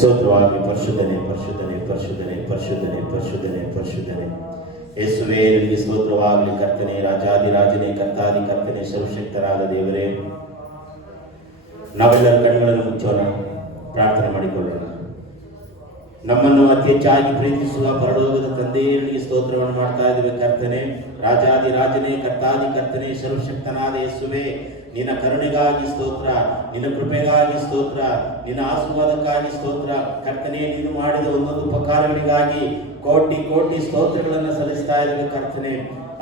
ಸ್ತೋತ್ರವಾಗಿ ಪರಿಶುದ್ಧನೆ ಪರಿಶುದ್ಧನೆ ಪರಿಶುದ್ಧನೆ ಪರಿಶುದ್ಧನೆ ಪರಿಶುದ್ಧನೆ ಪರಿಶುದ್ಧನೆ ಯೇಸುವೇ ನಿಮಗೆ ಸ್ತೋತ್ರವಾಗಲಿ. ಕರ್ತನೆ, ರಾಜಾದಿರಾಜನೇ, ಕರ್ತಾದಿ ಕರ್ತನೆ, ಸರ್ವಶಕ್ತರಾದ ದೇವರೇ, ನಾವೆಲ್ಲರ ಕಣ್ಣುಗಳನ್ನು ಮುಚ್ಚೋಣ, ಪ್ರಾರ್ಥನೆ ಮಾಡಿಕೊಳ್ಳೋಣ. ನಮ್ಮನ್ನು ಅತಿ ಹೆಚ್ಚಾಗಿ ಪ್ರೀತಿಸುವ ಪರಲೋಕದ ತಂದೆಯೇ ನಿಮಗೆ ಸ್ತೋತ್ರವನ್ನು ಮಾಡ್ತಾ ಇದ್ದೇವೆ. ಕರ್ತನೆ, ರಾಜಾದಿರಾಜನೇ, ಕರ್ತಾದಿ ಕರ್ತನೆ, ಸರ್ವಶಕ್ತನಾದ ಯೇಸುವೇ, ನಿನ್ನ ಕರುಣೆಗಾಗಿ ಸ್ತೋತ್ರ, ನಿನ್ನ ಕೃಪೆಗಾಗಿ ಸ್ತೋತ್ರ, ನಿನ್ನ ಆಶೀರ್ವಾದಕ್ಕಾಗಿ ಸ್ತೋತ್ರ. ಕರ್ತನೆ, ನೀನು ಮಾಡಿದ ಒಂದೊಂದು ಉಪಕಾರಗಳಿಗಾಗಿ ಕೋಟಿ ಕೋಟಿ ಸ್ತೋತ್ರಗಳನ್ನು ಸಲ್ಲಿಸ್ತಾ ಇದ್ದೇವೆ. ಕರ್ತನೆ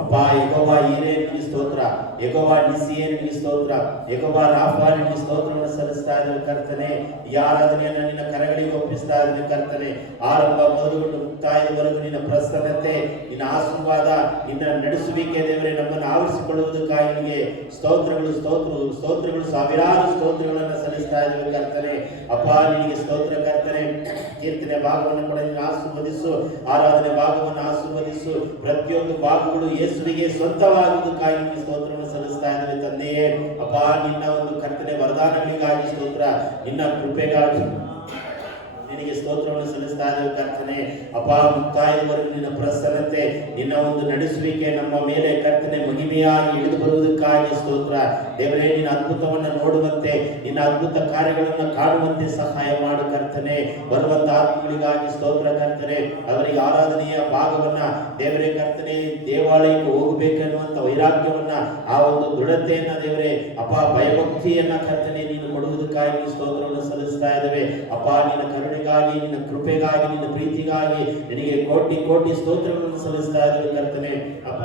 ಅಪ್ಪ, ಯೆಹೋವ ಈರೇ ನಿನಗೆ ಸ್ತೋತ್ರ, ಯೆಹೋವ ನಿಸ್ಸಿಯೇ ನಿನಗೆ ಸ್ತೋತ್ರ, ಯೆಹೋವ ರಾಫಾ ನಿನಗೆ ಸ್ತೋತ್ರವನ್ನು ಸಲ್ಲಿಸ್ತಾ ಇದ್ದೇವೆ. ಕರ್ತನೆ, ಈ ಆರಾಧನೆಯನ್ನು ನಿನ್ನ ಕರಗಳಿಗೆ ಒಪ್ಪಿಸ್ತಾ ಇದ್ದೇವೆ. ಕರ್ತನೆ, ಆರಂಭ ಮೊದಲುಗೊಂಡು ಮುಕ್ತಾಯದವರೆಗೂ ನಿನ್ನ ಪ್ರಸನ್ನತೆ, ನಿನ್ನ ಆಶೀರ್ವಾದ, ನಿನ್ನ ನಡೆಸುವಿಕೆ ದೇವರೇ ನಮ್ಮನ್ನು ಆವರಿಸಿಕೊಳ್ಳುವುದಕ್ಕಾಗಿ ನಿನಗೆ ಸ್ತೋತ್ರಗಳು ಸ್ತೋತ್ರಗಳು ಸ್ತೋತ್ರಗಳು ಸಾವಿರಾರು ಸ್ತೋತ್ರಗಳನ್ನು ಸಲ್ಲಿಸ್ತಾ ಇದ್ದೇವೆ. ಕರ್ತನೆ ಅಪ್ಪ, ನಿನಗೆ ಸ್ತೋತ್ರ. ಕರ್ತನೆ, ಕೀರ್ತನೆ ಭಾಗವನ್ನು ಕೂಡ ನೀನು ಆಶೀರ್ವದಿಸು, ಆರಾಧನೆ ಭಾಗವನ್ನು ಆಶೀರ್ವದಿಸು. ಪ್ರತಿಯೊಂದು ಭಾಗಗಳು ಯೇಸುವಿಗೆ ಸ್ವಂತವಾಗುವುದಕ್ಕಾಗಿ ನಿನಗೆ ಸ್ತೋತ್ರವನ್ನು ಸಲ್ಲಿಸ್ತಾ ಇದ್ದೇವೆ. ತಂದೆಯೇ ಅಪ್ಪ, ನಿನ್ನ ಒಂದು ಕರ್ತನೆ ವರದಾನಗಳಿಗಾಗಿ ಸ್ತೋತ್ರ, ನಿನ್ನ ಕೃಪೆಗಾಗಿ ನಿನಗೆ ಸ್ತೋತ್ರವನ್ನು ಸಲ್ಲಿಸ್ತಾ ಇದ್ದೇವೆ. ಕರ್ತನೆ ಅಪ್ಪ, ಮುಕ್ತಾಯದವರೆಗೂ ನಿನ್ನ ಪ್ರಸನ್ನತೆ, ನಿನ್ನ ಒಂದು ನಡೆಸುವಿಕೆ ನಮ್ಮ ಮೇಲೆ ಕರ್ತನೆ ಮಹಿಮೆಯಾಗಿ ಇಳಿದು ಬರುವುದಕ್ಕಾಗಿ ಸ್ತೋತ್ರ. ದೇವರೇ, ನಿನ್ನ ಅದ್ಭುತವನ್ನು ನೋಡುವಂತೆ, ನಿನ್ನ ಅದ್ಭುತ ಕಾರ್ಯಗಳನ್ನು ಕಾಣುವಂತೆ ಸಹಾಯ ಮಾಡು. ಕರ್ತನೆ, ಬರುವಂತ ಆತ್ಮಗಳಿಗಾಗಿ ಸ್ತೋತ್ರ. ಕರ್ತನೆ, ಅವರಿಗೆ ಆರಾಧನೆಯ ಭಾಗವನ್ನ ದೇವರೇ ಕರ್ತನೆ, ದೇವಾಲಯಕ್ಕೆ ಹೋಗಬೇಕೆನ್ನುವಂತ ವೈರಾಗ್ಯವನ್ನ, ಆ ಒಂದು ದೃಢತೆಯನ್ನ ದೇವರೇ ಅಪ್ಪ, ಭಯಭಕ್ತಿಯನ್ನ ಕರ್ತನೆ ನೀನು ಕೊಡುವುದಕ್ಕಾಗಿ ಸ್ತೋತ್ರವನ್ನು ಸಲ್ಲಿಸ್ತಾ ಇದ್ದೇವೆ. ಅಪ್ಪ, ನಿನ್ನ ಕರುಣೆಗಾಗಿ, ನಿನ್ನ ಕೃಪೆಗಾಗಿ, ನಿನ್ನ ಪ್ರೀತಿಗಾಗಿ ನಿನಗೆ ಕೋಟಿ ಕೋಟಿ ಸ್ತೋತ್ರಗಳನ್ನು ಸಲ್ಲಿಸ್ತಾ ಇದ್ದೇವೆ. ಕರ್ತನೆ ಅಪ್ಪ,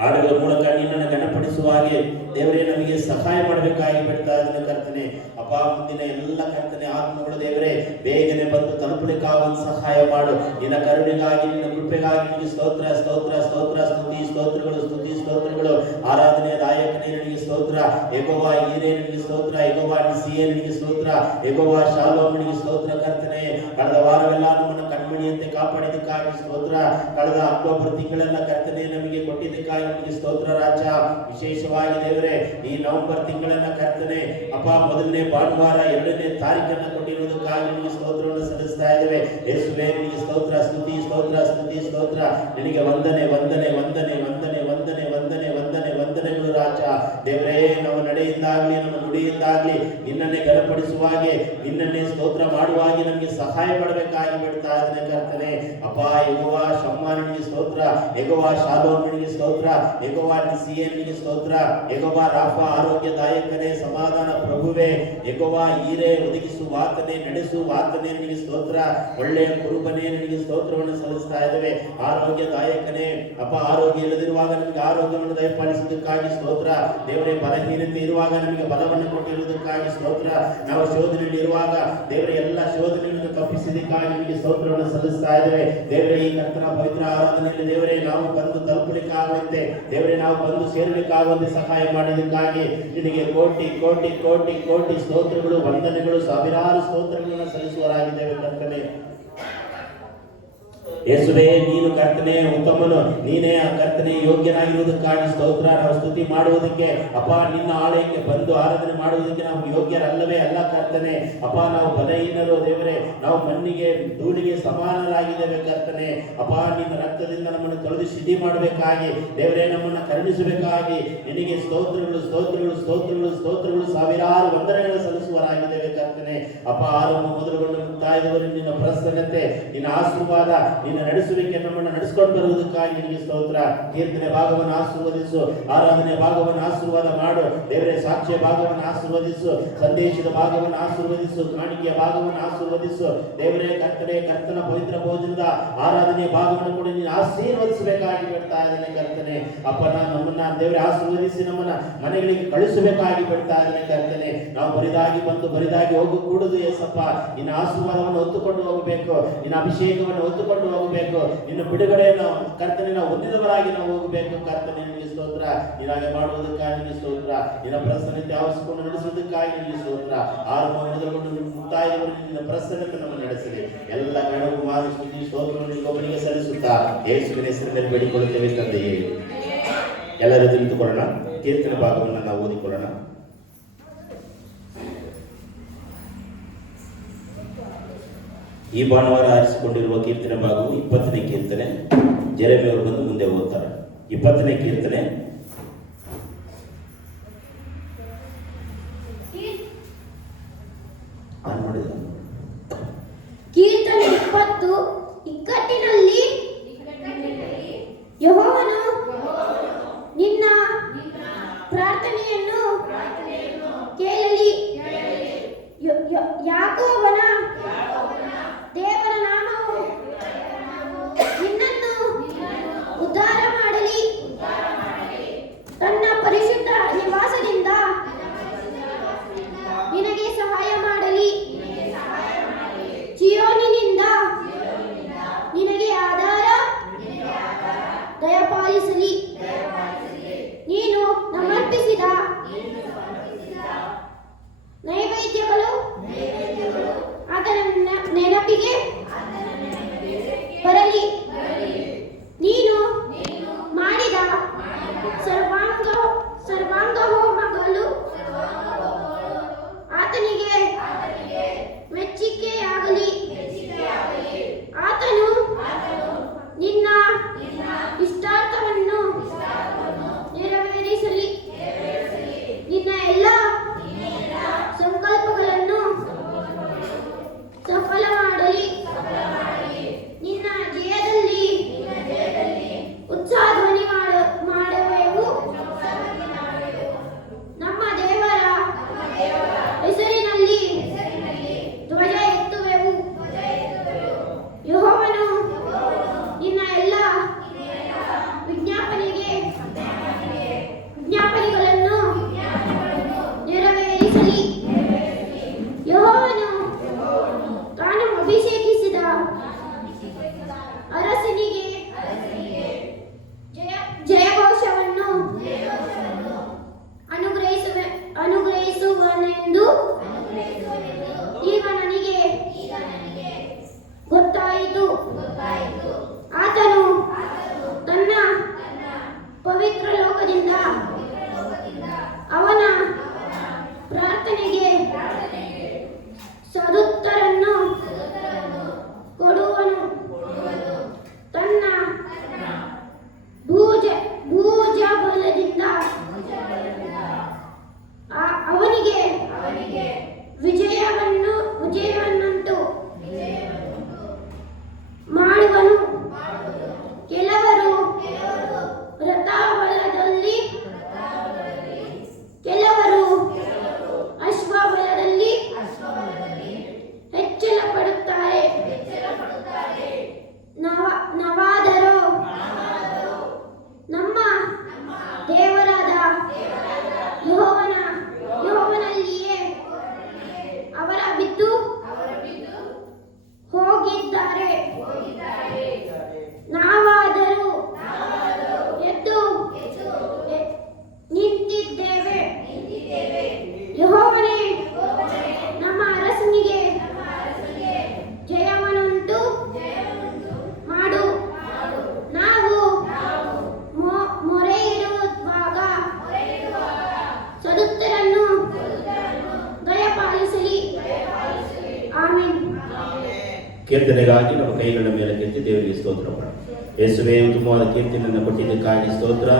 ಹಾಡುಗಳ ಮೂಲಕ ನಿನ್ನನ್ನು ಗಣಪಡಿಸುವ ಹಾಗೆ ದೇವರೇ ನಮಗೆ ಸಹಾಯ ಮಾಡಬೇಕಾಗಿ ಬಿಡ್ತಾ ಇದ್ದೇನೆ. ಕರ್ತನೆ ಅಪ್ಪ, ಮುಂದಿನ ಎಲ್ಲ ಕರ್ತನೆ ಆತ್ಮಗಳು ದೇವರೇ ಬೇಗನೆ ಬಂದು ತಲುಪಲಿಕ್ಕಾಗುವಂತ ಸಹಾಯ ಮಾಡು. ನಿನ್ನ ಕರುಣೆಗಾಗಿ, ನಿನ್ನ ಕೃಪೆಗಾಗಿ ನಿನಗೆ ಸ್ತೋತ್ರ ಸ್ತೋತ್ರ ಸ್ತೋತ್ರ. ಸ್ತುತಿ ಸ್ತೋತ್ರಗಳು, ಸ್ತುತಿ ಸ್ತೋತ್ರಗಳು. ಆರಾಧನೆಯ ದಾಯಕನೇ ನಿನಗೆ ಸ್ತೋತ್ರ. ಯೆಹೋವ ಈರೇ ನಿನಗೆ ಸ್ತೋತ್ರ, ಯೆಹೋವ ನಿಸ್ಸಿಯೇ ನಿನಗೆ ಸ್ತೋತ್ರ, ಯೆಹೋವ ಶಾಲೋಮ್ ನಿನಗೆ ಸ್ತೋತ್ರ. ಕರ್ತನೆ, ಕಳೆದ ವಾರವೆಲ್ಲ ನಮ್ಮನ್ನು ಕಣ್ಮಣಿಯಂತೆ ಕಾಪಾಡಿದಕ್ಕಾಗಿ ಸ್ತೋತ್ರ. ಕಳೆದ ಅಕ್ಟೋಬರ್ ತಿಂಗಳನ್ನ ಕರ್ತನೆ ನಮಗೆ ಕೊಟ್ಟಿದ್ದಕ್ಕಾಗಿ ನಿನಗೆ ಸ್ತೋತ್ರ ರಾಜ. ವಿಶೇಷವಾಗಿ ದೇವರೇ ಈ ನವೆಂಬರ್ ತಿಂಗಳನ್ನ ಕರ್ತನೆ ಅಪ್ಪ, ಮೊದಲನೇ ಭಾನುವಾರ 2ನೇ ತಾರೀಕನ್ನ ಕೊಟ್ಟಿರುವುದಕ್ಕಾಗಿ ನಿನಗೆ ಸ್ತೋತ್ರವನ್ನು ಸಲ್ಲಿಸ್ತಾ ಇದ್ದೇವೆ. ಯೇಸುವೇ ನಿನಗೆ ಸ್ತೋತ್ರ, ಸ್ತುತಿ ಸ್ತೋತ್ರ, ಸ್ತುತಿ ಸ್ತೋತ್ರ. ನಿನಗೆ ವಂದನೆ ವಂದನೆ ವಂದನೆ ವಂದನೆ ವಂದನೆ ವಂದನೆ ವಂದನೆ ವಂದನೆಗಳು ರಾಜ. ದೇವರೇ, ನಮ್ಮ ನಡೆಯಿಂದಾಗ್ಲಿ, ನಮ್ಮ ನುಡಿಯಿಂದಾಗ್ಲಿ ನಿನ್ನನ್ನೇ ಗಣಪಡಿಸುವ ಹಾಗೆ, ನಿನ್ನನ್ನೇ ಸ್ತೋತ್ರ ಮಾಡುವ ಹಾಗೆ ನಮಗೆ ಸಹಾಯ ಮಾಡಬೇಕಾಗಿ ಬಿಡ್ತಾ ಇದ್ದೇನೆ. ಕರ್ತನೆ ಅಪ್ಪ, ಯೆಹೋವ ಶಮ್ಮಾ ನಿನಗೆ ಸ್ತೋತ್ರ, ಯೆಹೋವ ಶಾಲೋಮ್ ನಿನಗೆ ಸ್ತೋತ್ರ, ಯೆಹೋವ ನಿಸ್ಸಿಯೇ ನಿನಗೆ ಸ್ತೋತ್ರ, ಯೆಹೋವ ರಾಫಾ ಆರೋಗ್ಯದಾಯಕನೇ, ಸಮಾಧಾನ ಪ್ರಭುವೇ, ಯೆಹೋವ ಈರೇ ಒದಗಿಸುವಾತನೇ, ನಡೆಸುವಾತನೇ ನಿನಗೆ ಸ್ತೋತ್ರ. ಒಳ್ಳೆಯ ಕುರುಬನೇ ನಿನಗೆ ಸ್ತೋತ್ರವನ್ನು ಸಲ್ಲಿಸ್ತಾ ಇದ್ದೇವೆ. ಆರೋಗ್ಯದಾಯಕನೇ ಅಪ್ಪ, ಆರೋಗ್ಯ ಇಲ್ಲದಿರುವಾಗ ನಮಗೆ ಆರೋಗ್ಯವನ್ನು ದಯಪಾಲಿಸುವುದಕ್ಕಾಗಿ ಸ್ತೋತ್ರ. ದೇವರೇ, ಬಲಹೀನತೆ ಇರುವಾಗ ನಮಗೆ ಬಲವನ್ನು ಕೊಟ್ಟಿರುವುದಕ್ಕಾಗಿ ಸ್ತೋತ್ರ. ನಾವು ಶೋಧನೆಯಲ್ಲಿ ಇರುವಾಗ ದೇವರೇ ಎಲ್ಲ ಶೋಧನೆಯನ್ನು ತಪ್ಪಿಸಿದಕ್ಕಾಗಿ ನಿಮಗೆ ಸ್ತೋತ್ರವನ್ನು ಸಲ್ಲಿಸ್ತಾ ಇದ್ದೇವೆ. ದೇವರೇ, ಈ ಕರ್ತನ ಪವಿತ್ರ ಆರಾಧನೆಯಲ್ಲಿ ದೇವರೇ ನಾವು ಬಂದು ತಲುಪಲಿಕ್ಕಾಗುವಂತೆ, ದೇವರೇ ನಾವು ಬಂದು ಸೇರಲಿಕ್ಕಾಗುವಂತೆ ಸಹಾಯ ಮಾಡಿದಕ್ಕಾಗಿ ನಿನಗೆ ಕೋಟಿ ಕೋಟಿ ಕೋಟಿ ಕೋಟಿ ಸ್ತೋತ್ರಗಳು, ವಂದನೆಗಳು, ಸಾವಿರಾರು ಸ್ತೋತ್ರಗಳನ್ನು ಸಲ್ಲಿಸುವರಾಗಿದ್ದೇವೆ. ಕರ್ತನೆ ಯೇಸುವೇ, ನೀನು ಕರ್ತನೆ ಉತ್ತಮನು, ನೀನೇ ಆ ಕರ್ತನೆ ಯೋಗ್ಯನಾಗಿರುವುದಕ್ಕಾಗಿ ಸ್ತೋತ್ರ. ನಾವು ಸ್ತುತಿ ಮಾಡುವುದಕ್ಕೆ ಅಪ್ಪ, ನಿನ್ನ ಆಲಯಕ್ಕೆ ಬಂದು ಆರಾಧನೆ ಮಾಡುವುದಕ್ಕೆ ನಾವು ಯೋಗ್ಯರಲ್ಲವೇ ಅಲ್ಲ. ಕರ್ತನೆ ಅಪ್ಪ, ನಾವು ಬಲಹೀನರು ದೇವರೇ, ನಾವು ಮಣ್ಣಿಗೆ ಧೂಳಿಗೆ ಸಮಾನರಾಗಿದ್ದೇವೆ. ಕರ್ತನೆ ಅಪ್ಪ, ನಿನ್ನ ರಕ್ತದಿಂದ ನಮ್ಮನ್ನು ತೊಳೆದು ಶುದ್ಧಿ ಮಾಡಬೇಕಾಗಿ ದೇವರೇ ನಮ್ಮನ್ನು ಕರುಣಿಸಬೇಕಾಗಿ ನಿನಗೆ ಸ್ತೋತ್ರಗಳು ಸ್ತೋತ್ರಗಳು ಸ್ತೋತ್ರಗಳು ಸ್ತೋತ್ರಗಳು, ಸಾವಿರಾರು ವಂದನೆಗಳು ಸಲ್ಲಿಸುವರಾಗಿದ್ದೇವೆ. ಕರ್ತನೆ ಅಪ್ಪ, ಆರಂಭ ಮೊದಲುಗೊಂಡು ಮುಕ್ತಾಯದವರೆಗೂ ನಿನ್ನ ಪ್ರಸನ್ನತೆ, ನಿನ್ನ ಆಶೀರ್ವಾದ, ನಿನ್ನ ನಡೆಸುವಿಕೆ ನಮ್ಮನ್ನು ನಡೆಸಿಕೊಂಡು ಬರುವುದಕ್ಕಾಗಿ ನಿನಗೆ ಸ್ತೋತ್ರ. ಕೀರ್ತನೆ ಭಾಗವನ್ನು ಆಶೀರ್ವದಿಸು, ಆರಾಧನೆ ಭಾಗವನ್ನು ಆಶೀರ್ವಾದ ಮಾಡು ದೇವರೇ. ಸಾಕ್ಷ್ಯ ಭಾಗವನ್ನು ಆಶೀರ್ವದಿಸು, ಸಂದೇಶದ ಭಾಗವನ್ನು ಆಶೀರ್ವದಿಸು, ಕಾಣಿಕೆಯ ಭಾಗವನ್ನು ಆಶೀರ್ವದಿಸು ದೇವರೇ. ಕರ್ತನೆ, ಕರ್ತನ ಪವಿತ್ರ ಭೋಜನದ ಆರಾಧನೆಯ ಭಾಗವನ್ನು ಕೂಡ ನೀನು ಆಶೀರ್ವದಿಸಬೇಕಾಗಿ ಬಿಡ್ತಾ ಇದ್ದೇನೆ. ಕರ್ತನೆ ಅಪ್ಪ, ನಮ್ಮನ್ನ ದೇವರೇ ಆಶೀರ್ವದಿಸಿ ನಮ್ಮನ್ನ ಮನೆಗಳಿಗೆ ಕಳಿಸಬೇಕಾಗಿ ಬಿಡ್ತಾ ಇದ್ದೇನೆ. ಕರ್ತನೆ, ನಾವು ಬರಿದಾಗಿ ಬಂದು ಬರಿದಾಗಿ ಹೋಗು ಕೂಡುದು ಏಸಪ್ಪ. ನಿನ್ನ ಆಶೀರ್ವಾದವನ್ನು ಹೊತ್ತುಕೊಂಡು ಹೋಗಬೇಕು, ನಿನ್ನ ಅಭಿಷೇಕವನ್ನು ಹೊತ್ತುಕೊಂಡು ಹೋಗಬೇಕು, ನಿನ್ನ ಬಿಡುಗಡೆಯನ್ನು ಕರ್ತನೆ ನಾವು ಹೊಂದಿದವರಾಗಿ ನಾವು ಹೋಗಬೇಕು. ಕರ್ತನೆ ನಿನಗೆ ಸ್ತೋತ್ರ. ನೀನಾಗೆ ಮಾಡುವುದಕ್ಕಾಗಿ ನಿನಗೆ ಸ್ತೋತ್ರ. ನಿನ್ನ ಪ್ರಸನ್ನತೆ ಆವರಿಸಿಕೊಂಡು ನಡೆಸುವುದಕ್ಕಾಗಿ ನಿನಗೆ ಸ್ತೋತ್ರ. ಆರಂಭ ಮೊದಲುಗೊಂಡು ಮುಕ್ತಾಯದವರೆಗೂ ನಿನ್ನ ಪ್ರಸನ್ನತೆ ನಮ್ಮನ್ನು ನಡೆಸಲಿ. ಎಲ್ಲ ಗಣವು ಮಾರು ಸ್ತುತಿ ಸ್ತೋತ್ರವನ್ನು ನಿನಗೊಬ್ಬನಿಗೆ ಸಲ್ಲಿಸುತ್ತಾ ಯೇಸುವಿನ ಹೆಸರಿನಲ್ಲಿ ಬೇಡಿಕೊಳ್ಳುತ್ತೇವೆ ತಂದೆಯೇ. ಎಲ್ಲರೂ ತಿಳಿದುಕೊಳ್ಳೋಣ. ಕೀರ್ತನೆ ಭಾಗವನ್ನು ನಾವು ಓದಿಕೊಳ್ಳೋಣ. ಈ ಭಾನುವಾರ ಆರಿಸಿಕೊಂಡಿರುವ ಕೀರ್ತನೆ ಭಾಗವು 20ನೇ ಕೀರ್ತನೆ. ಜೆರೆಮಿ ಅವರು ಬಂದು ಮುಂದೆ ಓದ್ತಾರೆ. 20ನೇ ಕೀರ್ತನೆ. ಕೀರ್ತನೆ 20. ಇಕ್ಕಟ್ಟಿನಲ್ಲಿ ಯೆಹೋವನು ನಿನ್ನ ಪ್ರಾರ್ಥನೆಯನ್ನು ಕೇಳಲಿ. ಯಾಕೋಬನ ದೇವರ ನಾಮವು ನಿನ್ನನ್ನು ಉದ್ಧಾರ ಮಾಡಲಿ. ತನ್ನ ಪರಿಶುದ್ಧ ನಿವಾಸದಿಂದ ನಿನಗೆ ಸಹಾಯ ಮಾಡಲಿ. ಚೀಯೋನಿನಿಂದ ನಿನಗೆ ಆಧಾರ ದಯಪಾಲಿಸಲಿ. ನೀನು ಸಮರ್ಪಿಸಿದ ನೈವೇದ್ಯಗಳು ಆತನ ನೆನಪಿಗೆ ಬರಲಿ. ನೀನು ಮಾಡಿದ ಸರ್ವಾಂಗ ಹೋಮಗಳು ಆತನಿಗೆ ಮೆಚ್ಚಿಕೆಯಾಗಲಿ. ಆತನು ನಿನ್ನ ಇಷ್ಟಾರ್ಥವನ್ನು ನೆರವೇರಿಸಲಿ. ನಿನ್ನ ಎಲ್ಲ ಸಂಕಲ್ಪಗಳನ್ನು ಸಫಲ ಮಾಡಲಿ. ನಿನ್ನ ಜಯದಲ್ಲಿ ಉತ್ಸಾಹಧ್ವನಿ ಮಾಡುವೆವು. ನಮ್ಮ ದೇವರ ಹೆಸರಿನಲ್ಲಿ ಧ್ವಜ ಎತ್ತುವೆವು. ಯೆಹೋವನು ನಿನ್ನ ಎಲ್ಲ ವಿಜ್ಞಾಪನೆಗಳನ್ನು ನೆರವೇರಿಸಲಿ. ಯೆಹೋವನು ತಾನು ಅಭಿಷೇಕಿಸಿದ ಅರಸನಿಗೆ ಜಯಘೋಷವನ್ನು ಅನುಗ್ರಹಿಸುವನೆಂದು ಈಗ ನನಗೆ ಗೊತ್ತಾಯಿತು. ಆತನು ತನ್ನ ಪವಿತ್ರ ಲೋಕದಿಂದ ಅವನ ಪ್ರಾರ್ಥನೆಗೆ ಸದುತ್ತರನ್ನು ಕೊಡುವನು. ತನ್ನ ಭುಜಬಲದಿಂದ ಅವನಿಗೆ ವಿಜಯವನ್ನುಂಟು ಮಾಡುವನು. ಕೆಲವರು ರಥಬಲದಲ್ಲಿ, ಕೆಲವರು ಅಶ್ವಬಲದಲ್ಲಿ ಹೆಚ್ಚಳ ಪಡುತ್ತಾರೆ. ನವಾದರೂ ನಮ್ಮ ದೇವರಾದ ಯೆಹೋವನಲ್ಲಿಯೇ ಅವರ ಬಿದ್ದು ಹೋಗಿದ್ದಾರೆ. ನಾವಾದರೂ ಎದ್ದು ನಿಂತಿದ್ದೇವೆ. ಯೆಹೋವನೇ ನಮ್ಮ ಅರಸನಿಗೆ ಜಯವನ್ನುಂಟು ಮಾಡು. ನಾವು ಮೊರೆಯಿಡುವಾಗ ಸದುತ್ತರನ್ನು ದಯಪಾಲಿಸಲಿ. ಆಮೆನ್. ಕೀರ್ತನೆಗಾಗಿ ನಮ್ಮ ಕೈಗಳ ಮೇಲೆ ಕೆತ್ತಿ ದೇವರಿಗೆ ಸ್ತೋತ್ರ ಮಾಡಿ. ಯೇಸುವೇ, ಉತ್ತಮವಾದ ಕೀರ್ತನೆಯನ್ನು ಕೊಟ್ಟಿದ್ದಕ್ಕಾಗಿ ಸ್ತೋತ್ರ.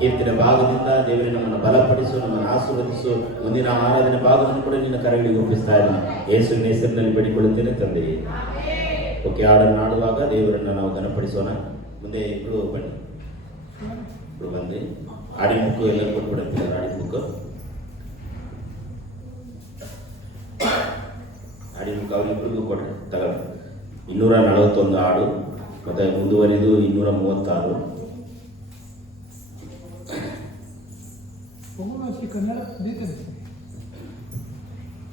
ಕೀರ್ತನೆ ಭಾಗದಿಂದ ದೇವರೇ ನಮ್ಮನ್ನು ಬಲಪಡಿಸು, ನಮ್ಮನ್ನು ಆಶೀರ್ವದಿಸು. ಮುಂದಿನ ಆರಾಧನೆ ಭಾಗವನ್ನು ಕೂಡ ನಿನ್ನ ಕರೆಗಳಿಗೆ ಒಪ್ಪಿಸ್ತಾ ಇದ್ದೀನಿ. ಯೇಸುವಿನ ಹೆಸರಿನಲ್ಲಿ ಬೇಡಿಕೊಳ್ಳುತ್ತೇನೆ ತಂದೆಯೇ. ಓಕೆ, ಹಾಡನ್ನು ಆಡುವಾಗ ದೇವರನ್ನು ನಾವು ಘನಪಡಿಸೋಣ. ಮುಂದೆ ಇಬ್ಬರು ಬನ್ನಿ, ಇಬ್ಬರು ಬಂದು ಆಡಿನ ಬುಕ್ಕು ಎಲ್ಲರೂ ಕೊಟ್ಬಿಡುತ್ತೀರ. ಆಡಿನ ಬುಕ್ಕು ಅವರಿಬ್ಬರಿಗೂ ಕೊಟ್ಟರೆ ತಗೊಳ್ಳಿ. 241 ಹಾಡು ಮತ್ತು ಮುಂದುವರಿದು 236.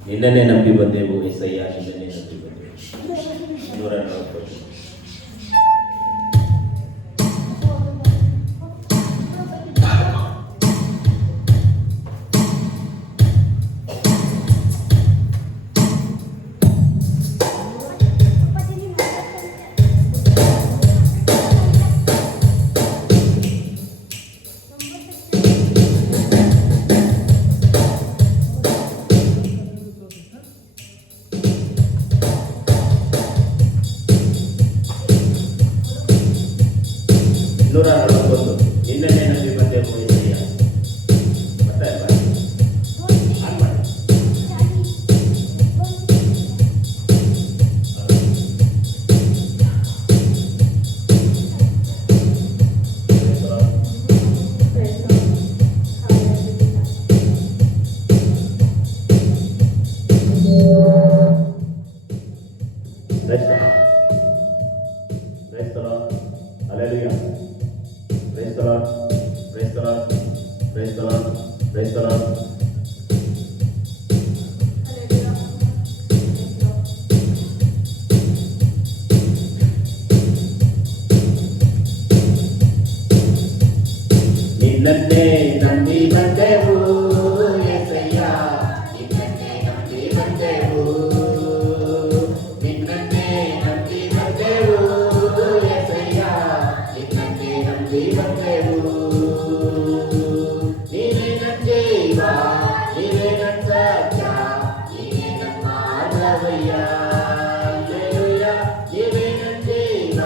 ನಿನ್ನನ್ನೇ ನಂಬಿ ಬಂದೆವು ಎಸಯ್ಯ, ನಿನ್ನನ್ನೇ ನಂಬಿ ಬಂದೆವು. 240. Praise the Lord. Praise the Lord. ನಿನ್ನನ್ನೇ ನಂಬಿ ಬಂದೆವು యేసయ్య, ನಿನ್ನನ್ನೇ ನಂಬಿ ಬಂದೆವು, ನಿನ್ನನ್ನೇ ನಂಬಿ ಬಂದೆವು యేసయ్య, ನಿನ್ನನ್ನೇ ನಂಬಿ ಬಂದೆವು. ನೀನೇ ನನ್ನ ಜೀವ, ನೀನೇ ನನ್ನ ಸತ್ಯ, ನೀನೇ ನನ್ನ ಮಾರ್ಗವಯ್ಯ. ಹಲ್ಲೆಲೂಯಾ. ನೀನೇ ನನ್ನ ಜೀವ,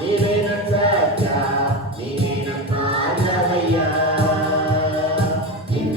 ನೀನೇ ನನ್ನ ಸತ್ಯ, ನೀನೇ ನನ್ನ ಮಾರ್ಗವಯ್ಯ. ನಿನ್ನ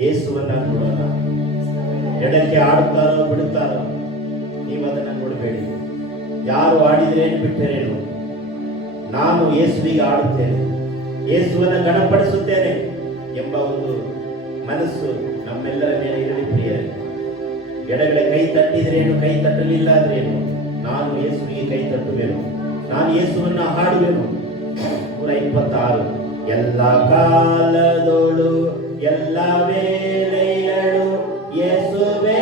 ಯೇಸುವನ್ನ ನೋಡೋಣ. ಎಡಕ್ಕೆ ಆಡುತ್ತಾರೋ ಬಿಡುತ್ತಾರೋ ನೀವು ಅದನ್ನು ನೋಡಬೇಡಿ. ಯಾರು ಆಡಿದ್ರೇನು ಬಿಟ್ಟರೇನು, ನಾನು ಯೇಸುವಿಗೆ ಆಡುತ್ತೇನೆ, ಯೇಸುವನ್ನು ಗಣಪಡಿಸುತ್ತೇನೆ ಎಂಬ ಒಂದು ಮನಸ್ಸು ನಮ್ಮೆಲ್ಲರ ಮೇಲೆ ಇರಲಿ ಪ್ರಿಯರೇ. ಎಡಗಡೆ ಕೈ ತಟ್ಟಿದ್ರೇನು, ಕೈ ತಟ್ಟಲಿಲ್ಲ ಆದ್ರೇನು, ನಾನು ಯೇಸುವಿಗೆ ಕೈ ತಟ್ಟುವೆನು, ನಾನು ಯೇಸುವನ್ನ ಹಾಡುವೆನು. 126 ಎಲ್ಲ ಕಾಲದೋಳು ಎಲ್ಲ ವೇಳೆಯಳು ಯೇಸುವೇ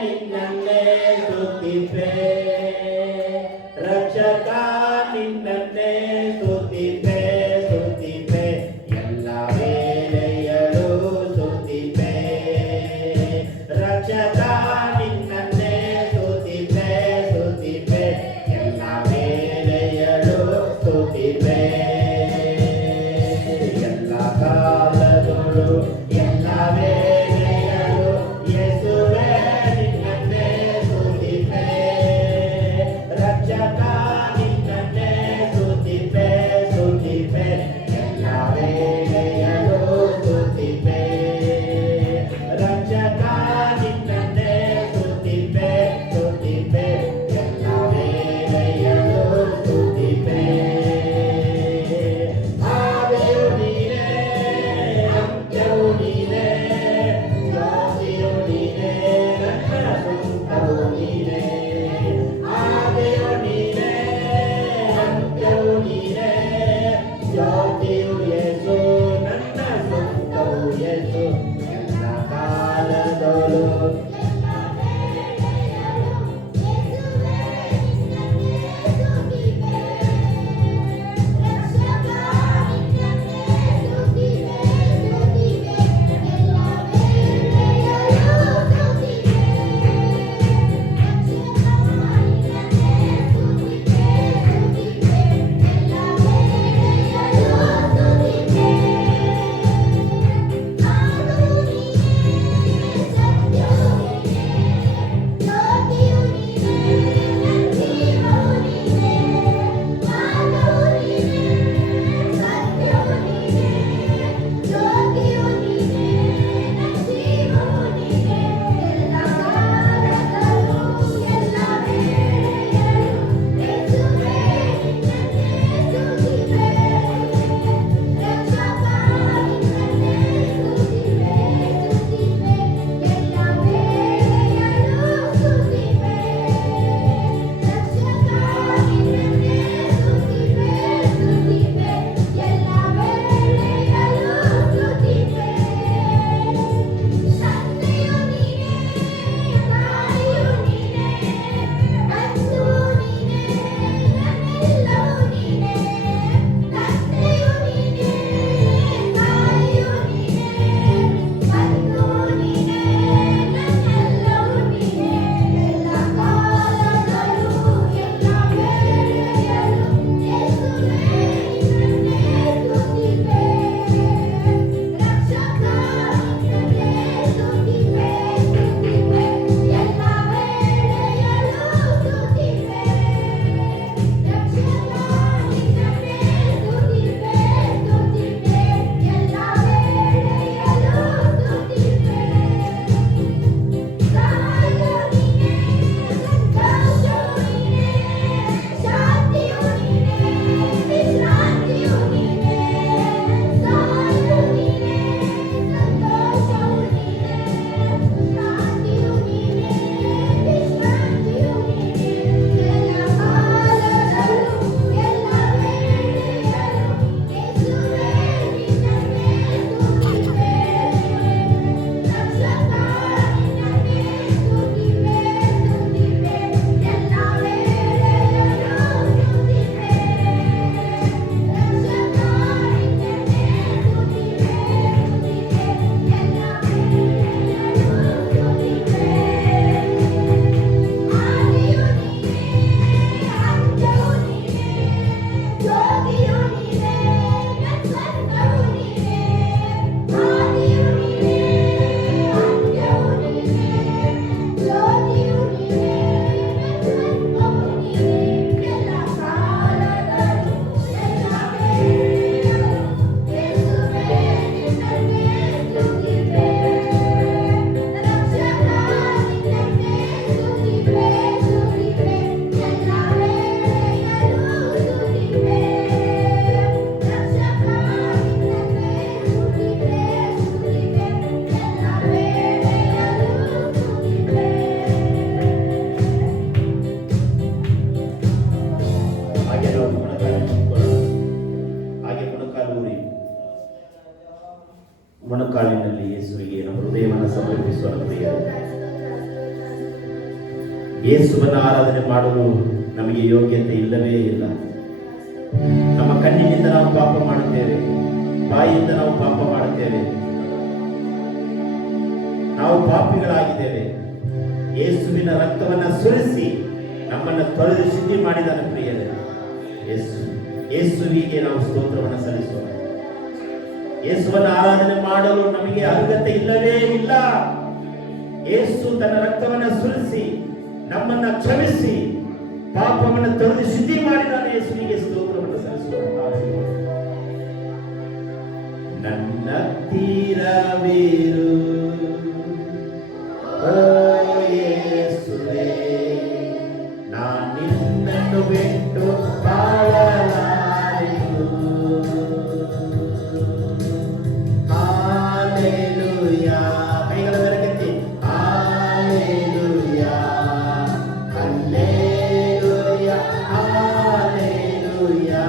ನಿನ್ನನ್ನೇ ಸ್ತುತಿಪೆ, ರಕ್ಷಕ ನಿನ್ನನ್ನೇ ಸ್ತುತಿಪೆ ಸ್ತುತಿಪೆ, ಎಲ್ಲ ವೇಳೆಯಳು ಸ್ತುತಿಪೆ, ರಕ್ಷಕ ನಿನ್ನನ್ನೇ ಸ್ತುತಿಪೆ ಸ್ತುತಿಪೆ, ಎಲ್ಲ ವೇಳೆಯಳು ಸ್ತುತಿಪೆ. ಎಲ್ಲ ಕಾಲದೋಳು ಎಲ್ಲ ವೇಳೆಯಳು ದೇವನ ಸಮರ್ಪಿಸುವ ಪ್ರಿಯರೇ, ಯೇಸುವನ್ನು ಆರಾಧನೆ ಮಾಡಲು ನಮಗೆ ಯೋಗ್ಯತೆ ಇಲ್ಲವೇ ಇಲ್ಲ. ನಮ್ಮ ಕಣ್ಣಿನಿಂದ ನಾವು ಪಾಪ ಮಾಡುತ್ತೇವೆ, ಬಾಯಿಯಿಂದ ನಾವು ಪಾಪ ಮಾಡುತ್ತೇವೆ, ನಾವು ಪಾಪಿಗಳಾಗಿದ್ದೇವೆ. ಯೇಸುವಿನ ರಕ್ತವನ್ನು ಸುರಿಸಿ ನಮ್ಮನ್ನು ತೊಳೆದು ಶುದ್ಧಿ ಮಾಡಿದನ ಪ್ರಿಯರೇ. ಯೇಸುವಿಗೆ ನಾವು ಸ್ತೋತ್ರವನ್ನು ಸಲ್ಲಿಸೋಣ. ಯೇಸುವನ್ನು ಆರಾಧನೆ ಮಾಡಲು ನಮಗೆ ಅರ್ಹತೆ ಇಲ್ಲವೇ ಇಲ್ಲ. ಯೇಸು ತನ್ನ ರಕ್ತವನ್ನು ಸುರಿಸಿ ನಮ್ಮನ್ನ ಕ್ಷಮಿಸಿ ಪಾಪವನ್ನು ತೊಳೆದು ಶುದ್ಧಿ ಮಾಡಿದಾನೆ. ಯೇಸುವಿಗೆ ಸ್ತೋತ್ರವನ್ನು ಸಲ್ಲಿಸೋಣ. ನನ್ನ ತೀರವಿರು ಓ ಯೇಸುವೇ, ನಿನ್ನನ್ನು ಬಿಟ್ಟು ಬಾಳಲಾರೆನು. ಹಾಲೆಲೂಯಾ, ಕೈಗಳ ಬೆರಕೆತ್ತಿ hallelujah, hallelujah, hallelujah,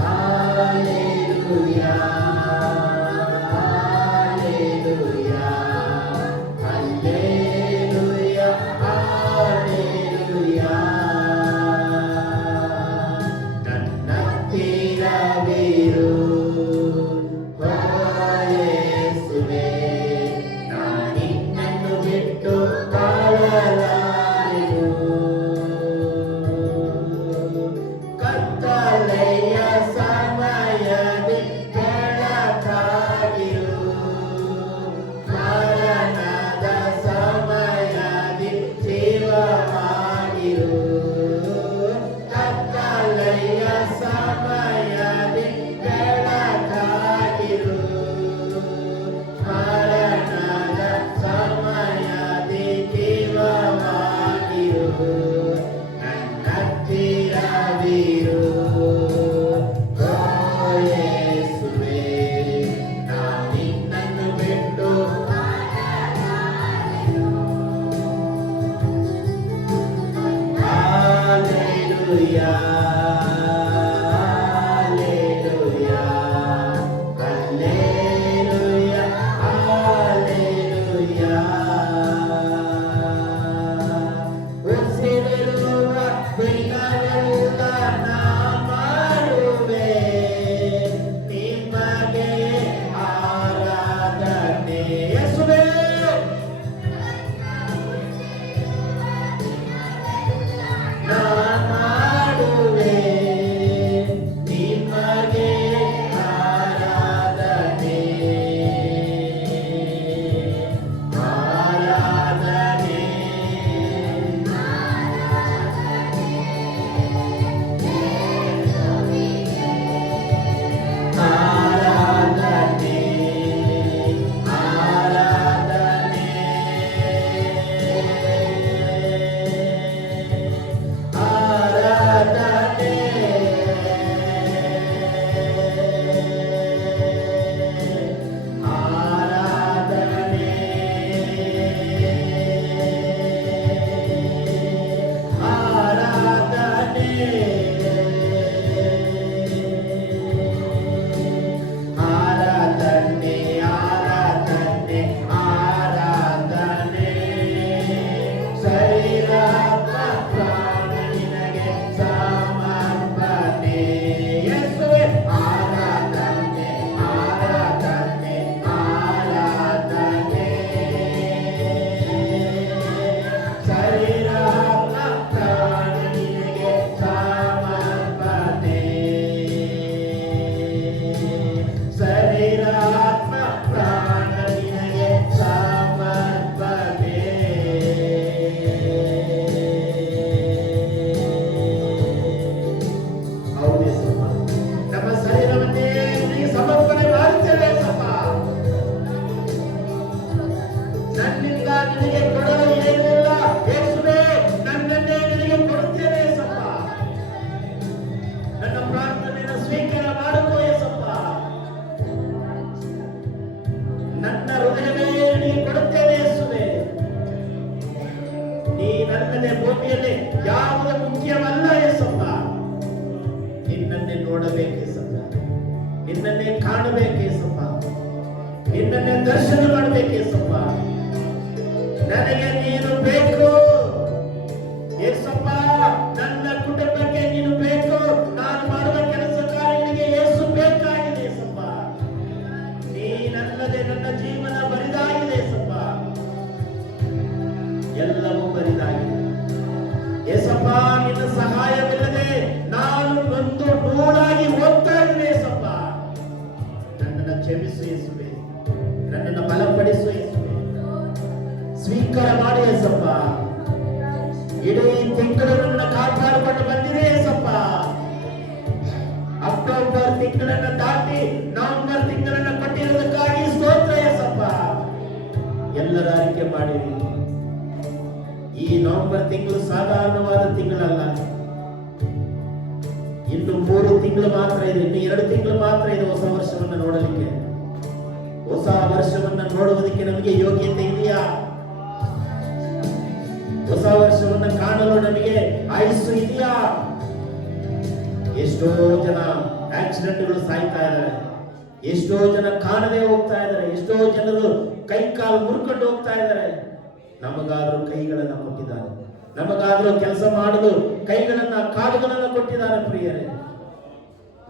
hallelujah, hallelujah, hallelujah, hallelujah. ನನ್ನ ತೀರವಿರು ಓ ಯೇಸುವೇ, ನಿನ್ನನ್ನು ಬಿಟ್ಟು ಬಾಳಲಾರೆನು. ಕತ್ತಲೆಯ ಸಮಯದಿ ಬೆಳಕಾಗಿರು, ಮರಣದ ಸಮಯದಿ ಜೀವ ಮಾಡಿರು. ಕತ್ತಲೆಯ ಸಮಯದಿ ಬೆಳಕಾಗಿರು, ಮರಣದ ಸಮಯದಿ ಜೀವ ಮಾಡಿರು. ನನ್ನ ತೀರವಿರು ಓ ಯೇಸುವೇ, ನಿನ್ನನ್ನು ಬಿಟ್ಟು ಹಾಲೆಲೂಯಾ, ಹಾಲೆಲೂಯಾ, ಹಲ್ಲೆಲೂಯಾ, ಹಾಲೆಲೂಯಾ. ಉಸಿರಿರುವ ದಿನವೆಲ್ಲ ನಾ ಮಾಡುವೆ ನಿಮಗೆ ಆರಾಧನೆ. ಯೇಸುವೇ, ನಾ ಮಾಡುವೆ ನಿಮಗೆ ಆರಾಧನೆ, ಆರಾಧನೆ, ಆರಾಧನೆ, ಆರಾಧನೆ, ಆರಾಧನೆ, ಆರಾಧನೆ, ಆರಾಧನೆ, ಆರಾಧನೆ, ಆರಾಧನೆ, ಆರಾಧನೆ. ಶರೀರಾತ್ಮ ಪ್ರಾಣ ನಿನಗೆ ಸಮರ್ಪಣೆ. ಯೇಸುವೇ, ಆರಾಧನೆ, ಆರಾಧನೆ, ಆರಾಧನೆ. ಶರೀರಾತ್ಮ ಪ್ರಾಣ ನಿನಗೆ ಸಮರ್ಪಣೆ. ಶರೀರಾತ್ಮ ಪ್ರಾಣ ನಿನಗೆ ಸಮರ್ಪಣೆ. ಹೌದೇ ಸಪ್ಪ, ನಮ್ಮ ಶರೀರವನ್ನೇ ನಿನಗೆ ಸಮರ್ಪಣೆ ಮಾಡುತ್ತೇವೆ ಸಪ್ಪ. ನನ್ನಿಂದ ನಿನಗೆ ಕೊಡಲು ಏನಿಲ್ಲ ಯೇಸುವೇ, ನನ್ನನ್ನೇ ನಿನಗೆ ಕೊಡುತ್ತೇನೆ ಸಪ್ಪ. ನನ್ನ ಪ್ರಾರ್ಥನೆಯನ್ನು ಸ್ವೀಕಾರ ಮಾಡಿಕೋ ಯೇಸಪ್ಪ. ನನ್ನ ಹೃದಯವೇ ನಿನಗೆ ಕೊಡುತ್ತೇನೆ ಯೇಸುವೇ. ನೀನಲ್ಲದೆ ಭೂಮಿಯಲ್ಲಿ ಯಾವುದು ಮುಖ್ಯವಲ್ಲ ಯೇಸಪ್ಪ. ನಿನ್ನನ್ನೇ ನೋಡಬೇಕೇಸಪ್ಪ, ನಿನ್ನನ್ನೇ ಕಾಣಬೇಕೇಸಪ್ಪ. ನೊಂದು ನೋಡಾಗಿ ಹೋಗ್ತಾ ಇದ್ದೇವೆ ಯೇಸಪ್ಪ. ನನ್ನನ್ನು ಕ್ಷಮಿಸು ಯೇಸುವೆ, ನನ್ನನ್ನು ಬಲಪಡಿಸು ಯೇಸುವೆ, ಸ್ವೀಕಾರ ಮಾಡಿ ಯೇಸಪ್ಪ. ಇಡೀ ತಿಂಗಳು ನನ್ನ ಕಾಪಾಡಿಕೊಂಡು ಬಂದಿದೆ ಯೇಸಪ್ಪ. ಅಕ್ಟೋಬರ್ ತಿಂಗಳನ್ನ ದಾಟಿ ನವೆಂಬರ್ ತಿಂಗಳನ್ನ ಕೊಟ್ಟಿರುವುದಕ್ಕಾಗಿ ಸ್ತೋತ್ರ ಯೇಸಪ್ಪ. ಎಲ್ಲರ ಆಯ್ಕೆ ಮಾಡಿರಿ. ಈ ನವೆಂಬರ್ ತಿಂಗಳು ಸಾಧಾರಣವಾದ ತಿಂಗಳಲ್ಲ. ಇನ್ನು 3 ತಿಂಗಳು ಮಾತ್ರ ಇದೆ, ಇನ್ನು 2 ತಿಂಗಳು ಮಾತ್ರ ಇದೆ ಹೊಸ ವರ್ಷವನ್ನ ನೋಡಲಿಕ್ಕೆ. ಹೊಸ ವರ್ಷವನ್ನ ನೋಡುವುದಕ್ಕೆ ನಮಗೆ ಯೋಗ್ಯತೆ ಇದೆಯಾ? ಹೊಸ ವರ್ಷವನ್ನ ಕಾಣಲು ನಮಗೆ ಆಯುಸ್ಸು ಇದೆಯಾ? ಎಷ್ಟೋ ಜನ ಆಕ್ಸಿಡೆಂಟ್ಗಳು ಸಾಯ್ತಾ ಇದ್ದಾರೆ, ಎಷ್ಟೋ ಜನ ಕಾಣದೆ ಹೋಗ್ತಾ ಇದ್ದಾರೆ, ಎಷ್ಟೋ ಜನರು ಕೈ ಕಾಲು ಮುರ್ಕೊಂಡು ಹೋಗ್ತಾ ಇದ್ದಾರೆ. ನಮಗಾದ್ರೂ ಕೈಗಳನ್ನ ಕೊಟ್ಟಿದ್ದಾನೆ, ನಮಗಾದ್ರೂ ಕೆಲಸ ಮಾಡಲು ಕೈಗಳನ್ನ ಕಾಲುಗಳನ್ನ ಕೊಟ್ಟಿದ್ದಾನೆ. ಪ್ರಿಯರೇ,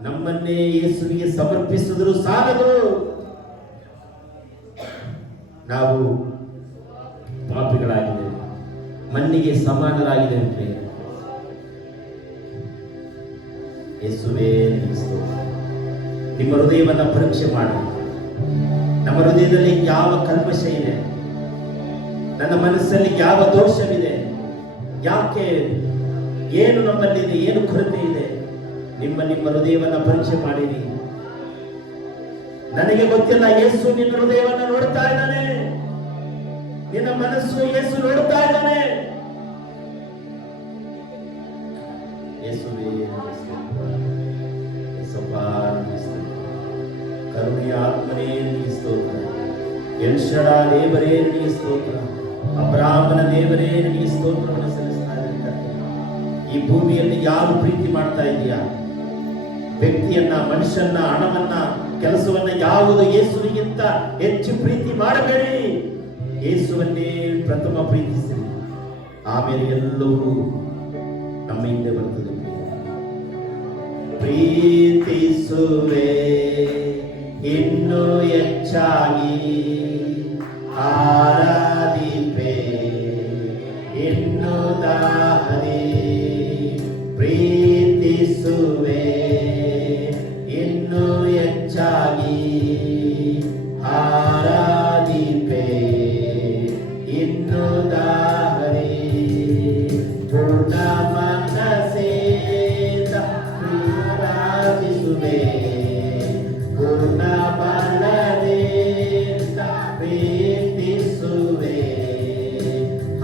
ನಮ್ಮನ್ನೇ ಯೇಸುವಿಗೆ ಸಮರ್ಪಿಸಿದ್ರು ಸಾಲದು. ನಾವು ಪಾಪಿಗಳಾಗಿದ್ದೇವೆ, ಮಣ್ಣಿಗೆ ಸಮಾನರಾಗಿದ್ದೇವೆ. ಪ್ರಿಯರೇ, ಯೇಸುವೇ ನಿಮ್ಮ ಹೃದಯವನ್ನ ಪರೀಕ್ಷೆ ಮಾಡಿ. ನಮ್ಮ ಹೃದಯದಲ್ಲಿ ಯಾವ ಕಲ್ಮಶ ಇದೆ, ನನ್ನ ಮನಸ್ಸಲ್ಲಿ ಯಾವ ದೋಷವಿದೆ, ಯಾಕೆ, ಏನು ನಮ್ಮಲ್ಲಿದೆ, ಏನು ಕೊರತೆ ಇದೆ, ನಿಮ್ಮ ಹೃದಯವನ್ನ ಪರೀಕ್ಷೆ ಮಾಡಿರಿ. ನನಗೆ ಗೊತ್ತಿಲ್ಲ, ಯೇಸು ನಿನ್ನ ಹೃದಯವನ್ನ ನೋಡ್ತಾ ಇದ್ದಾನೆ, ನಿನ್ನ ಮನಸ್ಸು ಯೇಸು ನೋಡ್ತಾ ಇದ್ದಾನೆ. ಯೇಸುವೇ ಕರುಣೆಯ ಆತ್ಮನೇ ನಿನಗೆ ಸ್ತೋತ್ರ, ಎಲ್ಷಡ ದೇವರೇ ನಿನಗೆ ಸ್ತೋತ್ರ, ಅಬ್ರಾಹ್ಮನ ದೇವರೇ ನಿನಗೆ ಸ್ತೋತ್ರವನ್ನು ಸಲ್ಲಿಸ್ತಾ ಇದ್ದಾರೆ. ಈ ಭೂಮಿಯಲ್ಲಿ ಯಾರು ಪ್ರೀತಿ ಮಾಡ್ತಾ ಇದೆಯಾ? ವ್ಯಕ್ತಿಯನ್ನ, ಮನುಷ್ಯನ್ನ, ಹಣವನ್ನ, ಕೆಲಸವನ್ನ ಯಾವುದು ಯೇಸುವಿಗಿಂತ ಹೆಚ್ಚು ಪ್ರೀತಿ ಮಾಡಬೇಡಿ. ಯೇಸುವನ್ನೇ ಪ್ರಥಮ ಪ್ರೀತಿಸಿರಿ, ಆಮೇಲೆ ಎಲ್ಲವೂ ನಮ್ಮ ಹಿಂದೆ ಬರ್ತದೆ. ಪ್ರೀತಿಸುವೆ ಇನ್ನು ಹೆಚ್ಚಾಗಿ, ಆರಾಧಿಪೆ ಇನ್ನು ದಾಹದಿ. ಪ್ರೀತಿಸುವೆ ಇನ್ನು ಹೆಚ್ಚಾಗಿ, ಆರಾಧಿಪೆ ಇನ್ನು ದಾಹದಿ. ಪೂರ್ಣ ಮನಸ್ಸಿಂದ ಪ್ರೀತಿಸುವೆ, ಪೂರ್ಣ ಬಲದಿಂದ ಪ್ರೀತಿಸುವೆ.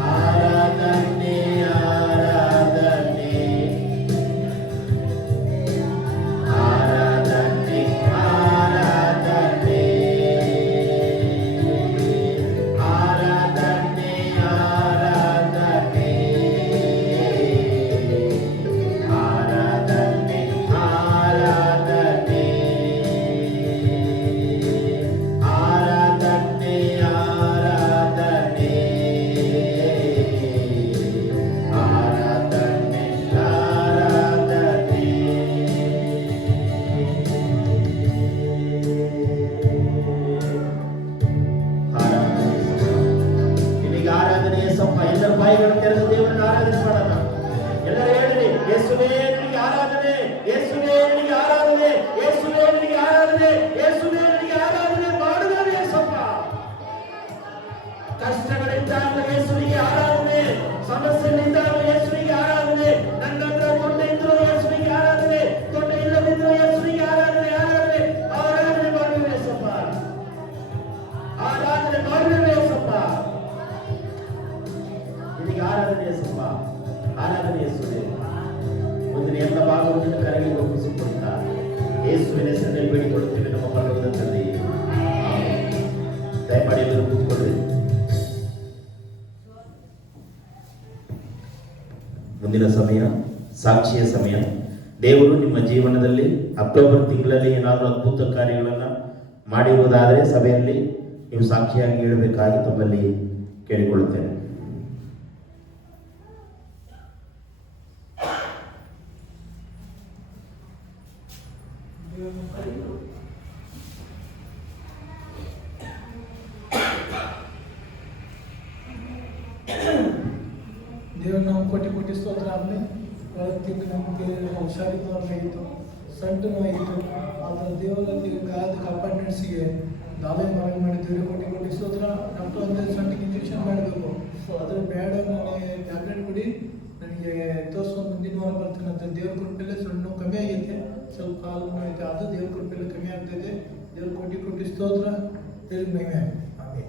ಆರಾಧನೆ ಆರಾಧನೆ ಆರಾಧನೆ ಆರಾಧನೆ ಆರಾಧನೆ ಆರಾಧನೆ ಆರಾಧನೆ ಆರಾಧನೆ ಆರಾಧನೆ ಆರಾಧನೆ ಆರಾಧನೆ. ನಿನಗೆ ಆರಾಧನೆ ಯೇಸಪ್ಪ. ಎಲ್ಲರ ಬಾಯಿಗಳನ್ನು ತೆರೆದು ದೇವರನ್ನು ಆರಾಧನೆ ಮಾಡೋಣ. ಎಲ್ಲರೂ ಹೇಳಿರಿ, ಯೇಸುವೇ ನಿನಗೆ ಆರಾಧನೆ, ಯೇಸುವೇ ನಿನಗೆ ಆರಾಧನೆ, ಯೇಸುವೇ ನಿನಗೆ ಆರಾಧನೆ, ಯೇಸುವೇ ನಿನಗೆ ಆರಾಧನೆ ಮಾಡುತ್ತೇವೆ ಯೇಸಪ್ಪ. ಕಷ್ಟಗಳಿದ್ದಾಗ ಯೇಸುವಿಗೆ ಆರಾಧನೆ, ಸಮಸ್ಯೆಗಳಿದ್ದಾಗ ಯೇಸುವಿಗೆ ಆರಾಧನೆ, ನನ್ನ ಹತ್ರ ತೊಂದರೆ ಇದ್ರು ಯೇಸುವಿಗೆ ಆರಾಧನೆ, ತೊಂದರೆ ಇಲ್ಲದಿದ್ರು ಯೇಸುವಿಗೆ ಆರಾಧನೆ. ಆರಾಧನೆ ಆರಾಧನೆ ಮಾಡುತ್ತೇವೆ ಯೇಸಪ್ಪ, ಆರಾಧನೆ ಮಾಡುತ್ತೇವೆ ಯೇಸಪ್ಪ. ನಿನಗೆ ಆರಾಧನೆ ಯೇಸಪ್ಪ, ಆರಾಧನೆ ಯೇಸುವೆ. ಮುಂದಿನ ಎಲ್ಲ ಭಾಗವನ್ನು ಕರೆಗೆ ಒಪ್ಪಿಸಿಕೊಡ್ತಾ ಯೇಸುವಿನ ಹೆಸರಿನಲ್ಲಿ ಬೇಡಿಕೊಳ್ಳುತ್ತೇವೆ ನಮ್ಮ ಪರಲೋಕದ ತಂದೆಯೇ. ಆಮೆನ್. ದಯಮಾಡಿ ಎಲ್ಲರೂ ಕೂತ್ಕೊಳ್ಳಿ. ಮುಂದಿನ ಸಮಯ ಸಾಕ್ಷಿಯ ಸಮಯ. ದೇವರು ನಿಮ್ಮ ಜೀವನದಲ್ಲಿ ಅಕ್ಟೋಬರ್ ತಿಂಗಳಲ್ಲಿ ಏನಾದರೂ ಅದ್ಭುತ ಕಾರ್ಯಗಳನ್ನು ಮಾಡಿರುವುದಾದರೆ ಸಭೆಯಲ್ಲಿ ನೀವು ಸಾಕ್ಷಿಯಾಗಿ ಹೇಳಬೇಕಾಗಿ ತಮ್ಮಲ್ಲಿ ಕೇಳಿಕೊಳ್ಳುತ್ತೇನೆ. ದೇವರು ನಾವು ಕೋಟಿ ಕೋಟಿ ಸ್ತೋತ್ರ ಆಗಲಿ. ತಿಂಗಳು ನಮಗೆ ಹುಷಾರಿದ್ದಾಗಿತ್ತು, ಸಣ್ಣ ಆದರೆ ದೇವರಲ್ಲಿ ಗಾಯದ ಕಾಪಾಡಿಸಿಗೆ ನಾವೇ ಮಾಡಿ ದೇವರು ಕೊಟ್ಟು ಸ್ತೋತ್ರ. ಡಾಕ್ಟರ್ ಅಂದರೆ ಸಣ್ಣಗೆ ಇಂಜೆಕ್ಷನ್ ಮಾಡಬೇಕು, ಅದ್ರ ಬೇಡ ನನಗೆ ಟ್ಯಾಬ್ಲೆಟ್ ಕೊಡಿ, ನನಗೆ ತೋರಿಸ್ಕೊಂಡು ಮುಂದಿನ ವಾರ ಬರ್ತೀನಿ ಅಂತ. ದೇವ್ರ ಕೃಪೆಲೆ ಸಣ್ಣ ಕಮ್ಮಿ ಆಗೈತೆ, ಸ್ವಲ್ಪ ಕಾಲು ಐತೆ, ಅದು ದೇವ್ರ ಕೃಪೆಲೆ ಕಮ್ಮಿ ಆಗ್ತೈತೆ. ದೇವ್ರ ಕೊಟ್ಟು ಸ್ತೋತ್ರ, ದೇವ್ರ ಮಹಿಮೆ. ಆಮೇಲೆ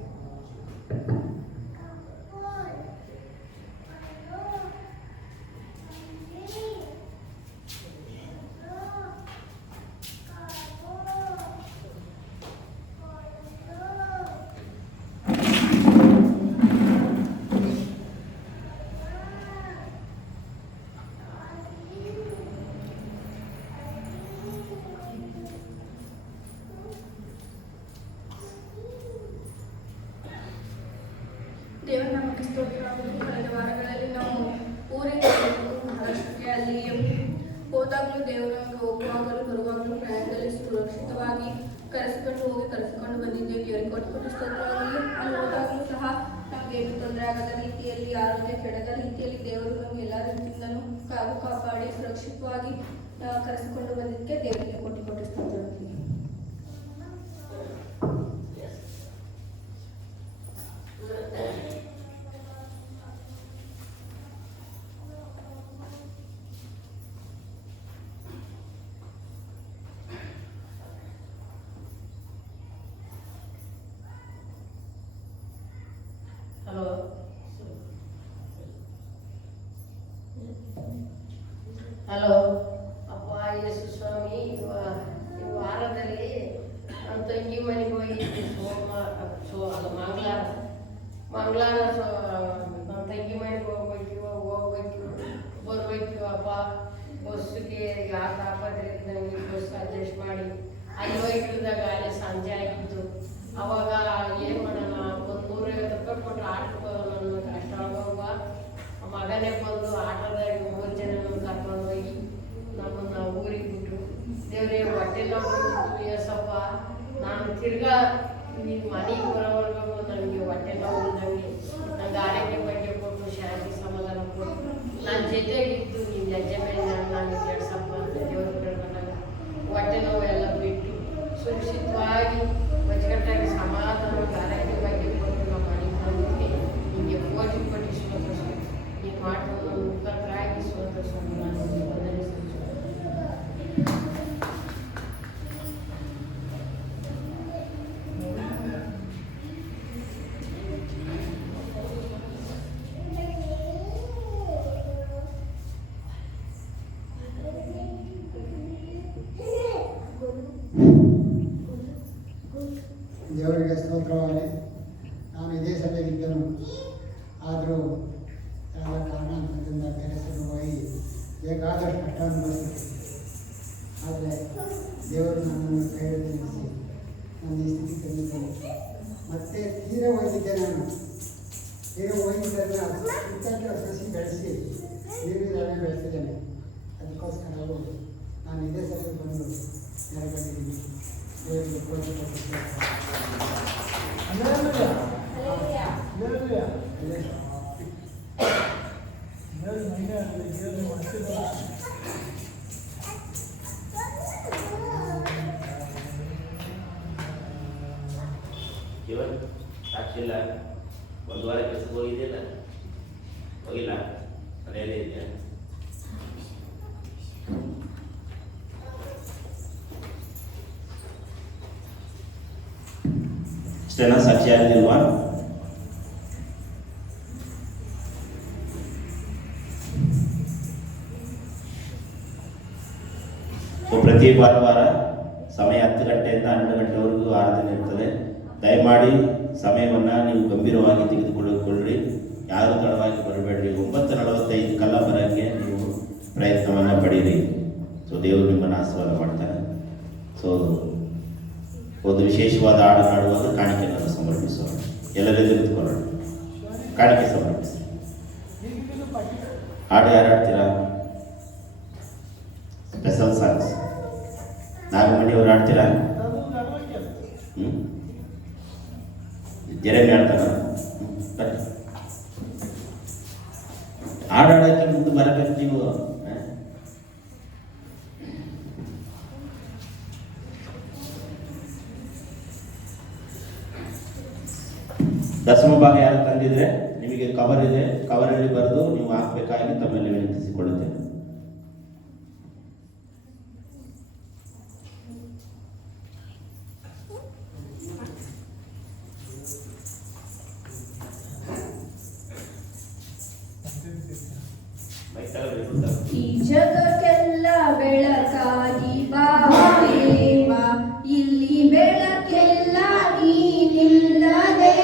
ದೇವರ ನಾಮಕ್ಕೆ ಸ್ತೋತ್ರವಾಗಲಿ. ಕಳೆದ ವಾರಗಳಲ್ಲಿ ನಾವು ಊರಿಗೆ ಮಹಾರಾಷ್ಟ್ರಕ್ಕೆ ಅಲ್ಲಿ ಹೋದಾಗಲೂ ದೇವರಂಗೆ ಹೋಗುವಾಗಲೂ ಬರುವಾಗಲೂ ಪ್ರಯಾಣದಲ್ಲಿ ಸುರಕ್ಷಿತವಾಗಿ ಕರೆಸಿಕೊಂಡು ಬಂದಿದ್ದೇವೆ. ದೇವರಿಗೆ ಕೊಟ್ಟು ಸ್ತೋತ್ರವಾಗಲಿ. ಅಲ್ಲಿ ಹೋದಾಗಲೂ ಸಹ ನಮಗೇನು ತೊಂದರೆ ಆಗದ ರೀತಿಯಲ್ಲಿ, ಆರೋಗ್ಯ ಕೆಡದ ರೀತಿಯಲ್ಲಿ ದೇವರು ನಮಗೆ ಎಲ್ಲ ರೀತಿಯಿಂದಲೂ ಕಾಪಾಡಿ ಸುರಕ್ಷಿತವಾಗಿ ಕರೆಸಿಕೊಂಡು ಬಂದಿದ್ದಕ್ಕೆ ದೇವರಿಗೆ ಕೊಟ್ಟು ಸ್ತೋತ್ರವಾಗಲಿ. ಹಲೋ ಅಪ್ಪ ಯೇಸು ಸ್ವಾಮಿ, ಈ ವಾರದಲ್ಲಿ ನನ್ನ ತಂಗಿ ಮನೆಗೆ ಹೋಗಿದ್ದೆ. ಮಂಗಳವಾರ ನನ್ನ ತಂಗಿ ಮನೆಗೆ ಬರ್ಬೇಕು ಅಪ್ಪ. ಬಸ್ಸಿಗೆ ಯಾವ ತಾಪತ್ರೆ ನನಗೆ ಬಸ್ ಅಡ್ಜಸ್ಟ್ ಮಾಡಿ ಅಲ್ಲಿ ಹೋಗಿದ್ದಾಗ ಅಲ್ಲಿ ಸಂಜೆ ಆಗಿತ್ತು. ಅವಾಗ ಏನು ಮಾಡೋಣ, ಒಂದು 150 ರೂಪಾಯಿ ಕೊಟ್ಟರೆ ಆಟಕ್ಕೆ ನನ್ನ ಕಷ್ಟ ಆಗುವ ಮಗನೇ ಬಂದು ಆಟೋದಾಗ 3 ಜನ ಕರ್ಕೊಂಡು ಹೋಗಿ ನಮ್ಮನ್ನು ಊರಿಗೆ ಬಿಟ್ಟರು. ದೇವರೇ ಹೊಟ್ಟೆಲ್ಲ ಹೋಗಿತ್ತು ಏಸಪ್ಪ. ನಾನು ತಿರ್ಗಾ ನಿಮ್ಮ ಮನೆಗೆ ಬರೋವರೆಗೂ ನನಗೆ ಹೊಟ್ಟೆಲ್ಲ ಹೋಗಿದ್ದಂಗೆ ನಂಗೆ ಆರೋಗ್ಯ ಬಗ್ಗೆ ಕೊಟ್ಟು ಶಾಂತಿ ಸಮಾಧಾನ ಕೊಟ್ಟು ನನ್ನ ಜೊತೆಗಿದ್ದು ನಿನ್ನ ಹೆಜ್ಜೆ ಮೇಲೆ ನಾನು ಕೆಡ್ಸಪ್ಪ ಅಂತ ದೇವ್ರ ಕಡೆ ಹೊಟ್ಟೆ ನೋವು ಎಲ್ಲ ಬಿಟ್ಟು ಸುರಕ್ಷಿತವಾಗಿ ಅಚ್ಚುಕಟ್ಟಾಗಿ ಸಮಾಧಾನವಾಗಿ ಆರೋಗ್ಯ ಬಗ್ಗೆ ಕೊಟ್ಟು ನಮ್ಮ ಮನೆಗೆ ಬಂದಿದ್ದೆ. ನಿಮಗೆ ಕೋಟಿ ಸ್ತೋತ್ರ. ನೀವು ಮಾಡುವ ಮುಖಕ್ಕಾಗಿ ಸ್ತೋತ್ರ ನಾನು ವಂದನೆ ದೇವರಿಗೆ ಸ್ತೋತ್ರವಾಗಲಿ. ನಾನು ಇದೇ ಸಭೆಗಿದ್ದನು, ಆದರೂ ಎಲ್ಲ ಕಾರಣಾಂತರದಿಂದ ಬೇರೆ ಸಭೆ ಹೋಗಿ ಬೇಕಾದಷ್ಟು ಕಷ್ಟ ಅನುಭವಿಸಿದೆ. ಆದರೆ ದೇವರು ನನ್ನನ್ನು ಕೈ ಹಿಡಿದು ನಿಲ್ಲಿಸಿ ನನ್ನ ಈ ಸ್ಥಿತಿ ತಂದಿದ್ದೇನೆ. ಮತ್ತೆ ತೀರ ಹೋಗಿದ್ದೆ. ನಾನು ತೀರ ಹೋಗಿದ್ದನ್ನು ಸುತ್ತಕ್ಕೆ ಸಸಿ ಬೆಳೆಸಿ ನೀರಿನ ಬೆಳೆಸಿದ್ದೇನೆ. ಅದಕ್ಕೋಸ್ಕರ ನಾನು ಇದೇ ಸಭೆಗೆ ಬಂದು ನೆರವೇರಿದ್ದೀನಿ. ದೇವರಿಗೆ ಕೋಟಿ ಇವನ್ ಸಾಕ್ಷಿ ಇಲ್ಲ. 1 ವಾರ ಕೆಲಸಕ್ಕೆ ಹೋಗಿದ್ದಿಲ್ಲ? ಹೋಗಿಲ್ಲ, ಮನೆಯಲ್ಲೇ ಇದೆಯಾ? ಇಷ್ಟೇನಾ? ಸಾಕ್ಷಿ ಆಗಿಲ್ವಾ? ಪ್ರತಿ ಭಾನುವಾರ ಸಮಯ 10 ಗಂಟೆಯಿಂದ 12 ಗಂಟೆವರೆಗೂ ಆರಾಧನೆ ಇರ್ತದೆ. ದಯಮಾಡಿ ಸಮಯವನ್ನು ನೀವು ಗಂಭೀರವಾಗಿ ತೆಗೆದುಕೊಳ್ಳಿ. ಯಾರು ತಡವಾಗಿ ಬರಬೇಡ್ರಿ. 9:45 ಕಲ್ಲ ಬರೋಂಗೆ ನೀವು ಪ್ರಯತ್ನವನ್ನು ಪಡೀರಿ. ಸೊ ದೇವರು ನಿಮ್ಮನ್ನು ಆಶೀರ್ವಾದ ಮಾಡ್ತಾನೆ. ಸೊ ಒಂದು ವಿಶೇಷವಾದ ಹಾಡು ಹಾಡುವಾಗ ಕಾಣಿಕೆಯನ್ನು ಸಮರ್ಪಿಸೋಣ. ಎಲ್ಲರೂ ನಿಂತುಕೊಳ್ಳೋಣ, ಕಾಣಿಕೆ ಸಮರ್ಪಿಸಿ. ಹಾಡು ಯಾರು ಹಾಡ್ತೀರಾ? ಸ್ಪೆಷಲ್ ಸಾಂಗ್ಸ್ ನಾಗಮಣಿಯವರು ಹಾಡ್ತೀರಾ? ಜೆರೆಮಿ ಹಾಡ್ತಾರ? ಹಾಡಾಡೋಕ್ಕೆ ಮುಂದೆ ಬರಬೇಕು ನೀವು. ದಶಮ ಭಾಗ ಯಾರು ತಂದಿದ್ರೆ ನಿಮಗೆ ಕವರ್ ಇದೆ, ಕವರಲ್ಲಿ ಬರೆದು ನೀವು ಹಾಕಬೇಕಾಗಿ ತಮ್ಮಲ್ಲಿ ವಿನಂತಿಸಿಕೊಳ್ಳುತ್ತೇನೆ. ಈ ಜಗಕ್ಕೆಲ್ಲ ಬೆಳಕಾಗಿ ಬಾ ದೇವ, ಇಲ್ಲಿ ಬೆಳಕೆಲ್ಲ ನೀನಿಲ್ಲದೆ,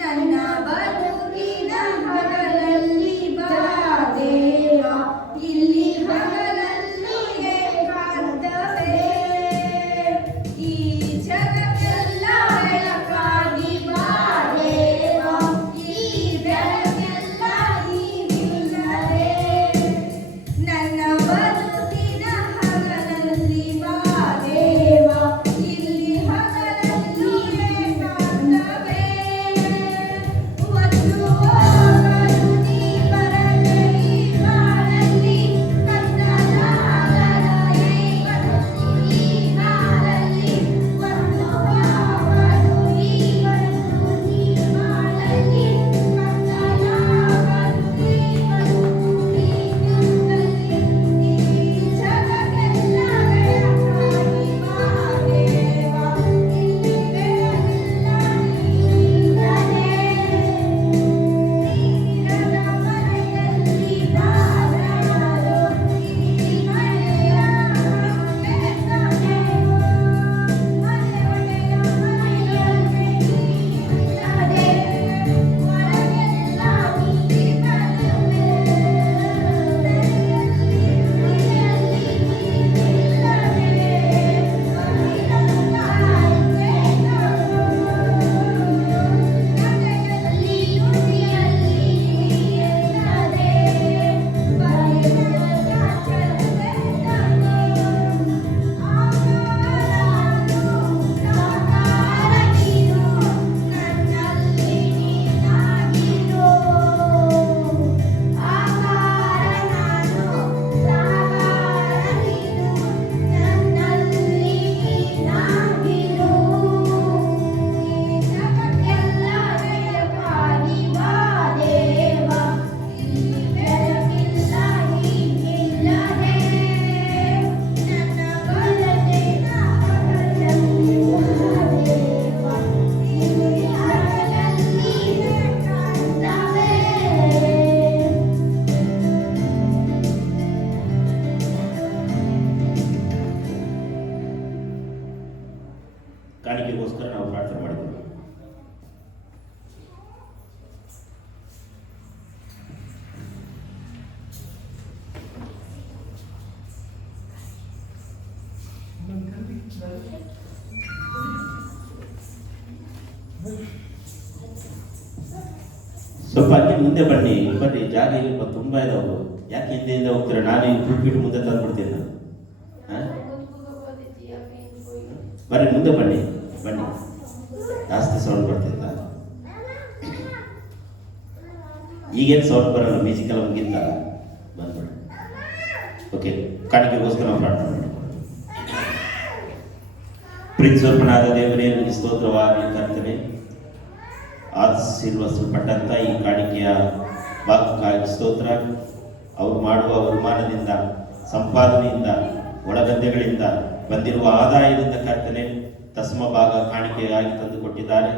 ನನ್ನ ಬದುಕಿನ ಹಗಲಲ್ಲಿ ಬಾ ದೇವ, ಇಲ್ಲಿ ಹಗಲಲ್ಲಿ ಏಕಾಂತವೇ. ಈ ಜಗಕ್ಕೆಲ್ಲ ಬೆಳಕಾಗಿ ಬಾ ದೇವ, ಈ ಬೆಳಕೆಲ್ಲ ನೀನಿಲ್ಲದೆ, ನನ್ನ ಬದುಕಿನ ಹಗಲಲ್ಲಿ ಬಾ ದೇವ, ಇಲ್ಲಿ ಹಗಲಲ್ಲಿ ಏಕಾಂತವೇ. ಒಂದು ಹೋಗಲು ನೀ ಬರದೆ ಈ ಬಾಳಲ್ಲಿ, ಕತ್ತಲಾಗದ ಈ ಕಾಲಲ್ಲಿ. ಒಂದು ಹೋಗಲು ನೀ ಬರದು ಈ ಬಾಳಲ್ಲಿ, ಕತ್ತಲಾಗದು ಈ ಯುಗದಲ್ಲಿ. ಈ ಜಗಕ್ಕೆಲ್ಲ ಬೆಳಕಾಗಿ ಬಾ ದೇವ, ಇಲ್ಲಿ ಬೆಳಕಿಲ್ಲ ನೀನಿಲ್ಲದೆ, ನೀರದ ಮನೆಯಲ್ಲಿ ಬಾಳಲು ಇಲ್ಲಿ ಮಳೆಯ ಬೆಳಕನೆ. ಮನೆ ಒಡೆಯ ಮನೆಯಲ್ಲಿ ನೀನಿಲ್ಲದೆ, ಒಳಗೆಲ್ಲ ನೀರಿನಲ್ಲವೇ. ಕಾಣಿಕೆಗೋಸ್ಕರ ನಾವು ಪ್ರಾರ್ಥನೆ ಮಾಡಿದ್ದೇವೆ. ಸ್ವಲ್ಪ ಅಲ್ಲಿ ಮುಂದೆ ಬನ್ನಿ, ಜಾಗ ಇಲ್ಲಿ ತುಂಬಾ ಇದಾವೆ. ಯಾಕೆ ಹಿಂದೆಯಿಂದ ಹೋಗ್ತೀರಾ? ನಾನು ಈ ಬಿಟ್ಟು ಮುಂದೆ ತಂದ್ಬಿಡ್ತೀನಿ ನಾನು. ಬರ್ರಿ ಮುಂದೆ ಬನ್ನಿ, ಬನ್ನಿ. ಜಾಸ್ತಿ ಸೌಂಡ್ ಬರ್ತಿತ್ತ? ಈಗೇನು ಸೌಂಡ್ ಬರಲ್ಲ, ಮ್ಯೂಸಿಕ್ ಎಲ್ಲ ಮುಗಿತ, ಬಂದ್ಬಿಡಿ. ಓಕೆ, ಕಾಣಿಕೆಗೋಸ್ಕರ ನಾವು ಪ್ರಾರ್ಥನೆ ಮಾಡಿ. ಪ್ರೀತಿಸಲ್ಪನಾದ ದೇವರೇ, ನಿಮಗೆ ಸ್ತೋತ್ರವಾಗಿ ಕರ್ತನೆ. ಆಶೀರ್ವದಿಸಲ್ಪಟ್ಟಂಥ ಈ ಕಾಣಿಕೆಯ ಭಾಗಕ್ಕಾಗಿ ಸ್ತೋತ್ರ. ಅವರು ಮಾಡುವ ವರಮಾನದಿಂದ, ಸಂಪಾದನೆಯಿಂದ, ಒಳಗದ್ದೆಗಳಿಂದ ಬಂದಿರುವ ಆದಾಯದಿಂದ ಕರ್ತನೆ ದಶಮ ಭಾಗ ಕಾಣಿಕೆಯಾಗಿ ತಂದು ಕೊಟ್ಟಿದ್ದಾರೆ.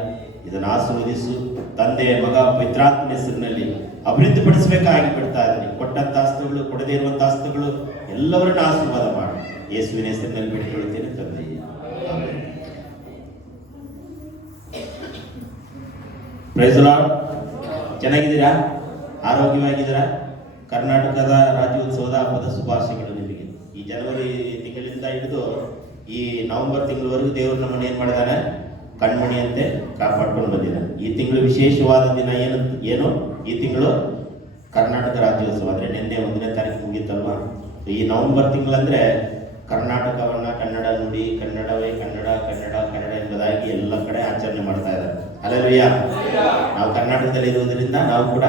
ಇದನ್ನು ಆಶೀರ್ವದಿಸು ತಂದೆ, ಮಗ, ಪವಿತ್ರಾತ್ಮನ ಹೆಸರಿನಲ್ಲಿ ಅಭಿವೃದ್ಧಿಪಡಿಸಬೇಕಾಗಿ ಬಿಡ್ತಾ ಇದ್ದೀನಿ. ಕೊಟ್ಟಂತ ಆಸ್ತುಗಳು, ಕೊಡದೇ ಇರುವಂಥ ಆಸ್ತುಗಳು ಎಲ್ಲವರನ್ನ ಆಶೀರ್ವಾದ ಮಾಡಿ ಯೇಸುವಿನ ಹೆಸರಿನಲ್ಲಿ ಬಿಟ್ಟುಕೊಳ್ತೇನೆ ತಂದೆ. Praise Lord. ಚೆನ್ನಾಗಿದ್ದೀರಾ? ಆರೋಗ್ಯವಾಗಿದ್ದೀರಾ? ಕರ್ನಾಟಕದ ರಾಜ್ಯೋತ್ಸವದ ಹಬ್ಬದ ಶುಭಾಶಯಗಳು ನಿಮಗೆ. ಈ ಜನವರಿ ತಿಂಗಳಿಂದ ಹಿಡಿದು ಈ ನವೆಂಬರ್ ತಿಂಗಳವರೆಗೂ ದೇವರು ನಮ್ಮನ್ನು ಏನು ಮಾಡಿದಾನೆ? ಕಣ್ಮಣಿಯಂತೆ ಕಾಪಾಡ್ಕೊಂಡು ಬಂದಿದ್ದಾನೆ. ಈ ತಿಂಗಳು ವಿಶೇಷವಾದ ದಿನ ಏನು ಈ ತಿಂಗಳು ಕರ್ನಾಟಕ ರಾಜ್ಯೋತ್ಸವ. ಅಂದರೆ ನಿನ್ನೆ 1ನೇ ತಾರೀಕು ಮುಗೀತಲ್ವ. ಈ ನವೆಂಬರ್ ತಿಂಗಳಂದರೆ ಕರ್ನಾಟಕವನ್ನು ಕನ್ನಡ ನುಡಿ, ಕನ್ನಡವೇ ಕನ್ನಡ, ಕನ್ನಡ ಕನ್ನಡ ಎಂಬುದಾಗಿ ಎಲ್ಲ ಕಡೆ ಆಚರಣೆ ಮಾಡ್ತಾ ಇದ್ದಾರೆ. ಹಲ್ಲೆಲೂಯಾ. ನಾವು ಕರ್ನಾಟಕದಲ್ಲಿ ಇರುವುದರಿಂದ ನಾವು ಕೂಡ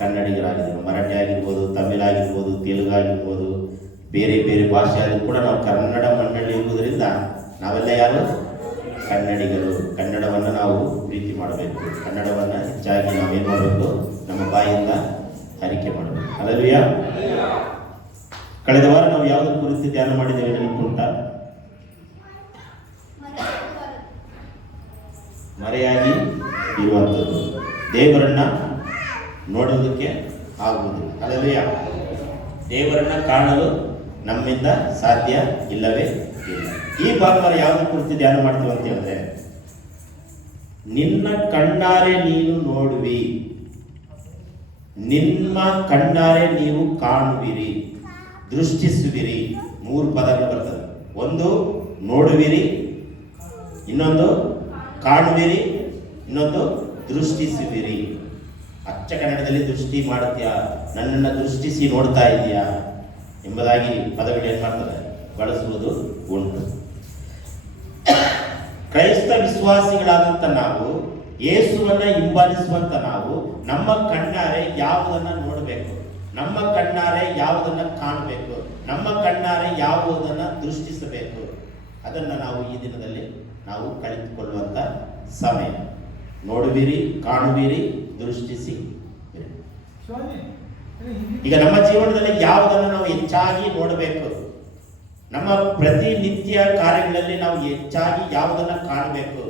ಕನ್ನಡಿಗರಾಗಿದ್ದೇವೆ. ಮರಾಠಿ ಆಗಿರ್ಬೋದು, ತಮಿಳ್ ಆಗಿರ್ಬೋದು, ತೆಲುಗು ಆಗಿರ್ಬೋದು, ಬೇರೆ ಬೇರೆ ಭಾಷೆ ಆದರೂ ಕೂಡ ನಾವು ಕನ್ನಡ ಮಣ್ಣಲ್ಲಿ ಇರುವುದರಿಂದ ನಾವೆಲ್ಲ ಯಾರು? ಕನ್ನಡಿಗರು. ಕನ್ನಡವನ್ನು ನಾವು ಪ್ರೀತಿ ಮಾಡಬೇಕು. ಕನ್ನಡವನ್ನು ಹೆಚ್ಚಾಗಿ ನಾವೇನು ಮಾಡಬೇಕು, ನಮ್ಮ ಬಾಯಿಂದ ಅರಿಕೆ ಮಾಡಬೇಕು. ಹಲ್ಲೆಲೂಯಾ. ಕಳೆದ ವಾರ ನಾವು ಯಾವುದರ ಕುರಿತು ಧ್ಯಾನ ಮಾಡಿದ್ದೇವೆ ನೆನಪುಂಟಾ? ಮರೆಯಾಗಿ ಇರುವಂಥದ್ದು, ದೇವರನ್ನ ನೋಡುವುದಕ್ಕೆ ಆಗುವುದಿಲ್ಲ. ಹಲ್ಲೆಲೂಯಾ. ದೇವರನ್ನ ಕಾಣಲು ನಮ್ಮಿಂದ ಸಾಧ್ಯ ಇಲ್ಲವೇ ಇಲ್ಲ. ಈ ಭಾನುವಾರ ಯಾವುದರ ಕುರಿತು ಧ್ಯಾನ ಮಾಡ್ತೀವಿ ಅಂತ ಹೇಳಿದ್ರೆ, ನಿನ್ನ ಕಣ್ಣಾರೆ ನೀನು ನೋಡುವಿ, ನಿಮ್ಮ ಕಣ್ಣಾರೆ ನೀವು ಕಾಣುವಿರಿ, ದೃಷ್ಟಿಸುವಿರಿ. 3 ಪದಗಳು ಬರ್ತದೆ. ಒಂದು ನೋಡುವಿರಿ, ಇನ್ನೊಂದು ಕಾಣುವಿರಿ, ಇನ್ನೊಂದು ದೃಷ್ಟಿಸುವಿರಿ. ಅಚ್ಚ ಕನ್ನಡದಲ್ಲಿ ದೃಷ್ಟಿ ಮಾಡುತ್ತೀಯಾ, ನನ್ನನ್ನು ದೃಷ್ಟಿಸಿ ನೋಡ್ತಾ ಇದೆಯಾ ಎಂಬುದಾಗಿ ಪದಗಳು ಏನು ಮಾಡ್ತಾರೆ, ಬಳಸುವುದು ಉಂಟು. ಕ್ರೈಸ್ತ ವಿಶ್ವಾಸಿಗಳಾದಂಥ ನಾವು, ಯೇಸುವನ್ನ ಹಿಂಬಾಲಿಸುವಂತ ನಾವು, ನಮ್ಮ ಕಣ್ಣಾರೆ ಯಾವುದನ್ನ ನೋಡಬೇಕು, ನಮ್ಮ ಕಣ್ಣಾರೆ ಯಾವುದನ್ನ ಕಾಣಬೇಕು, ನಮ್ಮ ಕಣ್ಣಾರೆ ಯಾವುದನ್ನ ದೃಷ್ಟಿಸಬೇಕು, ಅದನ್ನು ನಾವು ಈ ದಿನದಲ್ಲಿ ನಾವು ಕಳೆದುಕೊಳ್ಳುವಂತ ಸಮಯ. ನೋಡುವಿರಿ, ಕಾಣುವಿರಿ, ದೃಷ್ಟಿಸಿ. ಈಗ ನಮ್ಮ ಜೀವನದಲ್ಲಿ ಯಾವುದನ್ನು ನಾವು ಹೆಚ್ಚಾಗಿ ನೋಡಬೇಕು, ನಮ್ಮ ಪ್ರತಿನಿತ್ಯ ಕಾರ್ಯಗಳಲ್ಲಿ ನಾವು ಹೆಚ್ಚಾಗಿ ಯಾವುದನ್ನ ಕಾಣಬೇಕು,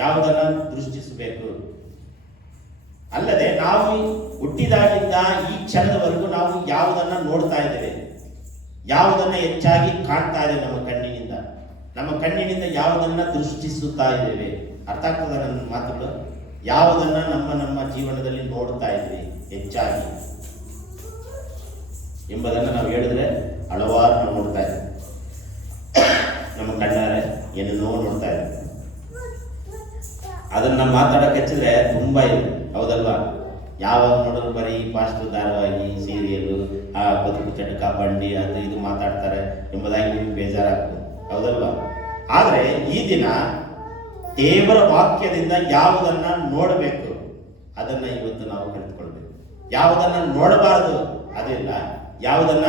ಯಾವುದನ್ನ ದೃಷ್ಟಿಸಬೇಕು. ಅಲ್ಲದೆ ನಾವು ಹುಟ್ಟಿದಾಗಿಂದ ಈ ಕ್ಷಣದವರೆಗೂ ನಾವು ಯಾವುದನ್ನ ನೋಡ್ತಾ ಇದ್ದೇವೆ, ಯಾವುದನ್ನ ಹೆಚ್ಚಾಗಿ ಕಾಣ್ತಾ ಇದೆ ನಮ್ಮ ಕಣ್ಣಿನಿಂದ, ನಮ್ಮ ಕಣ್ಣಿನಿಂದ ಯಾವುದನ್ನ ದೃಷ್ಟಿಸುತ್ತಾ ಇದ್ದೇವೆ. ಅರ್ಥ ಆಗ್ತದ ನನ್ನ ಮಾತುಗಳು? ಯಾವುದನ್ನ ನಮ್ಮ ಜೀವನದಲ್ಲಿ ನೋಡ್ತಾ ಇದ್ವಿ ಹೆಚ್ಚಾಗಿ ಎಂಬುದನ್ನು ನಾವು ಹೇಳಿದ್ರೆ ಹಲವಾರು ನಾವು ನೋಡ್ತಾ ಇದ್ದೀವಿ. ನಮ್ಮ ಕಣ್ಣಾರೆ ಏನನ್ನೋ ನೋಡ್ತಾ ಇದ್ದೀವಿ. ಅದನ್ನ ಮಾತಾಡಕ್ಕೆ ಹಚ್ಚಿದ್ರೆ ತುಂಬಾ ಇದೆ, ಹೌದಲ್ವಾ? ಯಾವಾಗ ನೋಡಿದ್ರು ಬರೀ ಫಾಸ್ಟ್ ಧಾರಾವಾಹಿ, ಸೀರಿಯಲ್, ಆ ಬದುಕು ಚಟಕ ಬಂಡಿ ಅದು ಇದು ಮಾತಾಡ್ತಾರೆ ಎಂಬುದಾಗಿ ನಿಮ್ಗೆ ಬೇಜಾರಾಗ್ತದೆ, ಹೌದಲ್ವಾ? ಆದರೆ ಈ ದಿನ ದೇವರ ವಾಕ್ಯದಿಂದ ಯಾವುದನ್ನ ನೋಡಬೇಕು ಅದನ್ನ ಇವತ್ತು ನಾವು ಕಲಿತುಕೊಳ್ಬೇಕು. ಯಾವುದನ್ನ ನೋಡಬಾರದು ಅದಿಲ್ಲ, ಯಾವುದನ್ನ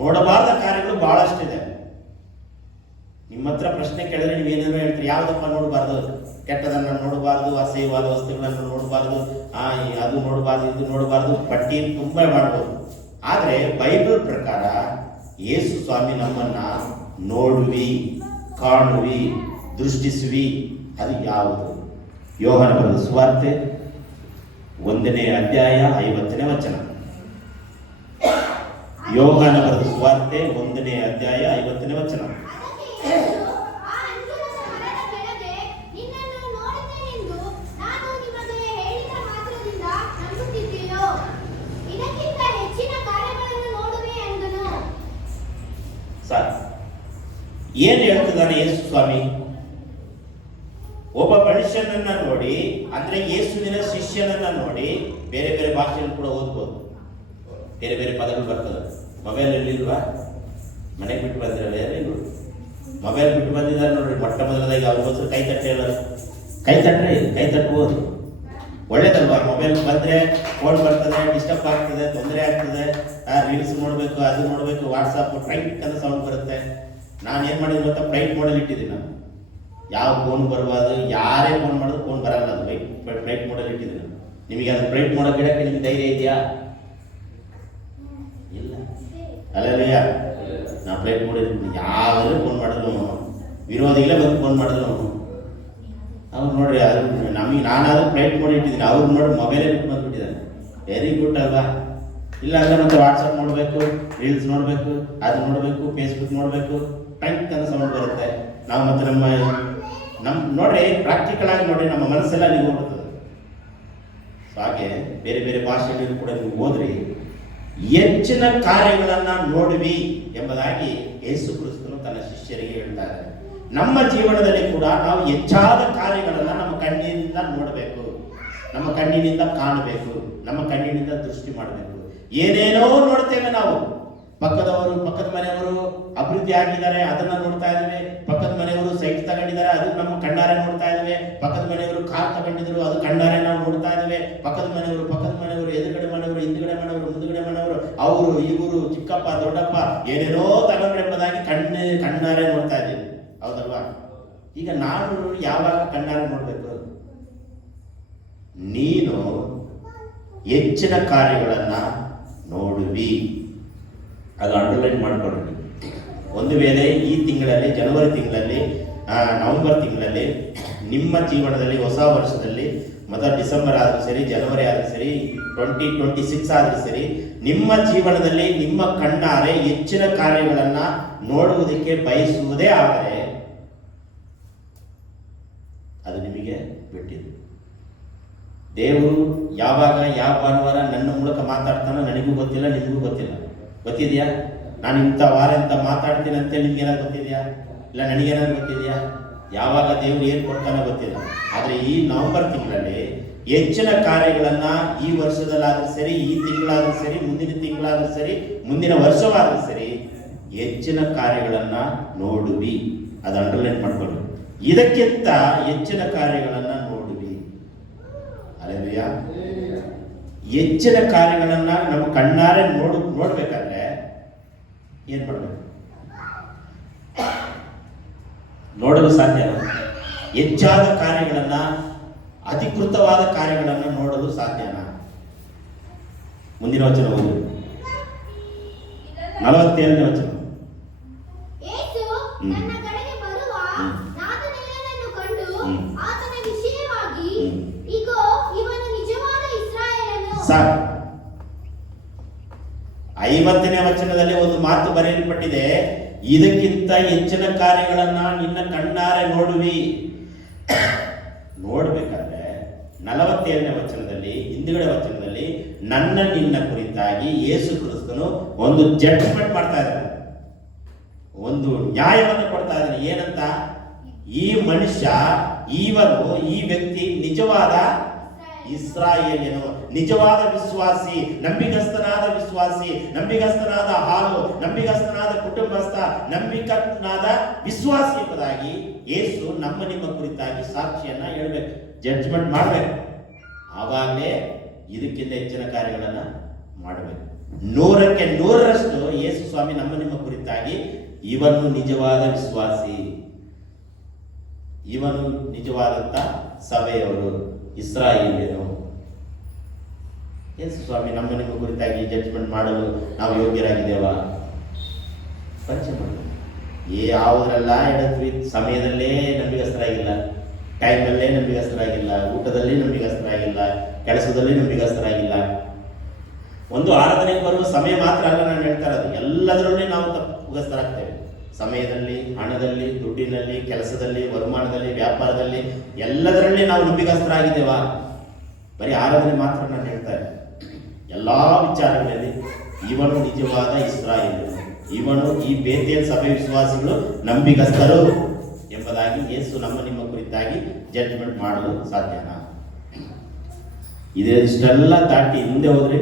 ನೋಡಬಾರದ ಕಾರ್ಯಗಳು ಬಹಳಷ್ಟಿದೆ. ನಿಮ್ಮ ಹತ್ರ ಪ್ರಶ್ನೆ ಕೇಳಿದ್ರೆ ನೀವೇನೇನೋ ಹೇಳ್ತೀರಿ. ಯಾವುದಪ್ಪ ನೋಡಬಾರ್ದು? ಕೆಟ್ಟದನ್ನ ನೋಡಬಾರ್ದು, ಅಸಹ್ಯವಾದ ವಸ್ತುಗಳನ್ನು ನೋಡಬಾರ್ದು, ಅದು ನೋಡಬಾರ್ದು, ಇದು ನೋಡಬಾರ್ದು, ಪಟ್ಟಿ ತುಂಬಾ ಮಾಡ್ಬೋದು. ಆದರೆ ಬೈಬಲ್ ಪ್ರಕಾರ ಯೇಸು ಸ್ವಾಮಿ ನಮ್ಮನ್ನ ನೋಡುವಿ, ಕಾಣುವಿ, ದೃಷ್ಟಿಸುವಿ, ಅದು ಯಾವುದು? ಯೋಹಾನ ಬರೆದ ಸುವಾರ್ತೆ 1ನೇ ಅಧ್ಯಾಯ 50ನೇ ವಚನ. ಯೋಹಾನ ಬರೆದ ಸುವಾರ್ತೆ 1ನೇ ಅಧ್ಯಾಯ 50ನೇ ವಚನ. ಏನ್ ಹೇಳ್ತಿದ್ದಾನೆ ಯೇಸು ಸ್ವಾಮಿ? ಒಬ್ಬ ಮನುಷ್ಯನನ್ನ ನೋಡಿ, ಅಂದ್ರೆ ಯೇಸುವಿನ ಶಿಷ್ಯನನ್ನ ನೋಡಿ, ಬೇರೆ ಬೇರೆ ಭಾಷೆಯನ್ನು ಕೂಡ ಓದ್ಬೋದು, ಬೇರೆ ಬೇರೆ ಪದಗಳು ಬರ್ತದೆ. ಮೊಬೈಲ್ ಇರ್ಲಿಲ್ವಾ? ಮನೆಗೆ ಬಿಟ್ಟು ಬಂದಿರಲ್ಲ, ಯಾರಿಗೂ ಮೊಬೈಲ್ ಬಿಟ್ಟು ಬಂದಿದ್ದಾರೆ ನೋಡ್ರಿ. ಮೊಟ್ಟ ಮೊದಲದಾಗಿ ಅವ್ರಿಗೋಸ್ಕರ ಕೈ ತಟ್ಟೆ ಹೇಳೋದು, ಕೈ ತಟ್ಟಬಹುದು, ಒಳ್ಳೇದಲ್ವಾ? ಮೊಬೈಲ್ ಬಂದ್ರೆ ಫೋನ್ ಬರ್ತದೆ, ಡಿಸ್ಟರ್ಬ್ ಆಗ್ತದೆ, ತೊಂದರೆ ಆಗ್ತದೆ, ರೀಲ್ಸ್ ನೋಡ್ಬೇಕು, ಅದು ನೋಡ್ಬೇಕು, ವಾಟ್ಸಾಪ್ ಟ್ರೈಟ್ ಅಂತ ಸೌಂಡ್ ಬರುತ್ತೆ. ನಾನು ಏನು ಮಾಡಿದ್ರು ಗೊತ್ತಾ? ಫ್ಲೈಟ್ ಮೋಡಲ್ ಇಟ್ಟಿದ್ದೀನಿ ನಾನು. ಯಾವ ಫೋನ್ ಬರಬಾರ್ದು, ಯಾರೇ ಫೋನ್ ಮಾಡಿದ್ರು ಫೋನ್ ಬರಲ್ಲ, ಅದು ಫ್ಲೈಟ್ ಮೋಡಲ್ ಇಟ್ಟಿದ್ದೀನಿ. ನಿಮಗೆ ಅದು ಫ್ಲೈಟ್ ಮೋಡಲ್ ಗಿಡಕ್ಕೆ ನಿಮ್ಗೆ ಧೈರ್ಯ ಇದೆಯಾ? ಇಲ್ಲ. ಅಲ್ಲಯ್ಯ, ನಾ ಫ್ಲೈಟ್ ಮೋಡಲ್ ಇಟ್ಟಿದ್ದೀನಿ. ಯಾವಾಗಲೂ ಫೋನ್ ಮಾಡಿದ್ರು, ವಿರೋಧಿಗಳೇ ಬಂದು ಫೋನ್ ಮಾಡಿದ್ರು ಅವ್ರು ನೋಡ್ರಿ, ಅದು ನಮಗೆ ನಾನಾದ್ರೂ ಫ್ಲೈಟ್ ಮೋಡ್ ಇಟ್ಟಿದ್ದೀನಿ, ಅವ್ರು ನೋಡಿ ಮೊಬೈಲೇ ಬಿಟ್ಟು ಬಂದ್ಬಿಟ್ಟಿದ್ದಾನೆ. ವೆರಿ ಗುಡ್ ಅಲ್ವಾ? ಇಲ್ಲ ಅಂದ್ರೆ ಮತ್ತೆ ವಾಟ್ಸಪ್ ನೋಡಬೇಕು, ರೀಲ್ಸ್ ನೋಡಬೇಕು, ಅದು ನೋಡಬೇಕು, ಫೇಸ್ಬುಕ್ ನೋಡಬೇಕು, ಟೈಟ್ ಅಂತ ಸೌಂಡ್ ಬರುತ್ತೆ. ನಾವು ಮತ್ತೆ ನಮ್ಮ ನೋಡ್ರಿ, ಪ್ರಾಕ್ಟಿಕಲ್ ಆಗಿ ನೋಡ್ರಿ, ನಮ್ಮ ಮನಸ್ಸೆಲ್ಲ ನೀವು ಹೋಗ್ಬಿಡ್ತದೆ. ಸೊ ಹಾಗೆ ಬೇರೆ ಬೇರೆ ಭಾಷೆಗಳಲ್ಲಿ ಕೂಡ ನೀವು ಹೋದ್ರಿ, ಹೆಚ್ಚಿನ ಕಾರ್ಯಗಳನ್ನ ನೋಡುವಿ ಎಂಬುದಾಗಿ ಯೇಸು ಕ್ರಿಸ್ತನು ತನ್ನ ಶಿಷ್ಯರಿಗೆ ಹೇಳ್ತಾರೆ. ನಮ್ಮ ಜೀವನದಲ್ಲಿ ಕೂಡ ನಾವು ಹೆಚ್ಚಾದ ಕಾರ್ಯಗಳನ್ನ ನಮ್ಮ ಕಣ್ಣಿನಿಂದ ನೋಡಬೇಕು, ನಮ್ಮ ಕಣ್ಣಿನಿಂದ ಕಾಣಬೇಕು, ನಮ್ಮ ಕಣ್ಣಿನಿಂದ ದೃಷ್ಟಿ ಮಾಡಬೇಕು. ಏನೇನೋ ನೋಡ್ತೇವೆ ನಾವು. ಪಕ್ಕದ ಮನೆಯವರು ಅಭಿವೃದ್ಧಿ ಆಗಿದ್ದಾರೆ, ಅದನ್ನ ನೋಡ್ತಾ ಇದ್ದೇವೆ. ಪಕ್ಕದ ಮನೆಯವರು ಸೈಟ್ ತಗೊಂಡಿದ್ದಾರೆ, ಅದು ನಮ್ಮ ಕಣ್ಣಾರೆ ನೋಡ್ತಾ ಇದ್ದೇವೆ. ಪಕ್ಕದ ಮನೆಯವರು ಕಾರ್ ತಗೊಂಡಿದ್ರು, ಅದು ಕಣ್ಣಾರೆ ನಾವು ನೋಡ್ತಾ ಇದ್ದೇವೆ. ಪಕ್ಕದ ಮನೆಯವರು ಎದುರುಗಡೆ ಮನೆಯವರು, ಹಿಂದುಗಡೆ ಮನೆಯವರು, ಮುಂದುಗಡೆ ಮನೆಯವರು, ಅವರು ಇವರು, ಚಿಕ್ಕಪ್ಪ ದೊಡ್ಡಪ್ಪ ಏನೇನೋ ತಗೊಂಡ್ರೆಂಬುದಾಗಿ ಕಣ್ಣಾರೆ ನೋಡ್ತಾ ಇದ್ದೀವಿ, ಹೌದಲ್ವಾ? ಈಗ ನಾನು ಯಾವಾಗ ಕಣ್ಣಾರೆ ನೋಡ್ಬೇಕು? ನೀನು ಹೆಚ್ಚಿನ ಕಾರ್ಯಗಳನ್ನು ನೋಡುವಿ. ಅದು ಅಂಡರ್ಲೈನ್ ಮಾಡಿಕೊಳ್ಳಿ. ಒಂದು ವೇಳೆ ಈ ತಿಂಗಳಲ್ಲಿ, ಜನವರಿ ತಿಂಗಳಲ್ಲಿ, ನವೆಂಬರ್ ತಿಂಗಳಲ್ಲಿ ನಿಮ್ಮ ಜೀವನದಲ್ಲಿ, ಹೊಸ ವರ್ಷದಲ್ಲಿ, ಮೊದಲು ಡಿಸೆಂಬರ್ ಆದರೂ ಸರಿ, ಜನವರಿ ಆದರೂ ಸರಿ, 2026 ಆದರೂ ಸರಿ, ನಿಮ್ಮ ಜೀವನದಲ್ಲಿ ನಿಮ್ಮ ಕಣ್ಣಾರೆ ಹೆಚ್ಚಿನ ಕಾರ್ಯಗಳನ್ನು ನೋಡುವುದಕ್ಕೆ ಬಯಸುವುದೇ ಆದರೆ ಅದು ನಿಮಗೆ ಬಿಟ್ಟಿದ್ದು. ದೇವರು ಯಾವಾಗ ಯಾವ ಭಾನುವಾರ ನನ್ನ ಮೂಲಕ ಮಾತಾಡ್ತಾನೋ ನನಗೂ ಗೊತ್ತಿಲ್ಲ, ನಿಮಗೂ ಗೊತ್ತಿಲ್ಲ. ಗೊತ್ತಿದೆಯಾ? ನಾನು ಇಂಥ ವಾರ ಇಂಥ ಮಾತಾಡ್ತೀನಿ ಅಂತೇಳಿ ನಿಮ್ಗೇನಾದ್ರು ಗೊತ್ತಿದೆಯಾ? ಇಲ್ಲ ನನಗೇನಾದ್ರು ಗೊತ್ತಿದೆಯಾ? ಯಾವಾಗ ದೇವರು ಏನು ಕೊಡ್ತಾನೋ ಗೊತ್ತಿಲ್ಲ. ಆದರೆ ಈ ನವೆಂಬರ್ ತಿಂಗಳಲ್ಲಿ ಹೆಚ್ಚಿನ ಕಾರ್ಯಗಳನ್ನು ಈ ವರ್ಷದಲ್ಲಾದರೂ ಸರಿ, ಈ ತಿಂಗಳಾದರೂ ಸರಿ, ಮುಂದಿನ ತಿಂಗಳಾದರೂ ಸರಿ, ಮುಂದಿನ ವರ್ಷವಾದರೂ ಸರಿ, ಹೆಚ್ಚಿನ ಕಾರ್ಯಗಳನ್ನು ನೋಡುವಿ. ಅದು ಅಂಡರ್ಲೈನ್ ಮಾಡ್ಕೊಳ್ಳಿ. ಇದಕ್ಕಿಂತ ಹೆಚ್ಚಿನ ಕಾರ್ಯಗಳನ್ನು ನೋಡುವಿ. ಅಲ್ಲೇಲೂಯಾ. ಹೆಚ್ಚಿನ ಕಾರ್ಯಗಳನ್ನು ನಮ್ಮ ಕಣ್ಣಾರೆ ನೋಡ್ಬೇಕಾದ್ರೆ ಏನ್ ಮಾಡಬೇಕು? ನೋಡಲು ಸಾಧ್ಯ. ಹೆಚ್ಚಾದ ಕಾರ್ಯಗಳನ್ನ, ಅಧಿಕೃತವಾದ ಕಾರ್ಯಗಳನ್ನು ನೋಡಲು ಸಾಧ್ಯನಾ? ಮುಂದಿನ ವಚನ ಓದಿ, 47ನೇ ವಚನ. ಯೇಸು ನನ್ನ ಕಡೆಗೆ ಬರುವ ನಾಥನೀಯನನ್ನು ಕಂಡು ಆತನ ವಿಷಯವಾಗಿ, ಇಗೋ ಇವನು ನಿಜವಾದ ಇಸ್ರಾಯೇಲನು. ಸಾಕು. 50ನೇ ವಚನದಲ್ಲಿ ಒಂದು ಮಾತು ಬರೆಯಲ್ಪಟ್ಟಿದೆ, ಇದಕ್ಕಿಂತ ಹೆಚ್ಚಿನ ಕಾರ್ಯಗಳನ್ನ ನಿನ್ನ ಕಣ್ಣಾರೆ ನೋಡುವಿ. ನೋಡ್ಬೇಕಾದ್ರೆ 47ನೇ ವಚನದಲ್ಲಿ, ಹಿಂದುಗಡೆ ವಚನದಲ್ಲಿ ನನ್ನ ನಿನ್ನ ಕುರಿತಾಗಿ ಯೇಸು ಕ್ರಿಸ್ತನು ಒಂದು ಜಡ್ಜ್ಮೆಂಟ್ ಮಾಡ್ತಾ ಇದ್ದಾನೆ, ಒಂದು ನ್ಯಾಯವನ್ನು ಕೊಡ್ತಾ ಇದ್ದಾನೆ. ಏನಂತ? ಈ ಮನುಷ್ಯ, ಇವನು, ಈ ವ್ಯಕ್ತಿ ನಿಜವಾದ ಇಸ್ರಾಯೇಲ್ಯನು, ನಿಜವಾದ ವಿಶ್ವಾಸಿ, ನಂಬಿಗಸ್ತನಾದ ವಿಶ್ವಾಸಿ, ನಂಬಿಗಸ್ತನಾದ ಹಾಲು, ನಂಬಿಗಸ್ತನಾದ ಕುಟುಂಬಸ್ಥ, ನಂಬಿಕನಾದ ವಿಶ್ವಾಸಿ ಎಂಬುದಾಗಿ ಯೇಸು ನಮ್ಮ ನಿಮ್ಮ ಕುರಿತಾಗಿ ಸಾಕ್ಷಿಯನ್ನ ಹೇಳ್ಬೇಕು, ಜಡ್ಜ್ಮೆಂಟ್ ಮಾಡಬೇಕು. ಆವಾಗಲೇ ಇದಕ್ಕಿಂತ ಹೆಚ್ಚಿನ ಕಾರ್ಯಗಳನ್ನು ಮಾಡಬೇಕು. 100ಕ್ಕೆ 100ರಷ್ಟು ಯೇಸು ಸ್ವಾಮಿ ನಮ್ಮ ನಿಮ್ಮ ಕುರಿತಾಗಿ, ಇವನು ನಿಜವಾದ ವಿಶ್ವಾಸಿ, ಇವನು ನಿಜವಾದಂತ ಸಭೆಯವರು, ಇಸ್ರಾಯೇಲ್ಯರು. ಯೇಸು ಸ್ವಾಮಿ ನಮ್ಮ ನಿಮ್ಮ ಕುರಿತಾಗಿ ಜಡ್ಜ್ಮೆಂಟ್ ಮಾಡಲು ನಾವು ಯೋಗ್ಯರಾಗಿದ್ದೇವಾ? ಪರೀಕ್ಷೆ ಮಾಡಬೇಕು. ಯಾವುದರೆಲ್ಲ ಎಡತ್ವಿ, ಸಮಯದಲ್ಲೇ ನಂಬಿಗಸ್ತರಾಗಿಲ್ಲ, ಟೈಮಲ್ಲೇ ನಂಬಿಗಸ್ತರಾಗಿಲ್ಲ, ಊಟದಲ್ಲಿ ನಂಬಿಗಸ್ತರಾಗಿಲ್ಲ, ಕೆಲಸದಲ್ಲಿ ನಂಬಿಗಸ್ತರಾಗಿಲ್ಲ. ಒಂದು ಆರಾಧನೆಗೆ ಬರುವ ಸಮಯ ಮಾತ್ರ ಅಲ್ಲ ನಾನು ಹೇಳ್ತಾ ಇರೋದು, ಎಲ್ಲದರಲ್ಲೇ ನಾವು ತಪ್ಪುಗಸ್ತರಾಗ್ತೇವೆ. ಸಮಯದಲ್ಲಿ, ಹಣದಲ್ಲಿ, ದುಡ್ಡಿನಲ್ಲಿ, ಕೆಲಸದಲ್ಲಿ, ವರುಮಾನದಲ್ಲಿ, ವ್ಯಾಪಾರದಲ್ಲಿ, ಎಲ್ಲದರಲ್ಲಿ ನಾವು ನಂಬಿಗಸ್ತರಾಗಿದ್ದೇವಾ? ಬರೀ ಆರಾಧನೆ ಮಾತ್ರ ನಾನು ಹೇಳ್ತಾ ಇದ್ದೆ. ಎಲ್ಲ ವಿಚಾರಗಳಲ್ಲಿ ಇವನು ನಿಜವಾದ ಇಸ್ರಾಯೇಲ್ಯನು, ಇವನು ಈ ಬೇತೇಲ್ ಸಭೆ ವಿಶ್ವಾಸಿಗಳು ನಂಬಿಗಸ್ತರು ಎಂಬುದಾಗಿ ಯೇಸು ನಮ್ಮ ನಿಮ್ಮ ಕುರಿತಾಗಿ ಜಡ್ಜ್ಮೆಂಟ್ ಮಾಡಲು ಸಾಧ್ಯನಾ? ಇಷ್ಟೆಲ್ಲ ದಾಟಿ ಮುಂದೆ ಹೋದ್ರೆ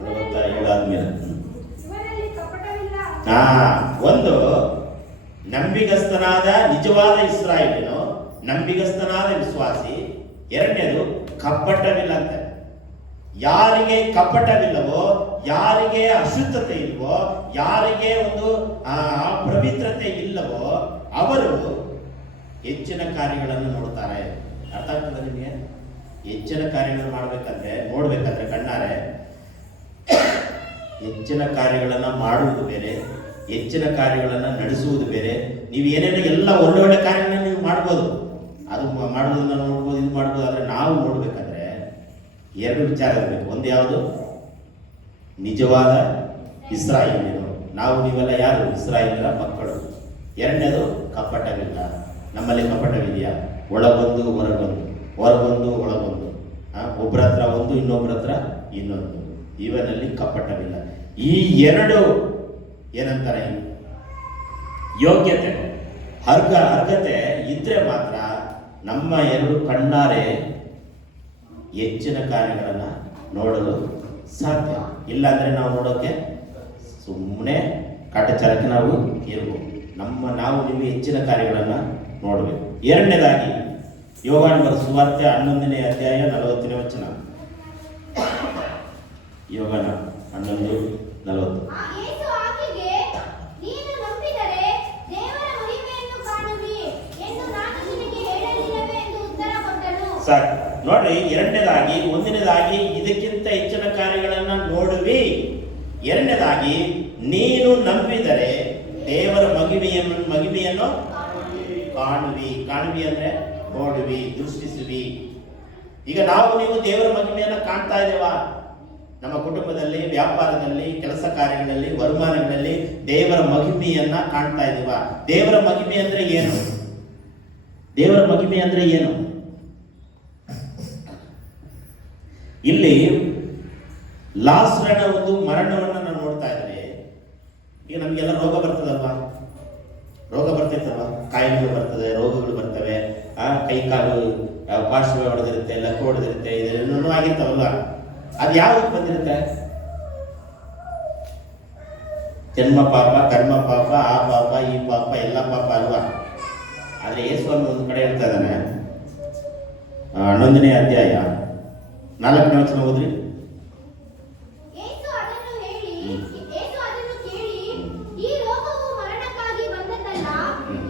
47 ಆದ್ಮೇಲೆ ಒಂದು ನಂಬಿಗಸ್ತನಾದ ನಿಜವಾದ ಇಸ್ರಾಯೇಲನು, ನಂಬಿಗಸ್ತನಾದ ವಿಶ್ವಾಸಿ. ಎರಡನೇದು ಕಪಟವಿಲ್ಲ ಅಂತ. ಯಾರಿಗೆ ಕಪಟವಿಲ್ಲವೋ, ಯಾರಿಗೆ ಅಶುದ್ಧತೆ ಇಲ್ವೋ, ಯಾರಿಗೆ ಒಂದು ಪವಿತ್ರತೆ ಇಲ್ಲವೋ ಅವರು ಹೆಚ್ಚಿನ ಕಾರ್ಯಗಳನ್ನು ನೋಡ್ತಾರೆ. ಅರ್ಥ ಆಗ್ತದೆ ನಿಮಗೆ? ಹೆಚ್ಚಿನ ಕಾರ್ಯಗಳನ್ನು ನೋಡ್ಬೇಕಾದ್ರೆ ಕಣ್ಣಾರೆ ಹೆಚ್ಚಿನ ಕಾರ್ಯಗಳನ್ನು ಮಾಡುವುದು ಬೇರೆ, ಹೆಚ್ಚಿನ ಕಾರ್ಯಗಳನ್ನು ನಡೆಸುವುದು ಬೇರೆ. ನೀವು ಏನೇನೋ ಎಲ್ಲ ಒಳ್ಳೊಳ್ಳೆ ಕಾರ್ಯಗಳನ್ನ ನೀವು ಮಾಡ್ಬೋದು, ಅದು ಮಾಡುವುದನ್ನ ನೋಡ್ಬೋದು, ಇದು ಮಾಡ್ಬೋದು. ಆದರೆ ನಾವು ನೋಡ್ಬೇಕಾದ್ರೆ ಎರಡು ವಿಚಾರ ಇರಬೇಕು. ಒಂದು ಯಾವುದು? ನಿಜವಾದ ಇಸ್ರಾಯೇಲ್ಯರು, ನಾವು ನೀವೆಲ್ಲ ಯಾರು? ಇಸ್ರಾಯೇಲರ ಮಕ್ಕಳು. ಎರಡನೇದು ಕಪಟವಿಲ್ಲ. ನಮ್ಮಲ್ಲಿ ಕಪಟವಿದೆಯಾ? ಒಳಗೊಂದು ಹೊರಗೊಂದು, ಹೊರಗೊಂದು ಒಳಗೊಂದು, ಒಬ್ಬರ ಹತ್ರ ಒಂದು, ಇನ್ನೊಬ್ಬರ ಹತ್ರ ಇನ್ನೊಂದು. ಇವನಲ್ಲಿ ಕಪಟವಿಲ್ಲ. ಈ ಎರಡು ಏನಂತಾರೆ, ಯೋಗ್ಯತೆ, ಅರ್ಹತೆ ಇದ್ರೆ ಮಾತ್ರ ನಮ್ಮ ಎರಡು ಕಣ್ಣಾರೆ ಹೆಚ್ಚಿನ ಕಾರ್ಯಗಳನ್ನು ನೋಡಲು ಸಾಧ್ಯ. ಇಲ್ಲಾಂದ್ರೆ ನಾವು ನೋಡೋಕೆ ಸುಮ್ಮನೆ ಕಾಟಚಾರಕ್ಕೆ ನಾವು ಇರ್ಬೋದು. ನಾವು ನೀವು ಹೆಚ್ಚಿನ ಕಾರ್ಯಗಳನ್ನು ನೋಡಬೇಕು. ಎರಡನೇದಾಗಿ ಯೋಹಾನ ಬರೆದ ಸುವಾರ್ತೆ 11ನೇ ಅಧ್ಯಾಯ 40ನೇ ವಚನ. ಯೋಹಾನ 11:40. ಯೇಸು ಆಕೆಗೆ, ನೀನು ನಂಬಿದರೆ ದೇವರ ಮಹಿಮೆಯನ್ನು ಕಾಣುವಿ ಎಂದು ನಾನು ಸಾಕು ನೋಡ್ರಿ. ಎರಡನೇದಾಗಿ, ಒಂದನೇದಾಗಿ ಇದಕ್ಕಿಂತ ಹೆಚ್ಚಿನ ಕಾರ್ಯಗಳನ್ನ ನೋಡುವಿ. ಎರಡನೇದಾಗಿ, ನೀನು ನಂಬಿದರೆ ದೇವರ ಮಹಿಮೆಯನ್ನು ಕಾಣುವಿ ಅಂದ್ರೆ ನೋಡುವಿ, ದೃಷ್ಟಿಸುವಿ. ಈಗ ನೀವು ದೇವರ ಮಹಿಮೆಯನ್ನು ಕಾಣ್ತಾ ಇದ್ದೇವಾ? ನಮ್ಮ ಕುಟುಂಬದಲ್ಲಿ, ವ್ಯಾಪಾರದಲ್ಲಿ, ಕೆಲಸ ಕಾರ್ಯಗಳಲ್ಲಿ, ವರಮಾನಗಳಲ್ಲಿ ದೇವರ ಮಹಿಮೆಯನ್ನ ಕಾಣ್ತಾ ಇದ್ದೀವಾ? ದೇವರ ಮಹಿಮೆ ಅಂದ್ರೆ ಏನು? ದೇವರ ಮಹಿಮೆ ಅಂದ್ರೆ ಏನು? ಇಲ್ಲಿ ಲಾಸರನ ಒಂದು ಮರಣವನ್ನ ನಾವು ನೋಡ್ತಾ ಇದ್ರೆ, ಈಗ ನಮ್ಗೆಲ್ಲ ರೋಗ ಬರ್ತದಲ್ವಾ? ರೋಗ ಬರ್ತೈತಲ್ವಾ? ಕಾಯಿಲೆಗಳು ಬರ್ತದೆ, ರೋಗಗಳು ಬರ್ತವೆ, ಕೈ ಕಾಲು ಪಾರ್ಶ್ವ ಹೊಡೆದಿರುತ್ತೆ, ಲಕ್ಕ ಹೊಡೆದಿರುತ್ತೆ, ಇದೆಲ್ಲನೂ ಆಗಿರ್ತಾವಲ್ವಾ? ಅದು ಯಾವ್ದು ಬಂದಿರುತ್ತೆ? ಜನ್ಮ ಪಾಪ, ಕರ್ಮ ಪಾಪ, ಆ ಪಾಪ, ಈ ಪಾಪ, ಎಲ್ಲ ಪಾಪ ಅಲ್ವಾ? ಆದ್ರೆ ಯೇಸುವನ್ನು ಒಂದು ಕಡೆ ಹೇಳ್ತಾ ಇದ್ದಾನೆ, 11ನೇ ಅಧ್ಯಾಯ 4ನೇ ವಚನ ಓದ್ರಿ. ಯೇಸು ಅದನ್ನು ಕೇಳಿ, ಈ ರೋಗವು ಮರಣಕ್ಕಾಗಿ ಬಂದದ್ದಲ್ಲ,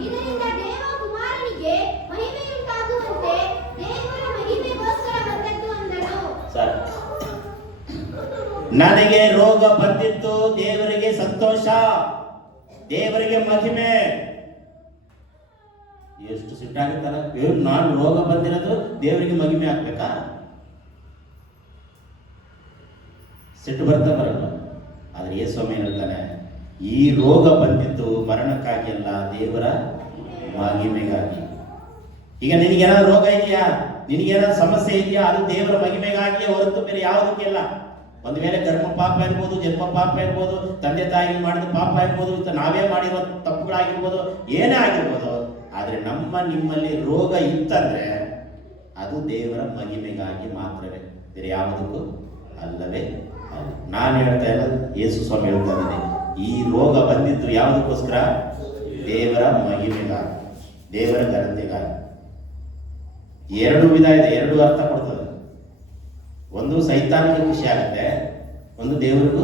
ಇದರಿಂದ ದೇವಕುಮಾರನಿಗೆ ಮಹಿಮೆಯುಂಟಾಗುವಂತೆ ದೇವರ ಮಹಿಮೆಗೋಸ್ಕರ ಬಂದದ್ದು ಅಂದನು. ಸರ್, ನನಗೆ ರೋಗ ಬಂದಿತ್ತು, ದೇವರಿಗೆ ಸಂತೋಷ, ದೇವರಿಗೆ ಮಹಿಮೆ. ಎಷ್ಟು ಸಿಟ್ಟಾಗುತ್ತಲ್ಲ, ನಾನು ರೋಗ ಬಂದಿರೋದು ದೇವರಿಗೆ ಮಹಿಮೆ ಆಗ್ಬೇಕಾ? ಸಿಟ್ಟು ಬರ್ತಾ ಬರಲ್ಲ. ಆದ್ರೆ ಯೇಸ್ವಾಮಿ ಹೇಳ್ತಾನೆ, ಈ ರೋಗ ಬಂದಿತ್ತು ಮರಣಕ್ಕಾಗಿ ಅಲ್ಲ, ದೇವರ ಮಹಿಮೆಗಾಗಿ. ಈಗ ನಿನಗೇನಾದ್ರು ರೋಗ ಇದೆಯಾ, ನಿನಗೇನಾದ್ರು ಸಮಸ್ಯೆ ಇದೆಯಾ, ಅದು ದೇವರ ಮಹಿಮೆಗಾಗಿ ಹೊರತು ಬೇರೆ ಯಾವುದಕ್ಕೆ ಇಲ್ಲ. ಒಂದು ವೇಳೆ ಕರ್ಮ ಪಾಪ ಇರ್ಬೋದು, ಜನ್ಮ ಪಾಪ ಇರ್ಬೋದು, ತಂದೆ ತಾಯಿ ಮಾಡಿದ ಪಾಪ ಇರ್ಬೋದು, ನಾವೇ ಮಾಡಿರೋ ತಪ್ಪುಗಳಾಗಿರ್ಬೋದು, ಏನೇ ಆಗಿರ್ಬೋದು, ಆದ್ರೆ ನಿಮ್ಮಲ್ಲಿ ರೋಗ ಇತ್ತಂದ್ರೆ ಅದು ದೇವರ ಮಹಿಮೆಗಾಗಿ ಮಾತ್ರವೇ, ಬೇರೆ ಯಾವುದಕ್ಕೂ ಅಲ್ಲವೇ ಅಲ್ಲ. ನಾನು ಹೇಳ್ತಾ ಇಲ್ಲ, ಯೇಸು ಸ್ವಾಮಿ ಹೇಳ್ತಾ ಇದ್ದೀನಿ, ಈ ರೋಗ ಬಂದಿದ್ದು ಯಾವುದಕ್ಕೋಸ್ಕರ? ದೇವರ ಮಹಿಮೆಗಾಗಿ, ದೇವರ ಘನತೆಗಾಗಿ. ಎರಡು ವಿಧ ಇದೆ, ಎರಡು ಅರ್ಥ ಕೊಡ್ತದೆ. ಒಂದು ಸೈತಾನಿಗೆ ಖುಷಿ ಆಗುತ್ತೆ, ಒಂದು ದೇವರಿಗೂ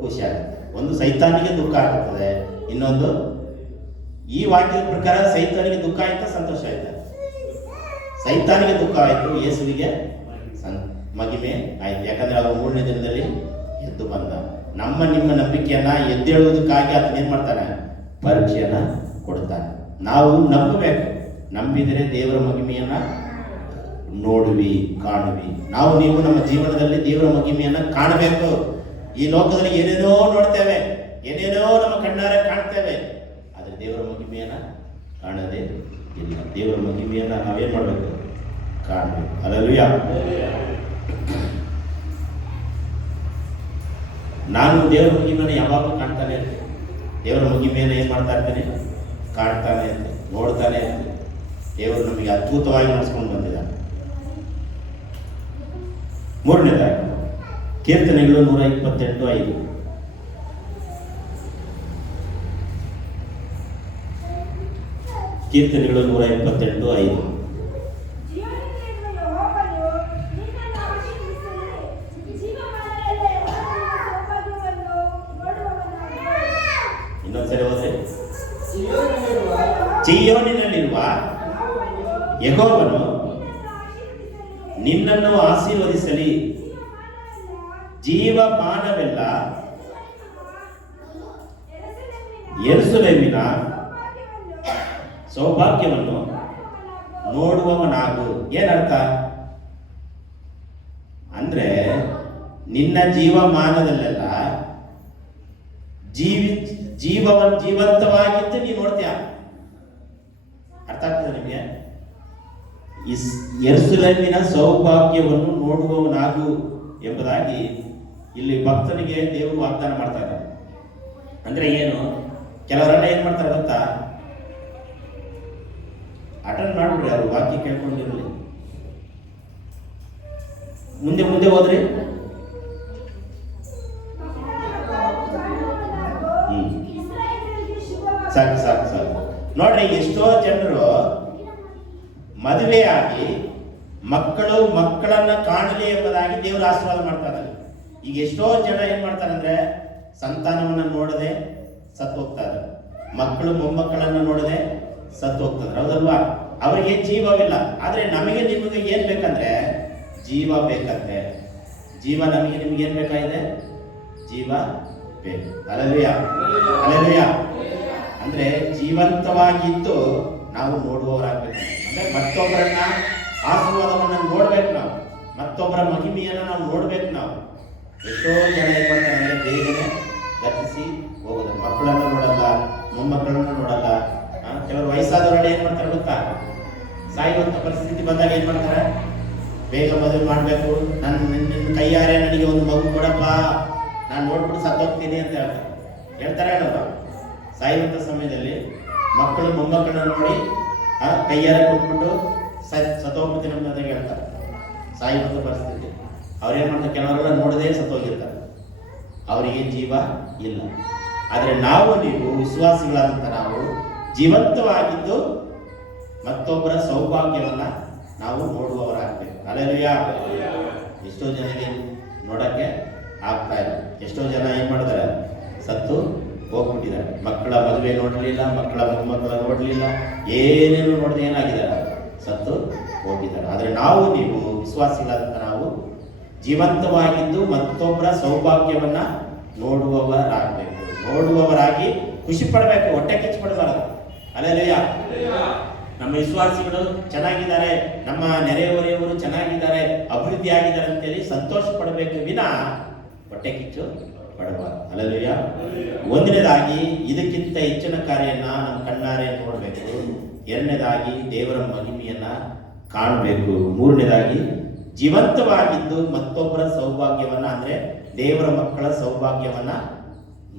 ಖುಷಿ ಆಗುತ್ತೆ. ಒಂದು ಸೈತಾನಿಗೆ ದುಃಖ ಆಗುತ್ತದೆ, ಇನ್ನೊಂದು ಈ ವಾಕ್ಯದ ಪ್ರಕಾರ ಸೈತಾನಿಗೆ ದುಃಖ ಆಯ್ತಾ, ಸಂತೋಷ ಆಯ್ತಾ? ಸೈತಾನಿಗೆ ದುಃಖ ಆಯ್ತು, ಯೇಸುವಿಗೆ ಮಹಿಮೆ ಆಯ್ತು. ಯಾಕಂದ್ರೆ ಅವನು 3ನೇ ದಿನದಲ್ಲಿ ಎದ್ದು ಬಂದ. ನಿಮ್ಮ ನಂಬಿಕೆಯನ್ನ ಎದ್ದೇಳುವುದಕ್ಕಾಗಿ ಆತನ ಏನ್ ಮಾಡ್ತಾನೆ? ಪರೀಕ್ಷೆಯನ್ನ ಕೊಡ್ತಾನೆ. ನಾವು ನಂಬಬೇಕು. ನಂಬಿದರೆ ದೇವರ ಮಹಿಮೆಯನ್ನ ನೋಡುವಿ, ಕಾಣುವಿ. ನೀವು ನಮ್ಮ ಜೀವನದಲ್ಲಿ ದೇವರ ಮಹಿಮೆಯನ್ನ ಕಾಣಬೇಕು. ಈ ಲೋಕದಲ್ಲಿ ಏನೇನೋ ನೋಡ್ತೇವೆ, ಏನೇನೋ ನಮ್ಮ ಕಣ್ಣಾರೆ ಕಾಣ್ತೇವೆ, ಆದ್ರೆ ದೇವರ ಮಹಿಮೆಯನ್ನ ಕಾಣದೇ ಇಲ್ಲ. ದೇವರ ಮಹಿಮೆಯನ್ನ ನಾವೇನ್ ಮಾಡ್ಬೇಕು? ಕಾಣಬೇಕು. ಹಲ್ಲೆಲೂಯಾ. ನಾನು ದೇವರ ಮಹಿಮೆಯನ್ನು ಯಾವಾಗಲೂ ಕಾಣ್ತಾನೆ ಇರ್ತೇನೆ. ದೇವರ ಮಹಿಮೆಯನ್ನು ಏನ್ ಮಾಡ್ತಾ ಇರ್ತೇನೆ? ಕಾಣ್ತಾನೆ ಇರ್ತೇನೆ, ನೋಡ್ತಾನೆ ಇರ್ತೇನೆ. ದೇವರು ನಮಗೆ ಅದ್ಭುತವಾಗಿ ನಡೆಸ್ಕೊಂಡು ಬಂದಿದ್ದಾನೆ. 3ನೇದಾಗಿ ಕೀರ್ತನೆಗಳು 128:5. ಕೀರ್ತನೆಗಳು 128:5. ಇನ್ನೊಂದ್ಸರಿ ಹೋದ್ರೆ, ಚೀಯೋನಿನಲ್ಲಿರುವ ಯೆಹೋವನು ನಿನ್ನನ್ನು ಆಶೀರ್ವದಿಸಲಿ, ಜೀವಮಾನವೆಲ್ಲ ಯೆರೂಸಲೇಮಿನ ಸೌಭಾಗ್ಯವನ್ನು ನೋಡುವವನಾಗು. ಏನರ್ಥ ಅಂದ್ರೆ, ನಿನ್ನ ಜೀವಮಾನದಲ್ಲೆಲ್ಲ ಜೀವಂತವಾಗಿದ್ದು ನೀನು ನೋಡ್ತೀಯ. ಅರ್ಥ ಆಗ್ತದೆ ನಿಮಗೆ? ಯೆರೂಸಲೇಮಿನ ಸೌಭಾಗ್ಯವನ್ನು ನೋಡುವವನಾಗು ಎಂಬುದಾಗಿ ಇಲ್ಲಿ ಭಕ್ತನಿಗೆ ದೇವರು ವಾಗ್ದಾನ ಮಾಡ್ತಾ ಇದ್ದಾರೆ. ಅಂದ್ರೆ ಏನು? ಕೆಲವರೆಲ್ಲ ಏನ್ ಮಾಡ್ತಾರೆ ಗೊತ್ತಾ? ಅಟೆಂಡ್ ಮಾಡ್ಬಿಡ್ರಿ, ಅವರು ವಾಕ್ಯ ಕೇಳ್ಕೊಂಡಿರಲಿ. ಮುಂದೆ ಹೋದ್ರಿ. ಸಾಕು ನೋಡ್ರಿ, ಎಷ್ಟೋ ಜನರು ಮದುವೆಯಾಗಿ ಮಕ್ಕಳನ್ನ ಕಾಣಲಿ ಎಂಬುದಾಗಿ ದೇವರ ಆಶೀರ್ವಾದ ಮಾಡ್ತಾ ಇದ್ದಾರೆ. ಈಗ ಎಷ್ಟೋ ಜನ ಏನ್ ಮಾಡ್ತಾರೆ ಅಂದ್ರೆ, ಸಂತಾನವನ್ನ ನೋಡದೆ ಸತ್ತು ಹೋಗ್ತಾರೆ, ಮಕ್ಕಳು ಮೊಮ್ಮಕ್ಕಳನ್ನ ನೋಡದೆ ಸತ್ತು ಹೋಗ್ತಾರೆ. ಹೌದಲ್ವಾ? ಅವರಿಗೆ ಜೀವವಿಲ್ಲ. ಆದರೆ ನಮಗೆ ನಿಮಗೆ ಏನ್ ಬೇಕಂದ್ರೆ ಜೀವ ಬೇಕಂತೆ. ಜೀವ ನಮಗೆ ನಿಮ್ಗೆ ಏನ್ ಬೇಕಾಗಿದೆ? ಜೀವ ಬೇಕು. Hallelujah, hallelujah. ಅಂದ್ರೆ ಜೀವಂತವಾಗಿದ್ದು ನಾವು ನೋಡುವವರಾಗಬೇಕು. ಅಂದ್ರೆ ಮತ್ತೊಬ್ಬರನ್ನ ಆಶೀರ್ವಾದವನ್ನ ನೋಡ್ಬೇಕು ನಾವು, ಮತ್ತೊಬ್ಬರ ಮಹಿಮೆಯನ್ನ ನಾವು ನೋಡ್ಬೇಕು ನಾವು. ಎಷ್ಟೋ ಜನ ಏನ್ ಮಾಡ್ತಾರೆ ಅಂದ್ರೆ ಬೇಗನೆ ಗತಿಸಿ ಹೋಗೋದು. ಮಕ್ಕಳನ್ನು ನೋಡಲ್ಲ, ಮೊಮ್ಮಕ್ಕಳನ್ನು ನೋಡಲ್ಲ. ಕೆಲವರು ವಯಸ್ಸಾದವರಲ್ಲಿ ಏನ್ ಮಾಡ್ತಾರೆ ಗೊತ್ತಾ? ಸಾಯುವಂತ ಪರಿಸ್ಥಿತಿ ಬಂದಾಗ ಏನ್ ಮಾಡ್ತಾರೆ? ಬೇಗ ಮದುವೆ ಮಾಡಬೇಕು, ನಿನ್ನ ಕೈಯಾರೆ ನನಗೆ ಒಂದು ಮಗು ಕೊಡಪ್ಪ, ನಾನು ನೋಡ್ಬಿಟ್ಟು ಸತ್ತೋಗ್ತೀನಿ ಅಂತ ಹೇಳ್ತಾರೆ ಹೇಳಲ್ಲ? ಸಾಯುವಂತ ಸಮಯದಲ್ಲಿ ಮಕ್ಕಳು ಮೊಮ್ಮಕ್ಕಳನ್ನು ನೋಡಿ ಕೈಯಾರೆ ಕೊಟ್ಬಿಟ್ಟು ಸತ್ತೋಗ್ಬಿಡ್ತೀನಿ ಅಂತ ಹೇಳ್ತಾರೆ. ಸಾಯುವಂತ ಪರಿಸ್ಥಿತಿ ಅವ್ರೇನ್ ಮಾಡ್ತಾರೆ? ಕೆಲವರೆಲ್ಲ ನೋಡದೇ ಸತ್ತೋಗಿರ್ತಾರೆ, ಅವರಿಗೆ ಜೀವ ಇಲ್ಲ. ಆದರೆ ನಾವು ನೀವು ವಿಶ್ವಾಸಿಗಳಂತ ನಾವು ಜೀವಂತವಾಗಿದ್ದು ಮತ್ತೊಬ್ಬರ ಸೌಭಾಗ್ಯವನ್ನ ನಾವು ನೋಡುವವರಾಗಬೇಕು. ಹಲ್ಲೆಲೂಯಾ. ಎಷ್ಟೋ ಜನರಿಗೆ ನೋಡಕ್ಕೆ ಆಗ್ತಾ ಇಲ್ಲ. ಎಷ್ಟೋ ಜನ ಏನ್ ಮಾಡಿದಾರೆ? ಸತ್ತು ಹೋಗ್ಬಿಟ್ಟಿದ್ದಾರೆ. ಮಕ್ಕಳ ಮದುವೆ ನೋಡಲಿಲ್ಲ, ಮಕ್ಕಳ ಮೊಮ್ಮಕ್ಕಳ ನೋಡಲಿಲ್ಲ, ಏನೇನು ನೋಡದೆ ಏನಾಗಿದ್ದಾರೆ? ಸತ್ತು ಹೋಗಿದ್ದಾರೆ. ಆದರೆ ನಾವು ನೀವು ವಿಶ್ವಾಸಿಗಳಂತ ನಾವು ಜೀವಂತವಾಗಿದ್ದು ಮತ್ತೊಬ್ಬರ ಸೌಭಾಗ್ಯವನ್ನ ನೋಡುವವರಾಗಬೇಕು. ನೋಡುವವರಾಗಿ ಖುಷಿ ಪಡಬೇಕು, ಹೊಟ್ಟೆ ಕಿಚ್ಚು ಪಡಬಾರದು. ಹಲ್ಲೆಲೂಯಾ. ನಮ್ಮ ವಿಶ್ವಾಸಿಗಳು ಚೆನ್ನಾಗಿದ್ದಾರೆ, ನಮ್ಮ ನೆರೆಹೊರೆಯವರು ಚೆನ್ನಾಗಿದ್ದಾರೆ, ಅಭಿವೃದ್ಧಿ ಆಗಿದ್ದಾರೆ ಅಂತೇಳಿ ಸಂತೋಷ ಪಡಬೇಕು ವಿನ ಹೊಟ್ಟೆ ಕಿಚ್ಚು ಪಡಬಾರದು. ಹಲ್ಲೆಲೂಯಾ. ಒಂದನೇದಾಗಿ ಇದಕ್ಕಿಂತ ಹೆಚ್ಚಿನ ಕಾರ್ಯನ ನಮ್ಮ ಕಣ್ಣಾರೆ ನೋಡಬೇಕು. ಎರಡನೇದಾಗಿ ದೇವರ ಮಹಿಮೆಯನ್ನ ಕಾಣಬೇಕು. ಮೂರನೇದಾಗಿ ಜೀವಂತವಾಗಿದ್ದು ಮತ್ತೊಬ್ಬರ ಸೌಭಾಗ್ಯವನ್ನ ಅಂದ್ರೆ ದೇವರ ಮಕ್ಕಳ ಸೌಭಾಗ್ಯವನ್ನ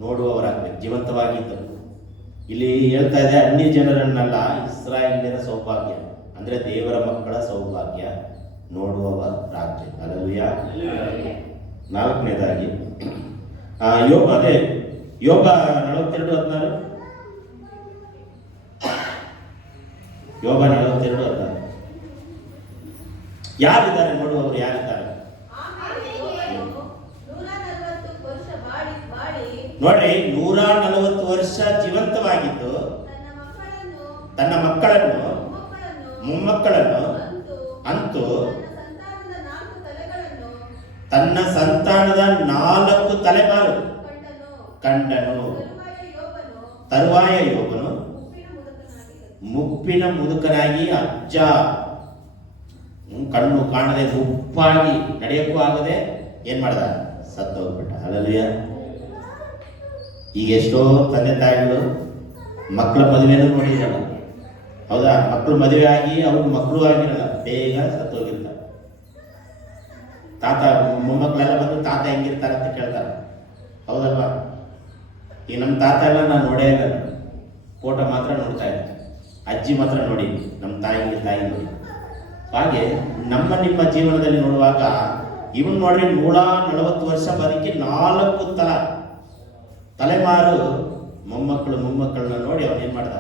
ನೋಡುವವರಾಗಬೇಕು. ಜೀವಂತವಾಗಿದ್ದು ಇಲ್ಲಿ ಹೇಳ್ತಾ ಇದೆ, ಅನ್ಯ ಜನರನ್ನೆಲ್ಲ ಇಸ್ರಾಯೇಲ್ಯರ ಸೌಭಾಗ್ಯ ಅಂದ್ರೆ ದೇವರ ಮಕ್ಕಳ ಸೌಭಾಗ್ಯ ನೋಡುವವರಾಗಬೇಕು. ಹಲ್ಲೆಲೂಯಾ. ನಾಲ್ಕನೇದಾಗಿ ಯೋಬ 42:16. ಯೋಬ 42:16. ಯಾರಿದ್ದಾರೆ ನೋಡುವವರು? ಯಾರಿದ್ದಾರೆ ನೋಡ್ರಿ? 140 ವರ್ಷ ಜೀವಂತವಾಗಿದ್ದು ತನ್ನ ಮಕ್ಕಳನ್ನು ಮೊಮ್ಮಕ್ಕಳನ್ನು ಅಂತೂ ತನ್ನ ಸಂತಾನದ 4 ತಲೆಮಾರು ಕಂಡನು. ತರುವಾಯ ಯೋಬನು ಮುಪ್ಪಿನ ಮುದುಕನಾಗಿ ಅಜ್ಜ, ಕಣ್ಣು ಕಾಣದೆ ಮುಪ್ಪಾಗಿ ನಡೆಯಕ್ಕೂ ಆಗದೆ ಏನ್ ಮಾಡ್ದ? ಸತ್ತೋಗ್ಬಿಟ್ಟ. ಹಲ್ಲೆಲೂಯಾ. ಈಗ ಎಷ್ಟೋ ತಂದೆ ತಾಯಿಗಳು ಮಕ್ಕಳ ಮದುವೆನೂ ನೋಡಿರಲ್ಲ, ಹೌದಾ? ಮಕ್ಕಳು ಮದುವೆ ಆಗಿ ಅವ್ರಿಗೆ ಮಕ್ಕಳು ಆಗಿರಲ್ಲ, ಬೇಗ ಸತ್ತೋಗಿರ್ತಾರೆ. ತಾತ ಮೊಮ್ಮಕ್ಕಳೆಲ್ಲ ಬಂದು ತಾತ ಹೆಂಗಿರ್ತಾರೆ ಅಂತ ಕೇಳ್ತಾರೆ, ಹೌದಲ್ವಾ? ಈಗ ನಮ್ಮ ತಾತ ಎಲ್ಲ ನಾನು ನೋಡೇ ಇಲ್ಲ, ಫೋಟೋ ಮಾತ್ರ ನೋಡ್ತಾ ಇದ್ದೆ. ಅಜ್ಜಿ ಮಾತ್ರ ನೋಡಿ, ನಮ್ಮ ತಾಯಿ ನೋಡಿ. ಹಾಗೆ ನಮ್ಮ ನಿಮ್ಮ ಜೀವನದಲ್ಲಿ ನೋಡುವಾಗ ಇವನ್ ನೋಡ್ರಿ 140 ವರ್ಷ ಬದುಕಿ 4 ತಲೆಮಾರು ಮೊಮ್ಮಕ್ಕಳನ್ನ ನೋಡಿ ಅವನು ಏನ್ ಮಾಡ್ದ?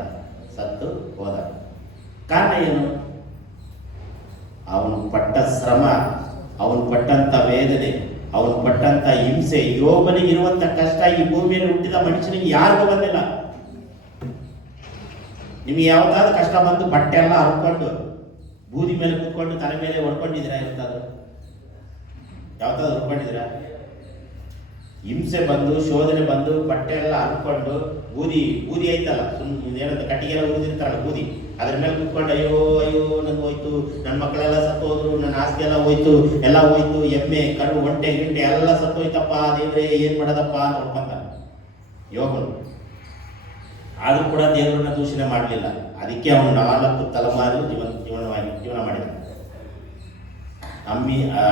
ಸತ್ತು ಹೋದ. ಕಾರಣ ಏನು? ಅವನು ಪಟ್ಟ ಶ್ರಮ, ಅವನು ಪಟ್ಟಂತ ವೇದನೆ, ಅವನು ಪಟ್ಟಂತ ಹಿಂಸೆ, ಯೋಬನಿಗೆ ಇರುವಂತ ಕಷ್ಟ ಈ ಭೂಮಿಯಲ್ಲಿ ಹುಟ್ಟಿದ ಮನುಷ್ಯನಿಗೆ ಯಾರಿಗೂ ಬಂದಿಲ್ಲ. ನಿಮ್ಗೆ ಯಾವತ್ತಾದ್ರೂ ಕಷ್ಟ ಬಂದು ಬಟ್ಟೆ ಎಲ್ಲ ಹರ್ಕೊಂಡು ಬೂದಿ ಮೇಲೆ ಕೂತ್ಕೊಂಡು ತಲೆ ಮೇಲೆ ಹೊಡ್ಕೊಂಡಿದ್ದೀರಾ? ಯಾವತ್ತಾದ್ರೂ ಹೊಡ್ಕೊಂಡಿದ್ದೀರಾ? ಹಿಂಸೆ ಬಂದು ಶೋಧನೆ ಬಂದು ಬಟ್ಟೆ ಎಲ್ಲ ಹರ್ಕೊಂಡು ಬೂದಿ ಐತಲ್ಲ, ಏನಂತ ಕಟ್ಟಿಗೆ ಎಲ್ಲ ಉಳಿದಿರ್ತಾರಲ್ಲ ಬೂದಿ, ಅದ್ರ ಮೇಲೆ ಕೂತ್ಕೊಂಡು ಅಯ್ಯೋ ಅಯ್ಯೋ ನನ್ಗೆ ಹೋಯ್ತು, ನನ್ನ ಮಕ್ಕಳೆಲ್ಲ ಸತ್ತೋದ್ರು, ನನ್ನ ಆಸ್ತಿ ಎಲ್ಲ ಹೋಯ್ತು, ಎಮ್ಮೆ ಕರು ಒಂಟೆ ಗಿಂಟೆ ಎಲ್ಲ ಸತ್ತೋಯ್ತಪ್ಪ, ದೇವ್ರೆ ಏನ್ ಮಾಡೋದಪ್ಪ ಅಂತ ಹೊಡ್ಕೊಂತ ಯೋಗನು. ಆದ್ರೂ ಕೂಡ ದೇವರನ್ನ ದೂಷಣೆ ಮಾಡಲಿಲ್ಲ. ಅದಕ್ಕೆ ಅವನು 4 ತಲೆಮಾರು ಜೀವನ ಮಾಡಿದ.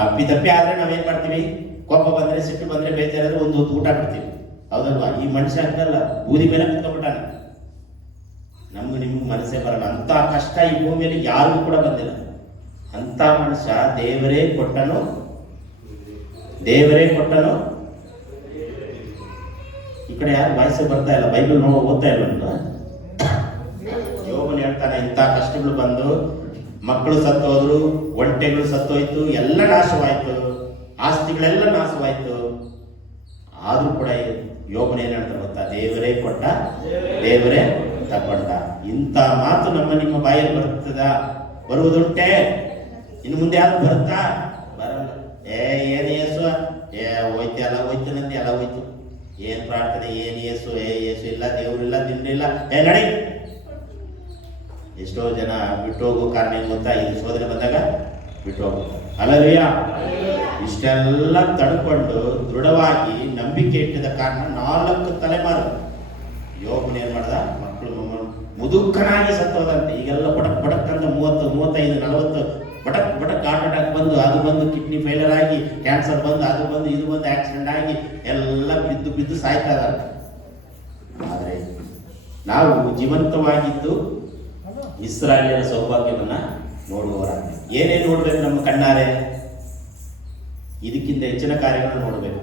ಅಪ್ಪಿತಪ್ಪಿ ಆದ್ರೆ ನಾವೇನ್ ಮಾಡ್ತೀವಿ? ಕೋಪ ಬಂದ್ರೆ, ಸಿಟ್ಟು ಬಂದ್ರೆ, ಬೇಜಾರಾದ್ರೆ ಒಂದು ಹೊತ್ತು ಊಟ ಬಿಡ್ತೀವಿ, ಹೌದಲ್ವಾ? ಈ ಮನುಷ್ಯ ಅಂತಲ್ಲ, ಬೂದಿ ಮೇಲೆ ಕುತ್ಕೊಂಡ್ಬಿಟ್ಟಾನೆ. ನಮ್ಗೆ ನಿಮ್ಗೆ ಮನಸ್ಸೇ ಬರಲ್ಲ. ಅಂತ ಕಷ್ಟ ಈ ಭೂಮಿಯಲ್ಲಿ ಯಾರಿಗೂ ಕೂಡ ಬಂದಿಲ್ಲ. ಅಂತ ಮನುಷ್ಯ ದೇವರೇ ಕೊಟ್ಟನು. ಈ ಕಡೆ ಯಾರು ವಾಯ್ಸ್ ಬರ್ತಾ ಇಲ್ಲ, ಬೈಬಲ್ ಓದ್ತಾ ಇಲ್ಲ. ಯೋಬನು ಹೇಳ್ತಾನೆ, ಇಂಥ ಕಷ್ಟಗಳು ಬಂದು ಮಕ್ಕಳು ಸತ್ತೋದ್ರು, ಒಂಟೆಗಳು ಸತ್ತೋಯ್ತು, ಎಲ್ಲ ನಾಶವಾಯ್ತು, ಆಸ್ತಿಗಳೆಲ್ಲ ನಾಶವಾಯ್ತು. ಆದ್ರೂ ಕೂಡ ಯೋಬನ ಏನ್ ಹೇಳ್ತಾರೆ ಗೊತ್ತಾ? ದೇವರೇ ಕೊಟ್ಟ, ದೇವರೇ ತಗೊಂಡ. ಇಂಥ ಮಾತು ನಮ್ಮ ನಿಮ್ಮ ಬಾಯಲ್ಲಿ ಬರುವುದುಂಟೆ? ಇನ್ನು ಮುಂದೆ ಯಾರು ಬರುತ್ತಾ? ಬರಲ್ಲ. ಏನು ಯೇಸು ಹೋಯ್ತು, ಎಲ್ಲ ಹೋಯ್ತು, ನಂದು ಎಲ್ಲ ಹೋಯ್ತು, ಏನ್ ಪ್ರಾರ್ಥನೆ, ಏನ್ ಯೇಸು, ಯೇಸು ಇಲ್ಲ, ದೇವ್ರಿಲ್ಲ, ದಿನಲಿಲ್ಲ, ನಡಿ. ಎಷ್ಟೋ ಜನ ಬಿಟ್ಟು ಹೋಗೋ ಕಾರಣ ಏನು ಗೊತ್ತಾ? ಇದು ಶೋಧನೆ ಬಂದಾಗ ಬಿಟ್ಟು ಹೋಗ್ತಾರೆ. ಅಲ್ಲರಿಯ ಇಷ್ಟೆಲ್ಲ ತಡ್ಕೊಂಡು ದೃಢವಾಗಿ ನಂಬಿಕೆ ಇಟ್ಟಿದ ಕಾರಣ 4 ತಲೆಮಾರು ಯೋಗನ ಏನ್ ಮಾಡ್ದ? ಮಕ್ಕಳು ಮುದುಕನಾಗಿ ಸತ್ತೋದಂತೆ. ಈಗೆಲ್ಲ ಬಡಕ್ ಬಡಕ್ ಅಂತ 30, 35, 40 ಬಡಕ್ ಬಡಕ್ ಹಾರ್ಟ್ ಅಟ್ಯಾಕ್ ಬಂದು, ಅದು ಬಂದು ಕಿಡ್ನಿ ಫೇಲರ್ ಆಗಿ, ಕ್ಯಾನ್ಸರ್ ಬಂದು, ಅದು ಬಂದು, ಇದು ಬಂದು, ಆಕ್ಸಿಡೆಂಟ್ ಆಗಿ ಎಲ್ಲ ಬಿದ್ದು ಸಾಯ್ತಾ ಇದ್ದಾರೆ. ಆದರೆ ನಾವು ಜೀವಂತವಾಗಿದ್ದು ಇಸ್ರಾಯೇಲಿನ ಸೌಭಾಗ್ಯವನ್ನ ನೋಡುವವರಾಗ ಏನೇನು ನೋಡ್ಬೇಕು? ನಮ್ಮ ಕಣ್ಣಾರೆ ಇದಕ್ಕಿಂತ ಹೆಚ್ಚಿನ ಕಾರ್ಯಗಳನ್ನು ನೋಡಬೇಕು.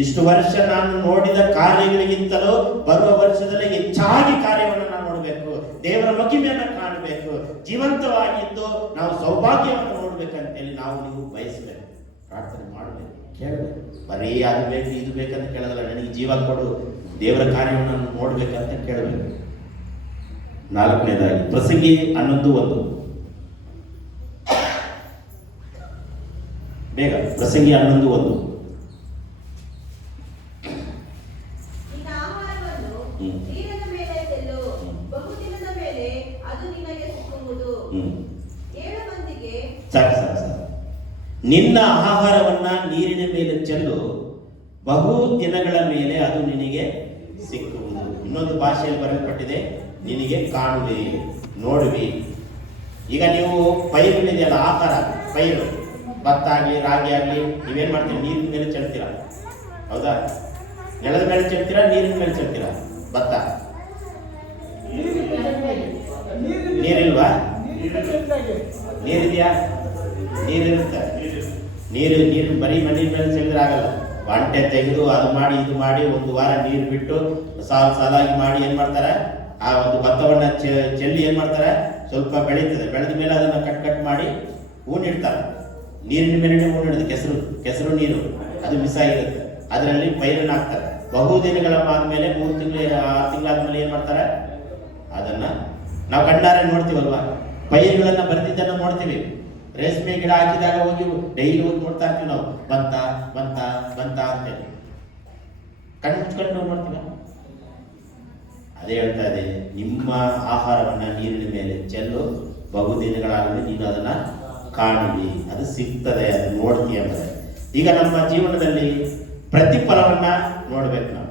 ಇಷ್ಟು ವರ್ಷ ನಾನು ನೋಡಿದ ಕಾರ್ಯಗಳಿಗಿಂತಲೂ ಬರುವ ವರ್ಷದಲ್ಲಿ ಹೆಚ್ಚಾಗಿ ಕಾರ್ಯವನ್ನು ನಾನು ನೋಡಬೇಕು, ದೇವರ ಮಹಿಮೆಯನ್ನು ಕಾಣಬೇಕು, ಜೀವಂತವಾಗಿದ್ದು ನಾವು ಸೌಭಾಗ್ಯವನ್ನು ನೋಡ್ಬೇಕಂತೇಳಿ ನಾವು ನೀವು ಬಯಸಬೇಕು, ಪ್ರಾರ್ಥನೆ ಮಾಡಬೇಕು, ಕೇಳಬೇಕು. ಬರೀ ಅದು ಬೇಕು ಇದು ಬೇಕಂತ ಕೇಳೋದಲ್ಲ, ನನಗೆ ಜೀವ ಕೊಡು, ದೇವರ ಕಾರ್ಯವನ್ನು ನಾನು ನೋಡ್ಬೇಕಂತ ಕೇಳಬೇಕು. 4ನೇದಾಗಿ ಪ್ರಸಂಗಿ 11:1. ಬೇಗ ಪ್ರಸಂಗಿ 11:1. ನಿನ್ನ ಆಹಾರವನ್ನು ನೀರಿನ ಮೇಲೆ ಚೆಲ್ಲು, ಬಹುದಿನದ ಮೇಲೆ ಅದು ನಿನಗೆ ಸಿಕ್ಕುವುದು. 7 ಮಂದಿಗೆ ಸಾಕು. ನಿನ್ನ ಆಹಾರವನ್ನ ನೀರಿನ ಮೇಲೆ ಚೆಲ್ಲು, ಬಹು ದಿನಗಳ ಮೇಲೆ ಅದು ನಿನಗೆ ಸಿಕ್ಕುವುದು. ಇನ್ನೊಂದು ಭಾಷೆಯಲ್ಲಿ ಬರೆಯಲ್ಪಟ್ಟಿದೆ, ನಿನಗೆ ಕಾಣುವೆ, ನೋಡುವಿ. ಈಗ ನೀವು ಪೈರುಗಳಿದೆಯಲ್ಲ, ಆಹಾರ ಪೈರು, ಭತ್ತ ಆಗಲಿ ರಾಗಿ ಆಗಲಿ, ನೀವೇನ್ ಮಾಡ್ತೀರಿ? ನೀರಿನ ಮೇಲೆ ಚೆಲ್ತೀರಾ, ಹೌದಾ? ನೆಲದ ಮೇಲೆ ಚೆಲ್ತೀರಾ, ನೀರಿನ ಮೇಲೆ ಚೆಲ್ತೀರಾ? ಭತ್ತ ನೀರಿಲ್ವಾ? ನೀರಿದೆಯಾ? ನೀರಿರುತ್ತೆ. ನೀರು ಬರೀ ಮಣ್ಣಿನ ಮೇಲೆ ಚೆಲ್ಲಿದ್ರೆ ಆಗಲ್ಲ. ಬಂಟೆ ತೆಗೆದು ಅದು ಮಾಡಿ ಇದು ಮಾಡಿ 1 ವಾರ ನೀರು ಬಿಟ್ಟು ಸಾಲಾಗಿ ಮಾಡಿ ಏನ್ ಮಾಡ್ತಾರೆ? ಆ ಒಂದು ಭತ್ತವನ್ನ ಚೆಲ್ಲಿ ಏನ್ ಮಾಡ್ತಾರೆ? ಸ್ವಲ್ಪ ಬೆಳೀತದೆ, ಬೆಳೆದ ಮೇಲೆ ಅದನ್ನ ಕಟ್ ಮಾಡಿ ಹೂಣಿಡ್ತಾರೆ. ನೀರಿನ ಮೇಲೆ ಹೂಣಿಡಿದ ಕೆಸರು ನೀರು ಅದು ಮಿಸ್ ಆಗಿರುತ್ತೆ, ಅದರಲ್ಲಿ ಪೈರನ್ನು ಹಾಕ್ತಾರೆ. ಬಹುದಿನಗಳ ಆದ್ಮೇಲೆ 3 ತಿಂಗಳು 6 ತಿಂಗಳಾದ್ಮೇಲೆ ಏನ್ ಮಾಡ್ತಾರೆ? ಅದನ್ನ ನಾವು ಕಣ್ಣಾರೆ ನೋಡ್ತೀವಲ್ವಾ? ಪೈರುಗಳನ್ನ ಬರೆದಿದ್ದನ್ನು ನೋಡ್ತೀವಿ. ರೇಷ್ಮೆ ಗಿಡ ಹಾಕಿದಾಗ ಹೋಗಿ ಡೈಲಿ ಹೋಗಿ ನೋಡ್ತಾ ಇರ್ತೀವಿ ನಾವು, ಬಂತ ಅಂತೇಳಿ ಕಣ್ಣು ಮುಚ್ಕೊಂಡು ನೋಡ್ತೀವ. ಅದೇ ಹೇಳ್ತಾ ಇದೆ, ನಿಮ್ಮ ಆಹಾರವನ್ನ ನೀರಿನ ಮೇಲೆ ಚೆಲ್ಲು, ಬಹುದಿನಗಳಾಗಲಿ ನೀನು ಅದನ್ನ ಕಾಣಲಿ, ಅದು ಸಿಗ್ತದೆ, ಅದು ನೋಡ್ತೀಯ ಅಂದರೆ. ಈಗ ನಮ್ಮ ಜೀವನದಲ್ಲಿ ಪ್ರತಿಫಲವನ್ನ ನೋಡ್ಬೇಕು ನಾವು.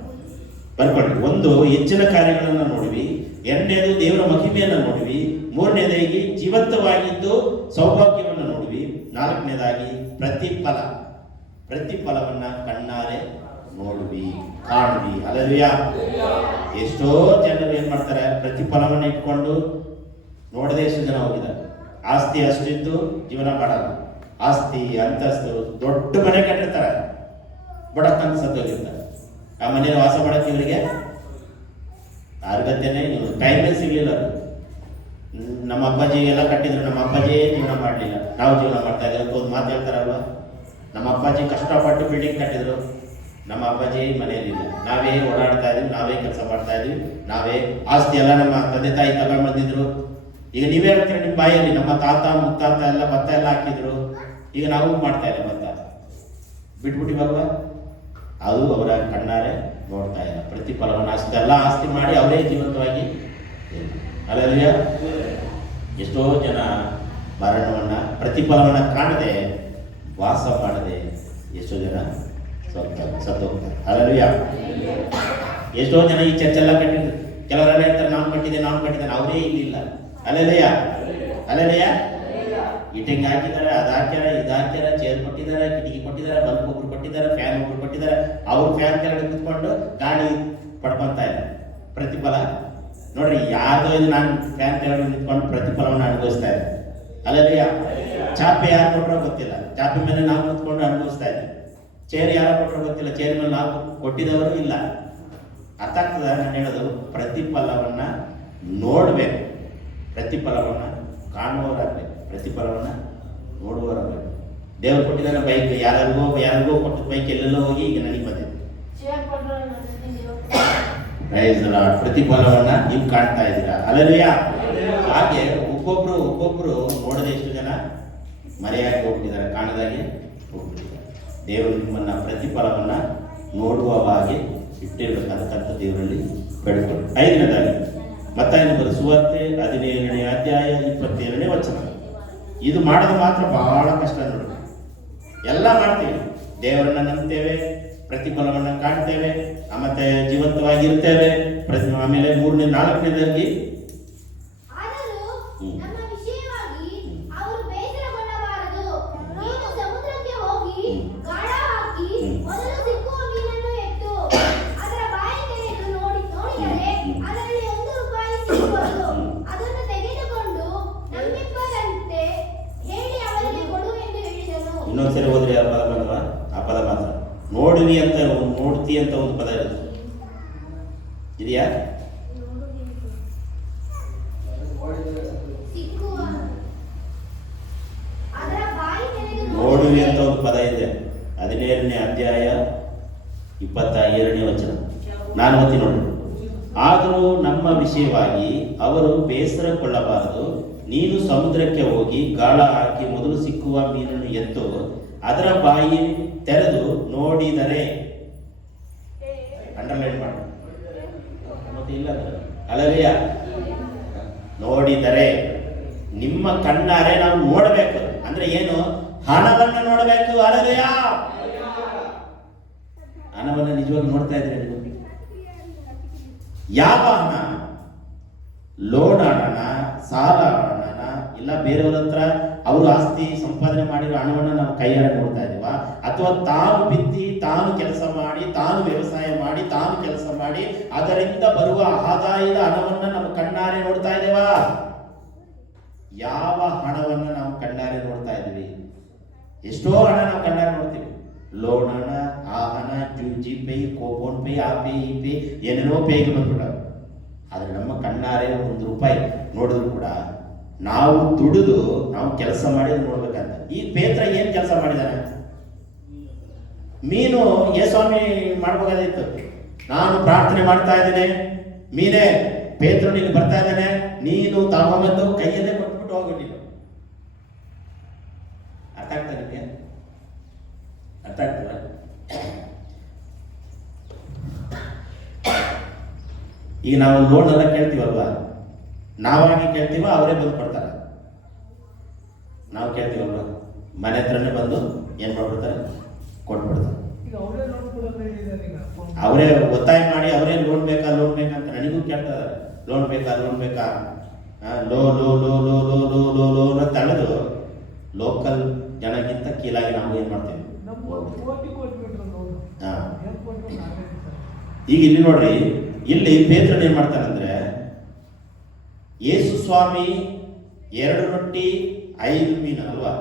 ಬರ್ಕೊಳ್ಳಿ. 1 ಹೆಚ್ಚಿನ ಕಾರ್ಯಗಳನ್ನು ನೋಡಿವಿ, 2ನೇದು ದೇವರ ಮಹಿಮೆಯನ್ನು ನೋಡಿವಿ, 3ನೇದಾಗಿ ಜೀವಂತವಾಗಿದ್ದು ಸೌಭಾಗ್ಯವನ್ನು ನೋಡಿವಿ, 4ನೇದಾಗಿ ಪ್ರತಿಫಲವನ್ನ ಕಣ್ಣಾರೆ ನೋಡುವಿ, ಕಾಣುವಿ. ಅಲ್ಲಲ್ವಿಯ ಎಷ್ಟೋ ಜನರು ಏನ್ ಮಾಡ್ತಾರೆ? ಪ್ರತಿಫಲವನ್ನು ಇಟ್ಕೊಂಡು ನೋಡದೆ ಎಷ್ಟು ಜನ ಹೋಗಿದ್ದಾರೆ. ಆಸ್ತಿ ಅಷ್ಟಿದ್ದು ಜೀವನ ಮಾಡಲ್ಲ, ಆಸ್ತಿ ಅಂತಸ್ತು ದೊಡ್ಡ ಮನೆ ಕಟ್ಟಿರ್ತಾರೆ, ಬಡಕ್ ಅಂತ ಸತ್ತೋಗಿರ್ತಾರೆ. ಆ ಮನೆಯಲ್ಲಿ ವಾಸ ಮಾಡಕ್ಕೆ ಇವರಿಗೆ ಅರ್ಹತೆನೇ ಟೈಮೇ ಸಿಗ್ಲಿಲ್ಲ. ನಮ್ಮ ಅಪ್ಪಾಜಿಗೆಲ್ಲ ಕಟ್ಟಿದ್ರು, ನಮ್ಮ ಅಪ್ಪಾಜಿಯೇ ಜೀವನ ಮಾಡಲಿಲ್ಲ, ನಾವು ಜೀವನ ಮಾಡ್ತಾ ಇದ್ದೀವಿ ಅಂತ ಒಂದು ಮಾತು ಹೇಳ್ತಾರಲ್ವ. ನಮ್ಮ ಅಪ್ಪಾಜಿ ಕಷ್ಟಪಟ್ಟು ಬಿಲ್ಡಿಂಗ್ ಕಟ್ಟಿದ್ರು, ನಮ್ಮ ಅಪ್ಪಾಜಿ ಮನೆಯಲ್ಲಿಲ್ಲ, ನಾವೇ ಓಡಾಡ್ತಾ ಇದೀವಿ, ನಾವೇ ಕೆಲಸ ಮಾಡ್ತಾ ಇದೀವಿ, ನಾವೇ ಆಸ್ತಿ ಎಲ್ಲ ನಮ್ಮ ತಂದೆ ತಾಯಿ ತಗೊಂಡು ಬಂದಿದ್ರು. ಈಗ ನೀವೇ ಹೇಳ್ತೀರಿ ನಿಮ್ಮ ಬಾಯಲ್ಲಿ, ನಮ್ಮ ತಾತ ಮುತ್ತಾತ ಎಲ್ಲ ಭತ್ತ ಎಲ್ಲ ಹಾಕಿದ್ರು, ಈಗ ನಾವು ಮಾಡ್ತಾ ಇಲ್ಲ ಭತ್ತ, ಬಿಟ್ಬಿಟ್ಟಿವಲ್ವ. ಅದು ಅವರ ಕಣ್ಣಾರೆ ನೋಡ್ತಾ ಇಲ್ಲ ಪ್ರತಿಫಲವನ್ನು. ಅಷ್ಟೆಲ್ಲ ಆಸ್ತಿ ಮಾಡಿ ಅವರೇ ಜೀವಂತವಾಗಿ ಅಲ್ಲಲ್ಲಿಯ ಎಷ್ಟೋ ಜನ ಮರಣವನ್ನ ಪ್ರತಿಫಲವನ್ನ ಕಾಣದೆ ವಾಸ ಮಾಡದೆ ಎಷ್ಟೋ ಜನ ಸತ್ತೋಗ್ತಾರೆ. ಅಲ್ಲಲ್ಲಿಯ ಎಷ್ಟೋ ಜನ ಈ ಚರ್ಚೆಲ್ಲ ಕಟ್ಟಿದ್ರು, ಕೆಲವರೆಲ್ಲ ಹೇಳ್ತಾರೆ ನಾವು ಕಟ್ಟಿದ್ದೇನೆ, ಅವರೇ ಇಲ್ಲಿಲ್ಲ. ಅಲ್ಲಲ್ಲಿಯ ಇಟ್ಟಿಂಗ್ ಹಾಕಿದ್ದಾರೆ, ಅದು ಹಾಕ್ಯಾರ, ಇದು ಹಾಕ್ಯಾರ, ಚೇರ್ ಕೊಟ್ಟಿದ್ದಾರೆ, ಕಿಟಕಿ ಕೊಟ್ಟಿದ್ದಾರೆ, ಬಲ್ಬ್ ಒಬ್ರು ಕೊಟ್ಟಿದ್ದಾರೆ, ಫ್ಯಾನ್ ಒಬ್ರು ಕೊಟ್ಟಿದ್ದಾರೆ, ಅವ್ರು ಫ್ಯಾನ್ ಕೆಳಗಡೆ ಕುತ್ಕೊಂಡು ಗಾಳಿ ಪಡ್ಕೊಂತ ಇಲ್ಲ. ಪ್ರತಿಫಲ ನೋಡ್ರಿ, ಯಾರ್ದೋ ಇದು ನಾನು ಫ್ಯಾನ್ ಕೆಳಗಡೆ ನಿಂತ್ಕೊಂಡು ಪ್ರತಿಫಲವನ್ನು ಅನುಭವಿಸ್ತಾ ಇದ್ದೆ. ಅಲ್ಲಲ್ಲಿಯ ಚಾಪೆ ಯಾರು ಕೊಟ್ಟರೋ ಗೊತ್ತಿಲ್ಲ, ಚಾಪೆ ಮೇಲೆ ನಾವು ಕುತ್ಕೊಂಡು ಅನುಭವಿಸ್ತಾ ಇದ್ದೆ. ಚೇರ್ ಯಾರು ಕೊಟ್ಟರೋ ಗೊತ್ತಿಲ್ಲ, ಚೇರ್ ಮೇಲೆ ನಾವು ಕೊಟ್ಟಿದವರು ಇಲ್ಲ. ಅರ್ಥ ಆಗ್ತದ ನಾನು ಹೇಳೋದು? ಪ್ರತಿಫಲವನ್ನ ನೋಡ್ಬೇಕು, ಪ್ರತಿಫಲವನ್ನ ಕಾಣುವವರಾಗಬೇಕು, ಪ್ರತಿಫಲವನ್ನ ನೋಡುವವರಾಗಬೇಕು. ದೇವರು ಕೊಟ್ಟಿದ್ದಾರೆ ಬೈಕ್, ಯಾರಿಗೋ ಕೊಟ್ಟಿದ್ದ ಬೈಕ್ ಎಲ್ಲೆಲ್ಲೋ ಹೋಗಿ ಈಗ ನನಗೆ ಬಂದಿದೆ. Price the lord. ಪ್ರತಿಫಲವನ್ನ ನೀವು ಕಾಣ್ತಾ ಇದ್ದೀರಾ. ಹಲ್ಲೆಲೂಯಾ. ಹಾಗೆ ಒಬ್ಬೊಬ್ರು ನೋಡದೆ ಎಷ್ಟು ಜನ ಮರೆಯಾಗಿ ಹೋಗ್ಬಿಟ್ಟಿದ್ದಾರೆ, ಕಾಣದಾಗೆ ಹೋಗ್ಬಿಟ್ಟಿದ್ದಾರೆ. ದೇವರು ನಿಮ್ಮನ್ನ ಪ್ರತಿಫಲವನ್ನ ನೋಡುವ ಹಾಗೆ ಇಟ್ಟಿರ್ಬೇಕಂತ ದೇವರಲ್ಲಿ ಬೇಡಿಕೊಳ್ಳಿ. 5ನೇದಾಗಿ ಮತ್ತಾಯನ ಬರೆದ ಸುವಾರ್ತೆ 17ನೇ ಅಧ್ಯಾಯ 27ನೇ ವಚನ. ಇದು ಮಾಡೋದು ಮಾತ್ರ ಬಹಳ ಕಷ್ಟ ನೋಡಿ. ಎಲ್ಲ ಮಾಡ್ತೀವಿ, ದೇವರನ್ನ ನಂಬ್ತೇವೆ, ಪ್ರತಿಫಲವನ್ನ ಕಾಣ್ತೇವೆ, ಮತ್ತೆ ಜೀವಂತವಾಗಿರ್ತೇವೆ. ಆಮೇಲೆ 4ನೇದಾಗಿ ಆದರೂ ನಮ್ಮ ವಿಷಯವಾಗಿ ಅವರು ಬೇಸರಗೊಳ್ಳಬಾರದು. ನೀನು ಸಮುದ್ರಕ್ಕೆ ಹೋಗಿ ಗಾಳ ಹಾಕಿ ಮೊದಲು ಸಿಕ್ಕುವ ಮೀನನ್ನು ಎತ್ತು ಅದರ ಬಾಯಿ ತೆರೆದು ನೋಡಿದರೆ ಅದರಲ್ಲಿ 1 ರೂಪಾಯಿ ಸಿಕ್ಕುವುದು. ಅದನ್ನು ತೆಗೆದುಕೊಂಡು ನಮ್ಮಿಬ್ಬರಂತೆ ಹೇಳಿ ಅವರಿಗೆ ಕೊಡು ಎಂದು ಹೇಳಿದನು. ಇನ್ನೊಂದ್ಸರಿ ಹೋದ್ರೆ ಆ ಪದ ಮಾತ್ರ ನೋಡುವಿ ಅಂತ, ನೋಡ್ತಿ ಅಂತ ಒಂದು ಪದ ಇರುತ್ತೆ, ಇದೆಯಾ? ಸಿಕ್ಕುವ ಅದರ ಬಾಯಿ ತೆರೆದು ನೋಡುವಿ ಅಂತ ಒಂದು ಪದ ಇದೆ. 17ನೇ ಅಧ್ಯಾಯ 22ನೇ ವಚನ. ನಾನು ಓದ್ತೀನಿ ನೋಡಿ. ಆದರೂ ನಮ್ಮ ವಿಷಯವಾಗಿ ಅವರು ಬೇಸರಗೊಳ್ಳಬಾರದು. ನೀನು ಸಮುದ್ರಕ್ಕೆ ಹೋಗಿ ಗಾಳ ಹಾಕಿ ಮೊದಲು ಸಿಕ್ಕುವ ಮೀನನ್ನು ಎತ್ತು ಅದರ ಬಾಯಿ ತೆರೆದು ನೋಡಿದರೆ, ಅಂಡರ್ಲೈನ್ ಮಾಡಿ ಮತ್ತೆ ಇಲ್ಲ ಹಲ್ಲೆಲೂಯಾ. ನೋಡಿದರೆ ನಿಮ್ಮ ಕಣ್ಣಾರೆ ನಾವು ನೋಡಬೇಕು. ಅಂದ್ರೆ ಏನು? ಹಣವನ್ನು ನೋಡಬೇಕು. ಹಲ್ಲೆಲೂಯಾ. ಹಣವನ್ನು ನಿಜವಾಗಿ ನೋಡ್ತಾ ಇದ್ದೀರಿ ನೀವು? ಯಾವ ಹಣ? ಲೋನ್ ಹಣನ, ಸಾಲ ಹಣನ, ಇಲ್ಲ ಬೇರೆಯವ್ರ ಹತ್ರ ಅವರು ಆಸ್ತಿ ಸಂಪಾದನೆ ಮಾಡಿರೋ ಹಣವನ್ನು ನಾವು ಕೈಯಾರೆ ನೋಡ್ತಾ ಇದೀವ, ಅಥವಾ ತಾನು ಬಿತ್ತಿ, ತಾನು ಕೆಲಸ ಮಾಡಿ, ತಾನು ವ್ಯವಸಾಯ ಮಾಡಿ, ತಾನು ಕೆಲಸ ಮಾಡಿ ಅದರಿಂದ ಬರುವ ಆದಾಯದ ಹಣವನ್ನ ನಮ್ಮ ಕಣ್ಣಾರೆ ನೋಡ್ತಾ ಇದ್ದೇವಾ? ಯಾವ ಹಣವನ್ನ ನಾವು ಕಣ್ಣಾರೆ ನೋಡ್ತಾ ಇದ್ದೀವಿ? ಎಷ್ಟೋ ಹಣ ನಾವು ಕಣ್ಣಾರೆ ನೋಡ್ತೀವಿ. ಲೋನ್ ಹಣ, ಆ ಹಣ, ಜಿಪೇ, ಫೋನ್ ಪೇ, ಆ ಪೇ, ಈ ಪೇ, ಏನೇನೋ ಪೇಗೆ ಬಂದ್ಬಿಡ. ಆದ್ರೆ ನಮ್ಮ ಕಣ್ಣಾರೆ 1 ರೂಪಾಯಿ ನೋಡಿದ್ರು ಕೂಡ ನಾವು ದುಡಿದು ನಾವು ಕೆಲಸ ಮಾಡಿ ನೋಡ್ಬೇಕಂತ. ಈ ಪೇತ್ರ ಏನ್ ಕೆಲಸ ಮಾಡಿದಾನೆ? ಮೀನು ಸ್ವಾಮಿ ಮಾಡ್ಬೇಕಾದಿತ್ತು. ನಾನು ಪ್ರಾರ್ಥನೆ ಮಾಡ್ತಾ ಇದ್ದೇನೆ, ಮೀನೇ ಪೇತ್ರ ನೀನು ಬರ್ತಾ ಇದ್ದಾನೆ, ನೀನು ತಗೊಂಬಂದು ಕೈಯಲ್ಲೇ ಕೊಟ್ಬಿಟ್ಟು ಹೋಗ್ಬಿಟ್ಟಿಲ್ಲ. ಅರ್ಥ ಆಗ್ತಾ ನಿಮಗೆ? ಅರ್ಥ ಆಗ್ತದ? ಈಗ ನಾವು ಲೋನ್ ಎಲ್ಲ ಕೇಳ್ತೀವಲ್ವಾ, ನಾವಾಗಿ ಕೇಳ್ತೀವ, ಅವರೇ ಬಂದು ಕೊಡ್ತಾರೆ. ನಾವು ಕೇಳ್ತೀವಲ್ವಾ, ಮನೆ ಹತ್ರನೇ ಬಂದು ಏನ್ ಮಾಡ್ಬಿಡ್ತಾರೆ? ಕೊಟ್ಬಿಡ್ತಾರೆ. ಅವರೇ ಒತ್ತಾಯ ಮಾಡಿ ಅವರೇ ಲೋನ್ ಬೇಕಾ ಅಂತ ನನಗೂ ಕೇಳ್ತಾ ಇದ್ದಾರೆ. ಲೋನ್ ಬೇಕಾ low low low low low low low low ಅಂತ ತಳೆದು ಲೋಕಲ್ ಜನಕ್ಕಿಂತ ಕೀಳಾಗಿ ನಾವು ಏನ್ ಮಾಡ್ತೀವಿ? ಈಗ ಇಲ್ಲಿ ನೋಡ್ರಿ, ಇಲ್ಲಿ ಪೇತ್ರನ್ ಏನ್ ಮಾಡ್ತಾನಂದ್ರೆ, ಯೇಸು ಸ್ವಾಮಿ 2 ರೊಟ್ಟಿ 5 ಮೀನು ಅಲ್ವಾ,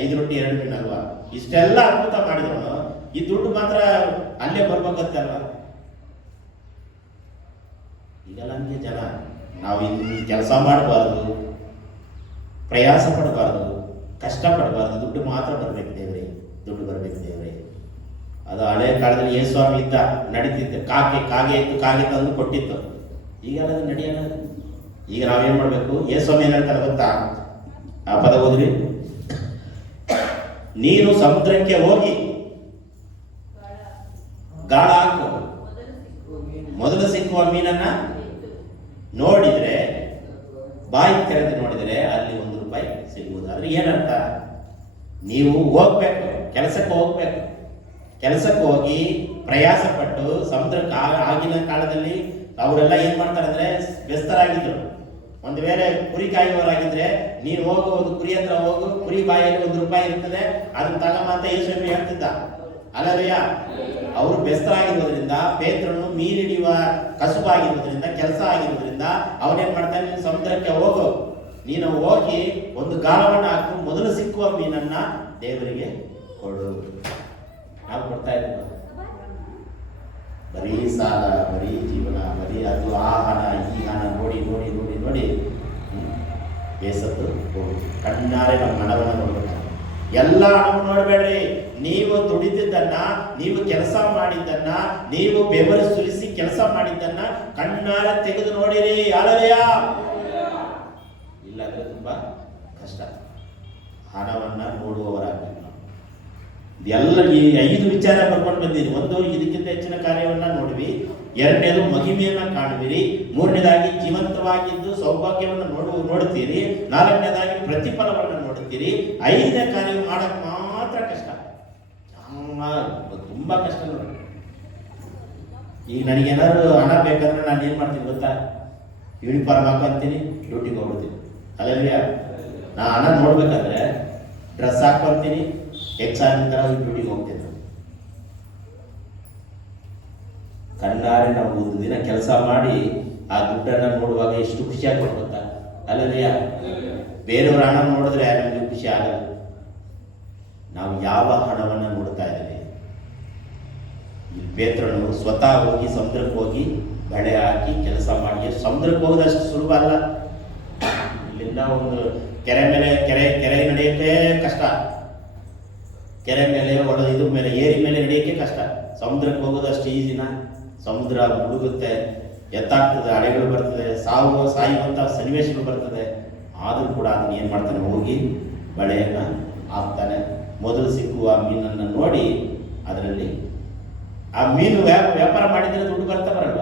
5 ರೊಟ್ಟಿ 2 ಮೀನು ಅಲ್ವಾ, ಇಷ್ಟೆಲ್ಲ ಅದ್ಭುತ ಮಾಡಿದವನು ಈ ದುಡ್ಡು ಮಾತ್ರ ಅಲ್ಲೇ ಬರ್ಬೇಕಂತೆ ಅಲ್ವಾ? ಈಗೆಲ್ಲ ಹಂಗೆ ಜನ, ನಾವು ಇನ್ನು ಕೆಲಸ ಮಾಡಬಾರ್ದು, ಪ್ರಯಾಸ ಪಡಬಾರ್ದು, ಕಷ್ಟ ಪಡಬಾರ್ದು, ದುಡ್ಡು ಮಾತ್ರ ಬರ್ಬೇಕು ದೇವ್ರೆ, ದುಡ್ಡು ಬರ್ಬೇಕು ದೇವ್ರೆ. ಅದು ಹಳೆ ಕಾಲದಲ್ಲಿ ಯೇಸು ಸ್ವಾಮಿ ಇದ್ದ, ನಡೀತಿತ್ತು. ಕಾಗೆ ಇತ್ತು, ಕಾಗೆ ತಂದು ಕೊಟ್ಟಿತ್ತು. ಈಗೆಲ್ಲ ಅದು ನಡೆಯಲ್ಲ. ಈಗ ನಾವೇನ್ ಮಾಡ್ಬೇಕು? ಯೇಸು ಸ್ವಾಮಿ ಏನ್ ಹೇಳ್ತಾರೆ ಗೊತ್ತಾ? ಆ ಪದ ಓದ್ರಿ. ನೀನು ಸಮುದ್ರಕ್ಕೆ ಹೋಗಿ ಗಾಳ ಹಾಕು, ಮೊದಲು ಸಿಕ್ಕುವ ಮೀನನ್ನ ನೋಡಿದ್ರೆ, ಬಾಯಿ ತೆರೆದು ನೋಡಿದರೆ ಅಲ್ಲಿ 1 ರೂಪಾಯಿ ಸಿಗುವುದು. ಆದ್ರೆ ಏನಂತ? ನೀವು ಹೋಗ್ಬೇಕು, ಕೆಲಸಕ್ಕೆ ಹೋಗ್ಬೇಕು. ಕೆಲಸಕ್ಕೆ ಹೋಗಿ ಪ್ರಯಾಸ ಪಟ್ಟು ಸಮುದ್ರಕ್ಕೆ, ಆಗಿನ ಕಾಲದಲ್ಲಿ ಅವರೆಲ್ಲ ಏನ್ ಮಾಡ್ತಾರೆ ಅಂದ್ರೆ ವ್ಯಸ್ತರಾಗಿದ್ರು. ಒಂದು ವೇಳೆ ಕುರಿ ಕಾಯುವವರಾಗಿದ್ರೆ ನೀನು ಹೋಗು, ಒಂದು ಕುರಿ ಹತ್ರ ಹೋಗು, ಕುರಿ ಬಾಯಲ್ಲಿ 1 ರೂಪಾಯಿ ಇರ್ತದೆ, ಅದನ್ನ ತಗಮ ಅಂತ ಯೇಸು ಹೇಳ್ತಿದ್ದ. ಅಲ್ಲವಯ್ಯ, ಅವರು ವ್ಯಸ್ತರಾಗಿರೋದ್ರಿಂದ, ಪೇತ್ರನು ಮೀನು ಹಿಡಿಯುವ ಕಸುಬಾಗಿರೋದ್ರಿಂದ, ಕೆಲಸ ಆಗಿರೋದ್ರಿಂದ ಅವನೇನ್ ಮಾಡ್ತಾನೆ? ನೀನು ಸಮುದ್ರಕ್ಕೆ ಹೋಗು, ನೀನು ಹೋಗಿ ಒಂದು ಗಾಳವನ್ನು ಹಾಕು, ಮೊದಲು ಸಿಕ್ಕುವ ಮೀನನ್ನ ದೇವರಿಗೆ ಕೊಡು. ನಾವು ಕೊಡ್ತಾ ಇದ್ದೀವಿ. ಬರೀ ಸಾಲ, ಬರೀ ಜೀವನ, ಬರೀ ಅದು, ಆ ಹಣ, ಈ ಹಣ ನೋಡಿ ನೋಡಿ ನೋಡಿ ನೋಡಿ ಬೇಸತ್ತು ಹೋಗುತ್ತೆ. ಕಣ್ಣಾರೆ ನಮ್ಮ ಹಣವನ್ನು ನೋಡ್ಬೇಕು. ಎಲ್ಲ ಹಣವನ್ನು ನೋಡಬೇಡ್ರಿ. ನೀವು ದುಡಿದಿದ್ದನ್ನ, ನೀವು ಕೆಲಸ ಮಾಡಿದ್ದನ್ನ, ನೀವು ಬೆವರು ಸುರಿಸಿ ಕೆಲಸ ಮಾಡಿದ್ದನ್ನ ಕಣ್ಣಾರೆ ತೆಗೆದು ನೋಡಿರಿ. ಹಲ್ಲೆಲೂಯಾ. ಇಲ್ಲಾಂದ್ರೆ ತುಂಬಾ ಕಷ್ಟ. ಹಣವನ್ನ ನೋಡುವವರಾಗಿ ಎಲ್ಲ ಈ 5 ವಿಚಾರ ಬರ್ಕೊಂಡು ಬಂದಿರಿ. ಒಂದು, ಇದಕ್ಕಿಂತ ಹೆಚ್ಚಿನ ಕಾರ್ಯವನ್ನ ನೋಡ್ವಿ. ಎರಡನೇದು, ಮಹಿಮೆಯನ್ನ ಕಾಣುವಿರಿ. ಮೂರನೇದಾಗಿ, ಜೀವಂತವಾಗಿದ್ದು ಸೌಭಾಗ್ಯವನ್ನು ನೋಡುತ್ತೀರಿ. ನಾಲ್ಕನೇದಾಗಿ, ಪ್ರತಿಫಲವನ್ನು ನೋಡುತ್ತೀರಿ. 5ನೇ ಕಾರ್ಯ ಮಾಡಕ್ ಮಾತ್ರ ಕಷ್ಟ, ತುಂಬಾ ಕಷ್ಟ ನೋಡಿ. ಈಗ ನನಗೇನಾದ್ರು ಹಣ ಬೇಕಂದ್ರೆ ನಾನು ಏನ್ ಮಾಡ್ತೀನಿ ಗೊತ್ತಾ? ಯೂನಿಫಾರ್ಮ್ ಹಾಕೊಂತೀನಿ, ಡ್ಯೂಟಿಗೆ ಹೋಗ್ಬಿಡ್ತೀನಿ. ಹಲ್ಲೆಲೂಯಾ. ನಾ ಹಣ ನೋಡ್ಬೇಕಾದ್ರೆ ಡ್ರೆಸ್ ಹಾಕೊಂತೀನಿ, ಎಕ್ಸಾಮ್ ತರ ಡ್ಯೂಟಿಗೆ ಹೋಗ್ತೇನೆ. ಕಣ್ಣಾರೆ ನಾವು ಒಂದು ದಿನ ಕೆಲಸ ಮಾಡಿ ಆ ದುಡ್ಡನ್ನ ನೋಡುವಾಗ ಎಷ್ಟು ಖುಷಿ ಆಗ್ತದೆ ಗೊತ್ತಾ? ಹಲ್ಲೆಲೂಯಾ. ಬೇರೆಯವ್ರ ಹಣ ನೋಡಿದ್ರೆ ನಮಗೆ ಖುಷಿ ಆಗಲ್ಲ. ನಾವು ಯಾವ ಹಣವನ್ನ ನೋಡ್ತಾ ಇದ್ದೀವಿ? ಪೇತ್ರನು ಸ್ವತಃ ಹೋಗಿ ಸಮುದ್ರಕ್ಕೆ ಹೋಗಿ ಬಳೆ ಹಾಕಿ ಕೆಲಸ ಮಾಡಿ, ಸಮುದ್ರಕ್ಕೆ ಹೋಗೋದಷ್ಟು ಸುಲಭ ಅಲ್ಲ. ಇಲ್ಲಿಂದ ಒಂದು ಕೆರೆ ಮೇಲೆ ಕೆರೆ ನಡೆಯೋಕ್ಕೆ ಕಷ್ಟ. ಕೆರೆ ಮೇಲೆ ಇದ್ರ ಮೇಲೆ ಏರಿ ಮೇಲೆ ನಡೆಯೋಕ್ಕೆ ಕಷ್ಟ. ಸಮುದ್ರಕ್ಕೆ ಹೋಗೋದಷ್ಟು ಈಸಿನ? ಸಮುದ್ರ ಮುಳುಗುತ್ತೆ, ಎತ್ತಾಗ್ತದೆ, ಅಲೆಗಳು ಬರ್ತದೆ, ಸಾಯುವಂಥ ಸನ್ನಿವೇಶಗಳು ಬರ್ತದೆ. ಆದರೂ ಕೂಡ ಅದನ್ನ ಏನು ಮಾಡ್ತಾನೆ? ಹೋಗಿ ಬಳೆಯನ್ನು ಹಾಕ್ತಾನೆ. ಮೊದಲು ಸಿಕ್ಕುವ ಮೀನನ್ನು ನೋಡಿ ಅದರಲ್ಲಿ ಆ ಮೀನು ವ್ಯಾಪಾರ ಮಾಡಿದರೆ ದುಡ್ಡು ಬರಲ್ವ?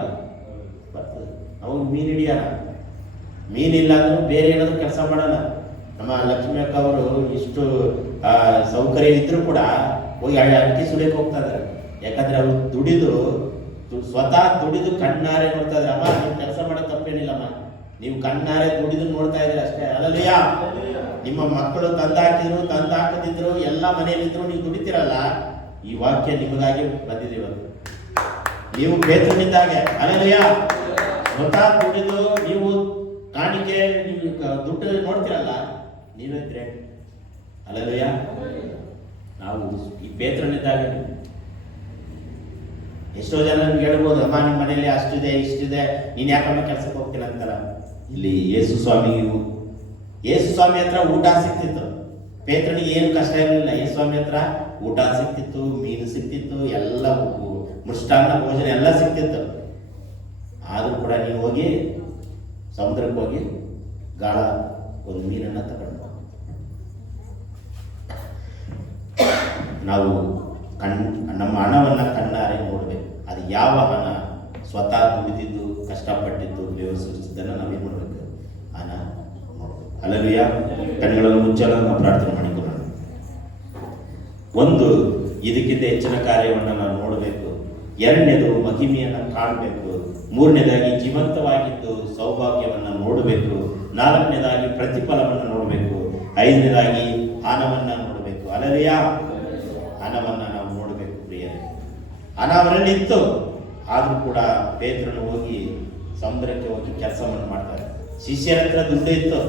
ಬರ್ತದೆ. ನಾವು ಮೀನು ಹಿಡಿಯೋಣ, ಮೀನಿಲ್ಲ ಅಂದ್ರೂ ಬೇರೆ ಏನಾದರೂ ಕೆಲಸ ಮಾಡೋಣ. ನಮ್ಮ ಲಕ್ಷ್ಮೀ ಅಕ್ಕ ಅವರು ಇಷ್ಟು ಸೌಕರ್ಯ ಇದ್ರೂ ಕೂಡ ಹೋಗಿ ಅಕ್ಕಿ ಸುಡಿಯಕ್ಕೆ ಹೋಗ್ತಾ ಇದ್ದಾರೆ. ಯಾಕಂದ್ರೆ ಅವರು ಸ್ವತಃ ದುಡಿದು ಕಣ್ಣಾರೆ ನೋಡ್ತಾ ಇದ್ದಾರೆ. ಅಮ್ಮ, ನೀವು ಕೆಲಸ ಮಾಡೋಕೆ ತಪ್ಪೇನಿಲ್ಲಮ್ಮ, ನೀವು ಕಣ್ಣಾರೆ ದುಡಿದು ನೋಡ್ತಾ ಇದ್ದೀರಿ ಅಷ್ಟೇ. ಹಲ್ಲೆಲೂಯಾ. ನಿಮ್ಮ ಮಕ್ಕಳು ತಂದಾಕದಿದ್ರು ಎಲ್ಲ ಮನೆಯಲ್ಲಿದ್ರು ನೀವು ದುಡಿತೀರಲ್ಲ, ಈ ವಾಕ್ಯ ನಿಮಗಾಗಿ ಬಂದಿದ್ದೀವಿ. ನೀವು ಬೇತನಿದ್ದಾಗೆ. ಹಲ್ಲೆಲೂಯಾ. ಸ್ವತಃ ದುಡಿದು ನೀವು ಕಾಣಿಕೆ, ನೀವು ದುಡ್ಡು ನೋಡ್ತೀರಲ್ಲ, ನೀವೇ ಗ್ರೇಟ್. ಹಲ್ಲೆಲೂಯಾ. ನಾವು ಈ ಬೇತನಿದ್ದಾಗೆ. ಎಷ್ಟೋ ಜನ ನಿಮ್ಗೆ ಹೇಳ್ಬೋದು, ಅಮ್ಮ ನಿಮ್ಮ ಮನೆಯಲ್ಲಿ ಅಷ್ಟಿದೆ ಇಷ್ಟಿದೆ, ನೀನು ಯಾಕಮ್ಮ ಕೆಲಸಕ್ಕೆ ಹೋಗ್ತೀನಿ ಅಂತಾರ. ಇಲ್ಲಿ ಯೇಸು ಸ್ವಾಮಿ ಹತ್ರ ಊಟ ಸಿಕ್ತಿತ್ತು. ಪೇತ್ರನಿಗೆ ಏನು ಕಷ್ಟ ಇರಲಿಲ್ಲ. ಯೇಸು ಸ್ವಾಮಿ ಹತ್ರ ಊಟ ಸಿಕ್ತಿತ್ತು, ಮೀನು ಸಿಕ್ತಿತ್ತು, ಎಲ್ಲ ಮೃಷ್ಟಾನ್ನ ಭೋಜನ ಎಲ್ಲ ಸಿಕ್ತಿತ್ತು. ಆದರೂ ಕೂಡ ನೀವು ಹೋಗಿ ಸಮುದ್ರಕ್ಕೆ ಹೋಗಿ ಗಾಳ ಒಂದು ಮೀನನ್ನು ತಗೊಂಡು ನಾವು ನಮ್ಮ ಹಣವನ್ನು ಕಣ್ಣಾರೆ ನೋಡಬೇಕು. ಅದು ಯಾವ ಹಣ? ಸ್ವತಃ ದುಡಿದಿದ್ದು, ಕಷ್ಟಪಟ್ಟಿದ್ದು, ವ್ಯವಹರಿಸಿದ್ದನ್ನು ನಾವೇನು ಮಾಡಬೇಕು? ಹಣ ನೋಡಬೇಕು. ಹಲ್ಲೆಲೂಯಾ. ಕಣ್ಣುಗಳನ್ನು ಮುಚ್ಚಲು ನಾವು ಪ್ರಾರ್ಥನೆ ಮಾಡಿಕೊಳ್ಳೋಣ. ಒಂದು, ಇದಕ್ಕಿಂತ ಹೆಚ್ಚಿನ ಕಾರ್ಯವನ್ನು ನಾವು ನೋಡಬೇಕು. ಎರಡನೇದು, ಮಹಿಮೆಯನ್ನು ಕಾಣಬೇಕು. ಮೂರನೇದಾಗಿ, ಜೀವಂತವಾಗಿದ್ದು ಸೌಭಾಗ್ಯವನ್ನು ನೋಡಬೇಕು. ನಾಲ್ಕನೇದಾಗಿ, ಪ್ರತಿಫಲವನ್ನು ನೋಡಬೇಕು. ಐದನೇದಾಗಿ, ಹಣವನ್ನು ನೋಡಬೇಕು. ಹಲ್ಲೆಲೂಯಾ. ಹಣವನ್ನು ನಾವು ನೋಡಬೇಕು ಪ್ರಿಯರೇ. ಹಣ ಅವರಲ್ಲಿ ಇತ್ತು, ಆದರೂ ಕೂಡ ಪೇತ್ರನು ಹೋಗಿ ಸಮುದ್ರಕ್ಕೆ ಹೋಗಿ ಕೆಲಸವನ್ನು ಮಾಡ್ತಾರೆ. ಶಿಷ್ಯರ ಹತ್ರ ದುಡ್ಡು ಇತ್ತು.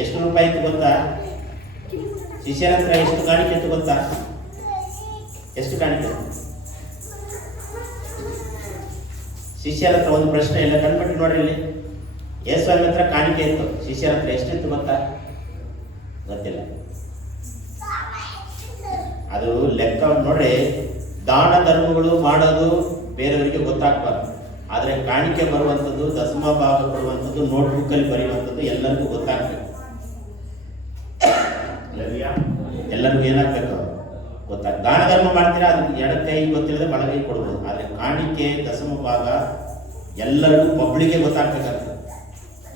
ಎಷ್ಟು ರೂಪಾಯಿ ಇತ್ತು ಗೊತ್ತಾ? ಶಿಷ್ಯರ ಹತ್ರ ಎಷ್ಟು ಕಾಣಿಕೆ ಇತ್ತು ಗೊತ್ತಾ? ಎಷ್ಟು ಕಾಣಿಕೆ? ಶಿಷ್ಯರ ಹತ್ರ ಒಂದು ಪ್ರಶ್ನೆ ಇಲ್ಲ, ಕಣ್ಬಿಟ್ಟು ನೋಡ್ರಿ. ಇಲ್ಲಿ ಯೇಸುವಿನ ಹತ್ರ ಕಾಣಿಕೆ ಇತ್ತು, ಶಿಷ್ಯರ ಹತ್ರ ಎಷ್ಟಿತ್ತು ಗೊತ್ತಾ? ಗೊತ್ತಿಲ್ಲ. ಅದು ಲೆಕ್ಕ ನೋಡ್ರಿ. ದಾನ ಧರ್ಮಗಳು ಮಾಡೋದು ಬೇರೆಯವರಿಗೆ ಗೊತ್ತಾಗ್ಬಾರ್ದು. ಆದರೆ ಕಾಣಿಕೆ ಬರುವಂಥದ್ದು, ದಶಮ ಭಾಗ ಕೊಡುವಂಥದ್ದು, ನೋಟ್ಬುಕ್ಕಲ್ಲಿ ಬರೆಯುವಂಥದ್ದು ಎಲ್ಲರಿಗೂ ಗೊತ್ತಾಗ್ಬೇಕು. ಎಲ್ಲರಿಗೂ ಏನಾಗಬೇಕು? ಗೊತ್ತಾಗ. ದಾನ ಧರ್ಮ ಮಾಡ್ತೀರಾ, ಅದು ಎಡಕೈ ಗೊತ್ತಿಲ್ಲದೆ ಬಲಗೈ ಕೊಡ್ಬೋದು. ಆದರೆ ಕಾಣಿಕೆ, ದಶಮ ಭಾಗ ಎಲ್ಲರಿಗೂ ಪಬ್ಲಿಕ್ಗೆ ಗೊತ್ತಾಗ್ಬೇಕಾಗ್ತದೆ.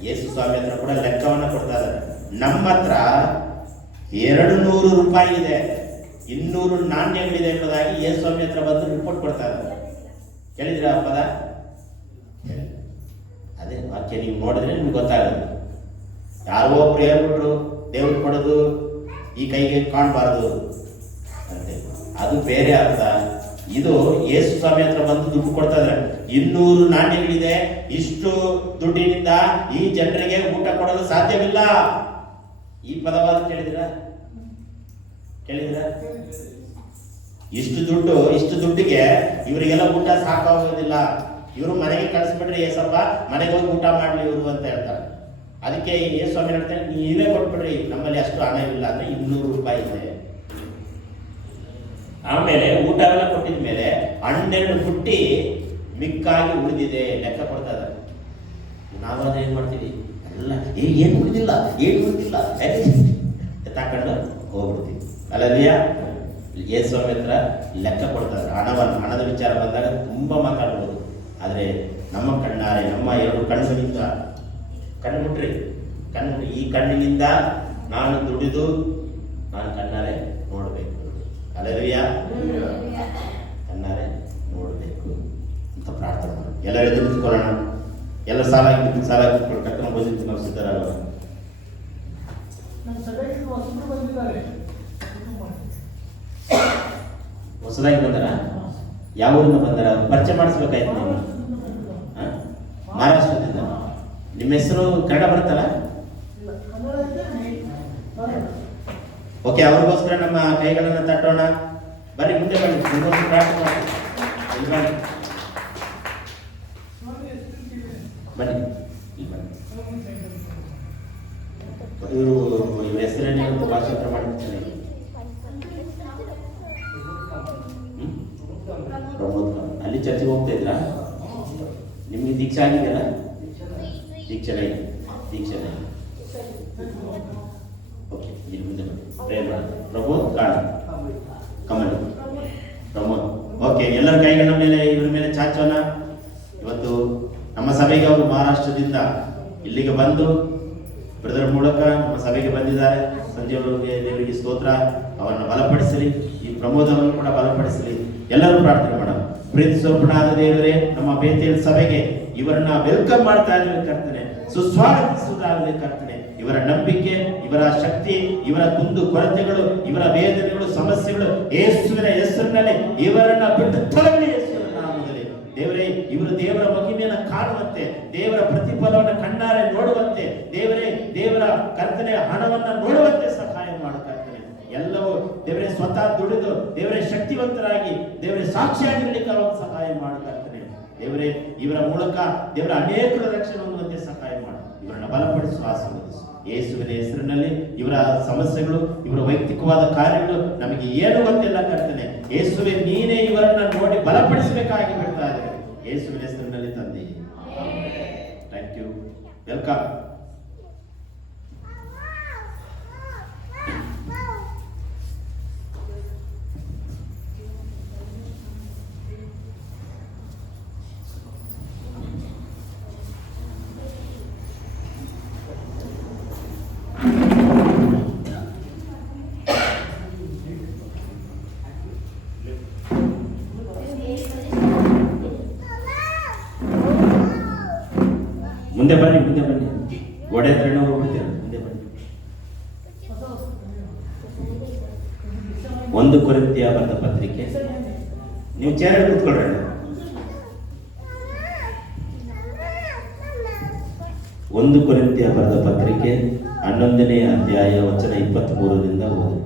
ಯೇಸು ಸ್ವಾಮಿ ಹತ್ರ ಕೂಡ ಲೆಕ್ಕವನ್ನು ಕೊಡ್ತಾ ಇದ್ದಾರೆ. ನಮ್ಮ ಹತ್ರ 200 ರೂಪಾಯಿ ಇದೆ, 200 ನಾಣ್ಯಗಳಿದೆ ಎಂಬುದಾಗಿ ಯೇಸು ಸ್ವಾಮಿ ಹತ್ರ ಬಂದು ರಿಪೋರ್ಟ್ ಕೊಡ್ತಾ ಇದ್ದಾರೆ. ಕೇಳಿದ್ರೆ ಆ ಪದ? ಅದೇ ವಾಕ್ಯ ನೀವು ನೋಡಿದ್ರೆ ನಿಮ್ಗೆ ಗೊತ್ತಾಗುತ್ತೆ. ಯಾರೋ ಒಬ್ರು ಹೇಳ್ಬಿಟ್ರು ದೇವ್ರು ಕೊಡೋದು ಈ ಕೈಗೆ ಕಾಣಬಾರ್ದು ಅಂತೆ, ಅದು ಬೇರೆ ಅರ್ಥ. ಇದು ಯೇಸು ಸ್ವಾಮಿ ಹತ್ರ ಬಂದು ದುಡ್ಡು ಕೊಡ್ತಾ ಇದ್ದಾರೆ. 200 ನಾಣ್ಯಗಳಿದೆ, ಇಷ್ಟು ದುಡ್ಡಿನಿಂದ ಈ ಜನರಿಗೆ ಊಟ ಕೊಡಲು ಸಾಧ್ಯವಿಲ್ಲ. ಈ ಪದವಾದ ಕೇಳಿದ್ರ? ಇಷ್ಟು ದುಡ್ಡಿಗೆ ಇವರಿಗೆಲ್ಲ ಊಟ ಸಾಕಾಗೋದಿಲ್ಲ, ಇವರು ಮನೆಗೆ ಕಳಿಸ್ಬಿಟ್ರೆ ಏಸಪ್ಪ, ಮನೆಗೆ ಹೋಗಿ ಊಟ ಮಾಡ್ಲಿ ಇವರು ಅಂತ ಹೇಳ್ತಾರೆ. ಅದಕ್ಕೆ ಯೇಸು ಸ್ವಾಮಿ ಹೇಳ್ತಾರೆ, ನೀವೇ ಕೊಟ್ಬಿಡ್ರಿ, ನಮ್ಮಲ್ಲಿ ಅಷ್ಟು ಹಣ ಇಲ್ಲ ಅಂದ್ರೆ 200 ರೂಪಾಯಿ ಇದೆ. ಆಮೇಲೆ ಊಟ ಎಲ್ಲ ಕೊಟ್ಟಿದ ಮೇಲೆ 12 ಬುಟ್ಟಿ ಮಿಕ್ಕಾಗಿ ಉಳಿದಿದೆ ಲೆಕ್ಕ ಕೊಡ್ತಾ ಇದ್ದಾರೆ. ನಾವಾದ್ರೆ ಏನ್ ಮಾಡ್ತೀವಿ, ಎಲ್ಲ ಏನು ಉಳಿದಿಲ್ಲ ಎತ್ತಾಕೊಂಡು ಹೋಗ್ಬಿಡ್ತೀವಿ. ಅಲ್ಲಲ್ಲಿಯ ಯೇಸುಸ್ವಾಮಿ ಹತ್ರ ಲೆಕ್ಕ ಕೊಡ್ತಾರೆ. ಹಣದ ವಿಚಾರ ಬಂದಾಗ ತುಂಬಾ ಮಾತಾಡ್ಬೋದು. ಆದರೆ ನಮ್ಮ ಕಣ್ಣಾರೆ, ನಮ್ಮ ಎರಡು ಕಣ್ಣುಗಳಿಂದ, ಕಣ್ಣು ಈ ಕಣ್ಣಿನಿಂದ ನಾನು ದುಡಿದು ನಾನು ಕಣ್ಣಾರೆ ನೋಡಬೇಕು. ಅಲ್ಲಲ್ಲಿಯ ಕಣ್ಣಾರೆ ನೋಡಬೇಕು ಅಂತ ಪ್ರಾರ್ಥನೆ ಮಾಡಿ ಎಲ್ಲರೂ ಎದ್ದು ನಿಂತ್ಕೊಳ್ಳೋಣ. ಎಲ್ಲ ಸಾಲ ಕರ್ಕೊಂಡು ಬಂದಿದ್ದು ನಾವು ಸಿದ್ಧರಾಗೋಣ. ನಮ್ಮ ಸಭೆಗೆ ಹೊಸಬ್ರು ಬಂದಿದ್ದಾರೆ. ಹೊಸದಾಗಿ ಬಂದಾರ? ಯಾವ ಊರಿಂದ ಬಂದಾರ? ಪರಿಚಯ ಮಾಡಿಸ್ಬೇಕಾಯ್ತು ನೀವು. ಮಹಾರಾಷ್ಟ್ರದಿಂದ. ನಿಮ್ಮ ಹೆಸರು ಕನ್ನಡ ಬರುತ್ತಲ್ಲ? ಓಕೆ, ಅವ್ರಿಗೋಸ್ಕರ ನಮ್ಮ ಕೈಗಳನ್ನು ತಟ್ಟೋಣ. ಬರ್ರಿ ಮುಂದೆ ಬನ್ನಿ, ನಿಮಗೋಸ್ಕರ ಪ್ರಾರ್ಥನೆ ಮಾಡಿ. ಇಲ್ಲಿ ಬನ್ನಿ, ಬನ್ನಿ, ಇಲ್ಲಿ ಬನ್ನಿ. ಇವ್ರ ಹೆಸರೇನು ಅಂತ ಭಾಷಾಂತರ ಮಾಡಿರ್ತಾರೆ. ಪ್ರಮೋದ್. ಅಲ್ಲಿ ಚರ್ಚೆಗೆ ಹೋಗ್ತಾ ಇದ್ರಾ? ನಿಮ್ಗೆ ದೀಕ್ಷೆ ಆಗಿದೆಯಲ್ಲ? ದೀಕ್ಷೆ ಓಕೆ, ಇಲ್ಲಿ ಮುಂದೆ ಬನ್ನಿ. ಪ್ರೇ ಮಾಡಿ. ಪ್ರಮೋದ್ ಕಾಣ ಕಮಲ್ ಪ್ರಮೋದ್. ಓಕೆ, ಎಲ್ಲರ ಕೈಗಳ ಮೇಲೆ ಇವ್ರ ಮೇಲೆ ಚಾಚೋಣ. ಇವತ್ತು ನಮ್ಮ ಸಭೆಗೆ ಅವರು ಮಹಾರಾಷ್ಟ್ರದಿಂದ ಇಲ್ಲಿಗೆ ಬಂದು ಬ್ರದರ್ ಮೂಲಕ ನಮ್ಮ ಸಭೆಗೆ ಬಂದಿದ್ದಾರೆ. ಸಂಜೆಯವರಿಗೆ ದೇವರಿಗೆ ಸ್ತೋತ್ರ. ಅವರನ್ನು ಬಲಪಡಿಸಲಿ, ಈ ಪ್ರಮೋದವನ್ನು ಕೂಡ ಬಲಪಡಿಸಲಿ. ಎಲ್ಲರೂ ಪ್ರಾರ್ಥನೆ ಮಾಡೋಣ. ಪ್ರೀತಿ ಸ್ವರೂಪನಾದ ದೇವರೇ, ನಮ್ಮ ಬೇತೇಲ್ ಸಭೆಗೆ ಇವರನ್ನ ವೆಲ್ಕಮ್ ಮಾಡ್ತಾ ಇದ್ದೇವೆ ಕರ್ತನೆ, ಸುಸ್ವಾಗತಿಸುವುದಾಗಲಿ ಕರ್ತನೆ. ಇವರ ನಂಬಿಕೆ, ಇವರ ಶಕ್ತಿ, ಇವರ ಕುಂದು ಕೊರತೆಗಳು, ಇವರ ವೇದನೆಗಳು, ಸಮಸ್ಯೆಗಳು ಯೇಸುವಿನ ಹೆಸರಿನಲ್ಲಿ ಇವರನ್ನ ಬಿಟ್ಟು ತೊಲಗಲಿ. ಯೇಸುವಿನ ನಾಮದಲ್ಲಿ ದೇವರೇ, ಇವರು ದೇವರ ಮಹಿಮೆಯನ್ನು ಕಾಣುವಂತೆ, ದೇವರ ಪ್ರತಿಫಲವನ್ನು ಕಣ್ಣಾರೆ ನೋಡುವಂತೆ, ದೇವರ ಕರ್ತನೆ ಹಣವನ್ನ ನೋಡುವಂತೆ ಸಹಾಯ ಮಾಡು ಕರ್ತನೆ. ಎಲ್ಲವೂ ದೇವರೇ ಸ್ವತಃ ದುಡಿದು ದೇವರೇ ಶಕ್ತಿವಂತರಾಗಿ ದೇವರೇ ಸಾಕ್ಷಿಯಾಗಿರಲಿಕ್ಕೆ ಸಹಾಯ ಮಾಡು ಕರ್ತನೆ. ದೇವರೇ, ಇವರ ಮೂಲಕ ದೇವರ ಅನೇಕರ ರಕ್ಷಣೆ ಹೊಂದುವಂತೆ ಸಹಾಯ ಮಾಡು. ಇವರನ್ನ ಬಲಪಡಿಸು, ಆಶೀರ್ವದಿಸು. ಯೇಸುವಿನ ಹೆಸರಿನಲ್ಲಿ ಇವರ ಸಮಸ್ಯೆಗಳು, ಇವರ ವೈಯಕ್ತಿಕವಾದ ಕಾರ್ಯಗಳು ನಮಗೆ ಏನು ಗೊತ್ತಿಲ್ಲ ಕರ್ತನೆ. ಯೇಸುವೆ, ನೀನೇ ಇವರನ್ನ ನೋಡಿ ಬಲಪಡಿಸಬೇಕಾಗಿ ಬಿಡ್ತಾ ಇದ್ದಾರೆ. ಯೇಸುವಿನ ಹೆಸರಿನಲ್ಲಿ ತಂದೆ, ಥ್ಯಾಂಕ್ ಯು. ವೆಲ್ಕಮ್. ಮುಂದೆ ಬನ್ನಿ, ಗೋಡೆ ಹತ್ರನೂ ಹೋಗ್ಬಿಡ್ತೀರ. ಮುಂದೆ ಬನ್ನಿ. 1 ಕೊರಿಂಥಿಯ ಬರೆದ ಪತ್ರಿಕೆ, ನೀವು ಚೇರ್ ಕೂತ್ಕೊಳ್ಳೋಣ. 1 ಕೊರಿಂಥಿಯ ಬರೆದ ಪತ್ರಿಕೆ 11ನೇ ಅಧ್ಯಾಯ ವಚನ 23ರಿಂದ ಓದಿ.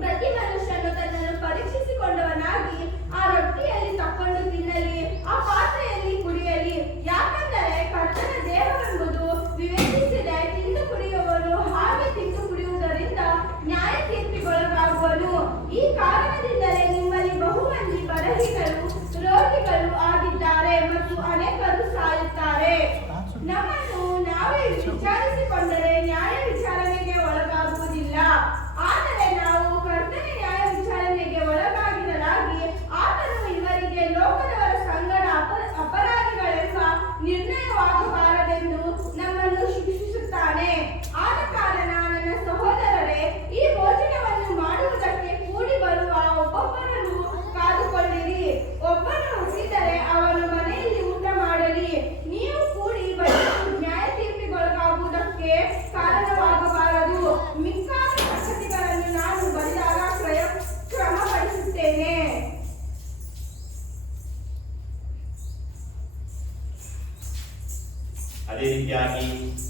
ಪ್ರತಿ ಮನುಷ್ಯನು ತನ್ನನ್ನು ಪರೀಕ್ಷಿಸಿಕೊಂಡವನಾಗಿ ಆ ರೊಟ್ಟಿಯಲ್ಲಿ ತಕ್ಕೊಂಡು ತಿನ್ನಲಿ, ಆ ಪಾತ್ರೆಯಲ್ಲಿ ಕುಡಿಯಲಿ. ಯಾಕಂದರೆ ಕರ್ತನ ದೇಹವೆಂಬುದು ವಿವೇಚಿಸದೆ ತಿಂದು ಕುಡಿಯುವವನು ಹಾಗೆ ತಿಂದು ಕುಡಿಯುವುದರಿಂದ ನ್ಯಾಯ ತೀರ್ಪಿಗೊಳಗಾಗುವನು. ಈ ಕಾರಣದಿಂದಲೇ ನಿಮ್ಮಲ್ಲಿ ಬಹು ಮಂದಿ ಬಡಹಿಗಳು, ರೋಗಿಗಳು ಆಗಿದ್ದಾರೆ ಮತ್ತು ಅನೇಕರು ಸಾಯುತ್ತಾರೆ. ನಮ್ಮನ್ನು ನಾವೇ ವಿಚಾರಿಸಿಕೊಂಡರೆ ನ್ಯಾಯ ವಿಚಾರಣೆಗೆ ಒಳಗಾಗುವುದಿಲ್ಲ. ಆದರೆ ನಾವು ಕರ್ತನ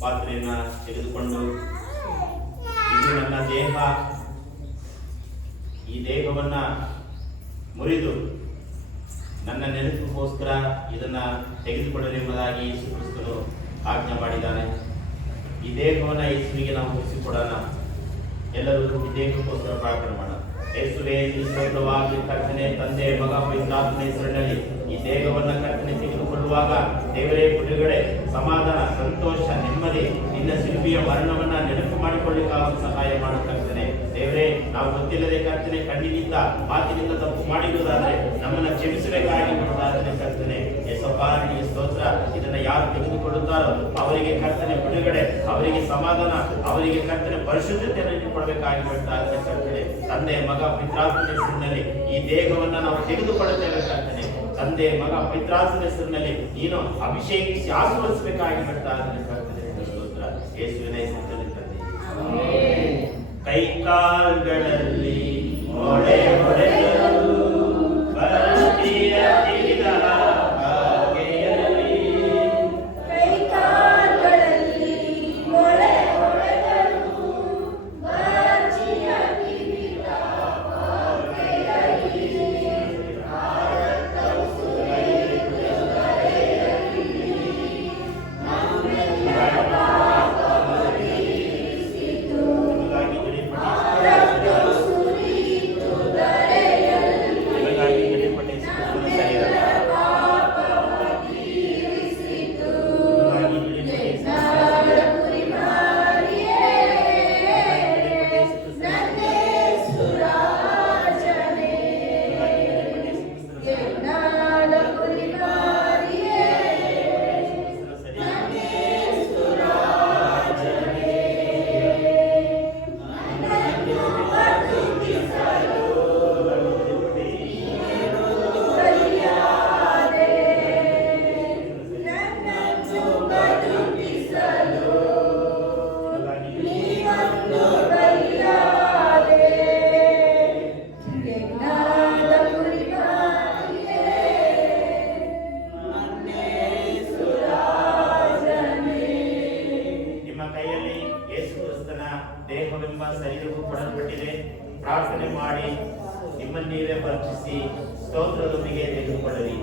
ಪಾತ್ರೆಯನ್ನ ತೆಗೆದುಕೊಂಡು, ಇದು ನನ್ನ ದೇಹ, ಈ ದೇಹವನ್ನ ಮುರಿದು ನನ್ನ ನೆನಪಿಗೋಸ್ಕರ ಇದನ್ನ ತೆಗೆದುಕೊಳ್ಳಲೆಂಬುದಾಗಿ ಯೇಸು ಕ್ರಿಸ್ತನು ಆಜ್ಞೆ ಮಾಡಿದ್ದಾನೆ. ಈ ದೇಹವನ್ನ ಯೇಸುವಿಗೆ ನಾವು ಒಪ್ಪಿಸಿಕೊಡೋಣ. ಎಲ್ಲರೂ ಈ ದೇಹಕ್ಕೋಸ್ಕರ ಪ್ರಾರ್ಥನೆ ಮಾಡೋಣ. ಯೇಸುವೇ, ಸ್ತೋತ್ರವಾಗಿ ಕರ್ತನೆ, ತಂದೆ, ಮಗ, ಪವಿತ್ರಾತ್ಮನ ಹೆಸರಿನಲ್ಲಿ ಈ ದೇಹವನ್ನ ಕರ್ತನೆ ತೆಗೆದುಕೊಳ್ಳುವಾಗ ದೇವರೇ ಬಿಡುಗಡೆ, ಸಮಾಧಾನ, ಸಂತೋಷ, ನೆಮ್ಮದಿ, ನಿನ್ನ ಶಿಲ್ಪಿಯ ಮರಣವನ್ನ ನೆನಪು ಮಾಡಿಕೊಳ್ಳಿಕ್ಕಾಗ ಸಹಾಯ ಮಾಡುತ್ತೇನೆ. ದೇವರೇ, ನಾವು ಗೊತ್ತಿಲ್ಲದೆ ಕರ್ತನೆ ಕಣ್ಣಿನಿಂದ ಮಾತಿನಿಂದ ತಪ್ಪು ಮಾಡಿರುವುದಾದ್ರೆ ನಮ್ಮನ್ನ ಕ್ಷಮಿಸಬೇಕಾಗಿ ಮಾಡುವುದಾದ್ರೆ ಕರ್ತನೆ ಯೇಸಪ್ಪ ನಿನಗೆ ಸ್ತೋತ್ರ. ಇದನ್ನ ಯಾರು ತೆಗೆದುಕೊಳ್ಳುತ್ತಾರೋ ಅವರಿಗೆ ಕರ್ತನೆ ಬಿಡುಗಡೆ, ಅವರಿಗೆ ಸಮಾಧಾನ, ಅವರಿಗೆ ಕರ್ತನೆ ಪರಿಶುದ್ಧತೆಯನ್ನು ಕೊಡಬೇಕಾಗಿ ಮಾಡ್ತಾ ಇದ್ದಾರೆ ಕರ್ತನೆ. ತಂದೆ, ಮಗ, ಪಿತ್ರಾತ್ಮನ ಹೆಸರಿನಲ್ಲಿ ಈ ದೇಹವನ್ನ ನಾವು ತೆಗೆದುಕೊಳ್ಳುತ್ತೇವೆ ಕರ್ತನೆ. ತಂದೆ, ಮಗ, ಪಿತ್ರಾತ್ಮನ ಹೆಸರಿನಲ್ಲಿ ನೀನು ಅಭಿಷೇಕಿಸಿ ಆಶೀರ್ವದಿಸಬೇಕಾಗಿ ಮಾಡ್ತಾ ಇದ್ದಾರೆ ಕರ್ತನೆ. ಸ್ತೋತ್ರ ಯೇಸುವಿನ ಹೆಸರಿನಲ್ಲಿ ತಂದೆ. ಕೈಕಾಲ್ಗಳಲ್ಲಿ ಮೊಳೆ ಹೊಡೆದರು, ಭಕ್ತಿಯ ತಿಳಿದ ಹಾಗೆಯಲ್ಲಿ. ಕೈಕಾಲ್ಗಳಲ್ಲಿ ಮೊಳೆ ಹೊಡೆದರು, ಬಾಚಿಯ ಕಿವಿದ ಹಾಗೆಯಲ್ಲಿ. ಆರತ್ತವು ಸುರಿಯಿತು ಧರೆಯಲ್ಲಿ, ನಮ್ಮೆಲ್ಲರ ಪಾಪ ಪರಿಹರಿಸಿತು. ಆರತ್ತವು ಸುರಿಯಿತು ಧರೆಯಲ್ಲಿ, ನಮ್ಮೆಲ್ಲರ ಪಾಪ ಪರಿಹರಿಸಿತು. ಯಜ್ಞದ ಕುರಿಮರಿಯೇ, ನನ್ನೇಸು ರಾಜನೇ. ಯಜ್ಞದ ಕುರಿಮರಿಯೇ, ನನ್ನೇಸು ರಾಜನೇ. ನನ್ನನ್ನು ಬದುಕಿಸಲು ನೀನು ಬಲಿಯಾದೆ. ನನ್ನನ್ನು ಬದುಕಿಸಲು ನೀನೊಂದು ಬಲಿಯಾದೆ. ಯಜ್ಞದ ಕುರಿಮರಿಯೇ, ನನ್ನೇಸು ರಾಜನೇ. ನಿಮ್ಮ ಕೈಯಲ್ಲಿ ಯೇಸು ಕ್ರಿಸ್ತನ ದೇಹವೆಂಬ ಶರೀರವು ಕೊಡಲ್ಪಟ್ಟಿದೆ. ಪ್ರಾರ್ಥನೆ ಮಾಡಿ ನಿಮ್ಮನ್ನು ನೀವೇ ಪರೀಕ್ಷಿಸಿ ಸ್ತೋತ್ರದೊಂದಿಗೆ ತೆಗೆದುಕೊಳ್ಳಲಿ.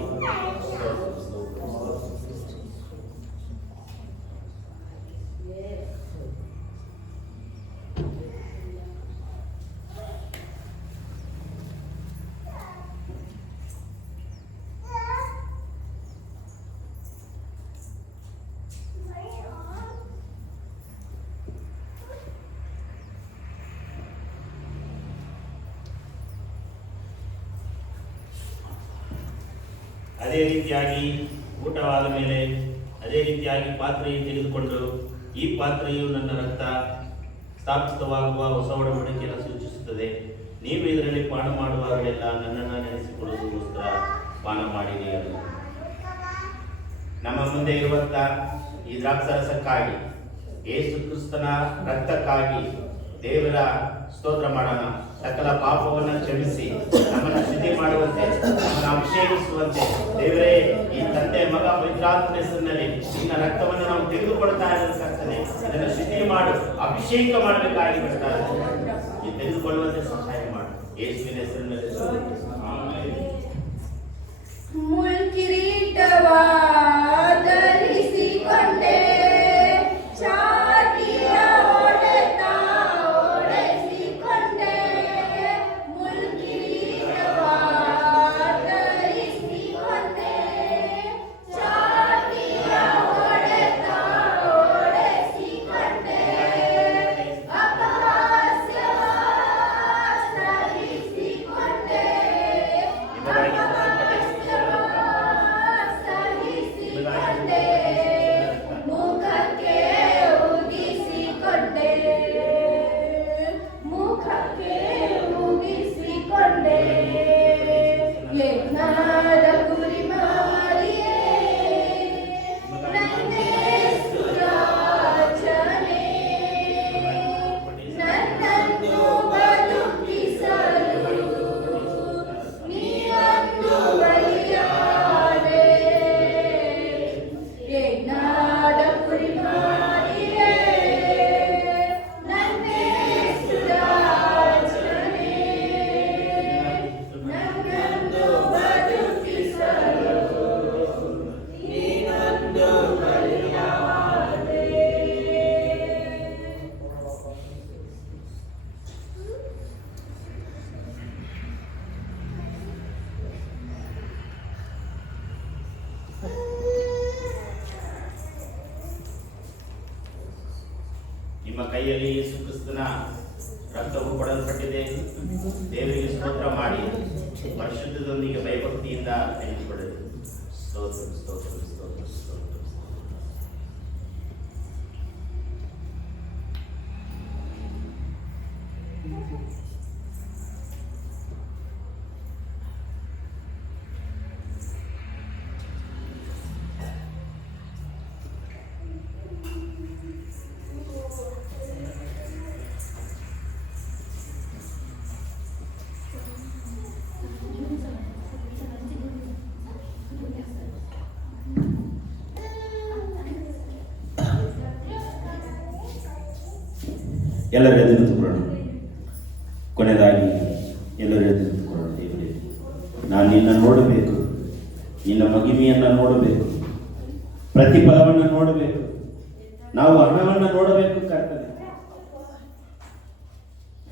ಅದೇ ರೀತಿಯಾಗಿ ಊಟವಾದ ಮೇಲೆ ಅದೇ ರೀತಿಯಾಗಿ ಪಾತ್ರೆಯನ್ನು ತೆಗೆದುಕೊಂಡು, ಈ ಪಾತ್ರೆಯು ನನ್ನ ರಕ್ತ ಸ್ಥಾಪಿತವಾಗುವ ಹೊಸ ಒಡಂಬಡಿಕೆಯನ್ನು ಸೂಚಿಸುತ್ತದೆ. ನೀವು ಇದರಲ್ಲಿ ಪಾನ ಮಾಡುವಾಗಲೆಲ್ಲ ನನ್ನನ್ನು ನೆನೆಸಿಕೊಳ್ಳುವುದಕ್ಕೋಸ್ಕರ ಪಾನ ಮಾಡಿರಿ. ಅದು ನಮ್ಮ ಮುಂದೆ ಇರುವಂತ ಈ ದ್ರಾಕ್ಷಾರಸಕ್ಕಾಗಿ, ಯೇಸು ಕ್ರಿಸ್ತನ ರಕ್ತಕ್ಕಾಗಿ ದೇವರ ಸ್ತೋತ್ರ ಮಾಡೋಣ. ಸಕಲ ಪಾಪವನ್ನು ಕ್ಷಮಿಸಿ ನಮ್ಮನ್ನು ಶುದ್ಧಿ ಮಾಡುವಂತೆ, ನಮ್ಮನ್ನು ಅಭಿಷೇಕಿಸುವಂತೆ ದೇವರೇ, ಈ ತಂದೆ, ಮಗ, ಪವಿತ್ರಾತ್ಮನ ಹೆಸರಿನಲ್ಲಿ ನಿನ್ನ ರಕ್ತವನ್ನು ನಾವು ತೆಗೆದುಕೊಳ್ತಾ ಇರಬೇಕಾಗ್ತದೆ. ಇದನ್ನು ಶುದ್ಧಿ ಮಾಡು, ಅಭಿಷೇಕ ಮಾಡಬೇಕಾಗಿ ಬರ್ತಾ ಇದೆ. ಈ ತೆಗೆದುಕೊಳ್ಳುವಂತೆ ಸಹಾಯ ಮಾಡು ಯೇಸುವಿನ ಹೆಸರಿನಲ್ಲಿ. ಮುಳ್ಕಿರೀಟವಾ ಧರಿಸಿಕೊಂಡೆ, ಛಾತಿಯ ಹೊಡೆತ ಹೊಡೆಸಿಕೊಂಡೆ. ಮುಳ್ಕಿರೀಟವಾ ಧರಿಸಿಕೊಂಡೆ, ಛಾತಿಯ ಹೊಡೆತ ಹೊಡೆಸಿಕೊಂಡೆ. ಅಪಹಾಸ್ಯವ ಸಹಿಸಿಕೊಂಡೆ, ಅಪಹಾಸ್ಯವ ಸಹಿಸಿಕೊಂಡೆ. ನಿಮ್ಮ ಕೈಯಲ್ಲಿ ಯೇಸು ಕ್ರಿಸ್ತನ ರಕ್ತವು ಕೊಡಲ್ಪಟ್ಟಿದೆ. ದೇವರಿಗೆ ಸ್ತೋತ್ರ ಮಾಡಿ ಪರಿಶುದ್ಧದೊಂದಿಗೆ ಭಯಭಕ್ತಿಯಿಂದ ತೆಗೆದುಕೊಳ್ಳಲು ಸ್ತೋತ್ರ ಸ್ತೋತ್ರ ಸ್ತೋತ್ರ ಸ್ತೋತ್ರ. ಎಲ್ಲರೂ ಎದ್ದು ನಿಂತುಕೊಳ್ಳೋಣ. ಕೊನೆಯದಾಗಿ ಎಲ್ಲರೂ ಎದ್ದು ನಿಂತುಕೊಳ್ಳೋಣ. ದೇವರೇ, ನಾನು ನಿನ್ನ ನೋಡಬೇಕು, ನಿನ್ನ ಮಹಿಮೆಯನ್ನು ನೋಡಬೇಕು, ಪ್ರತಿಫಲವನ್ನು ನೋಡಬೇಕು, ನಾವು ಹಣವನ್ನು ನೋಡಬೇಕು. ಕರ್ತನೆ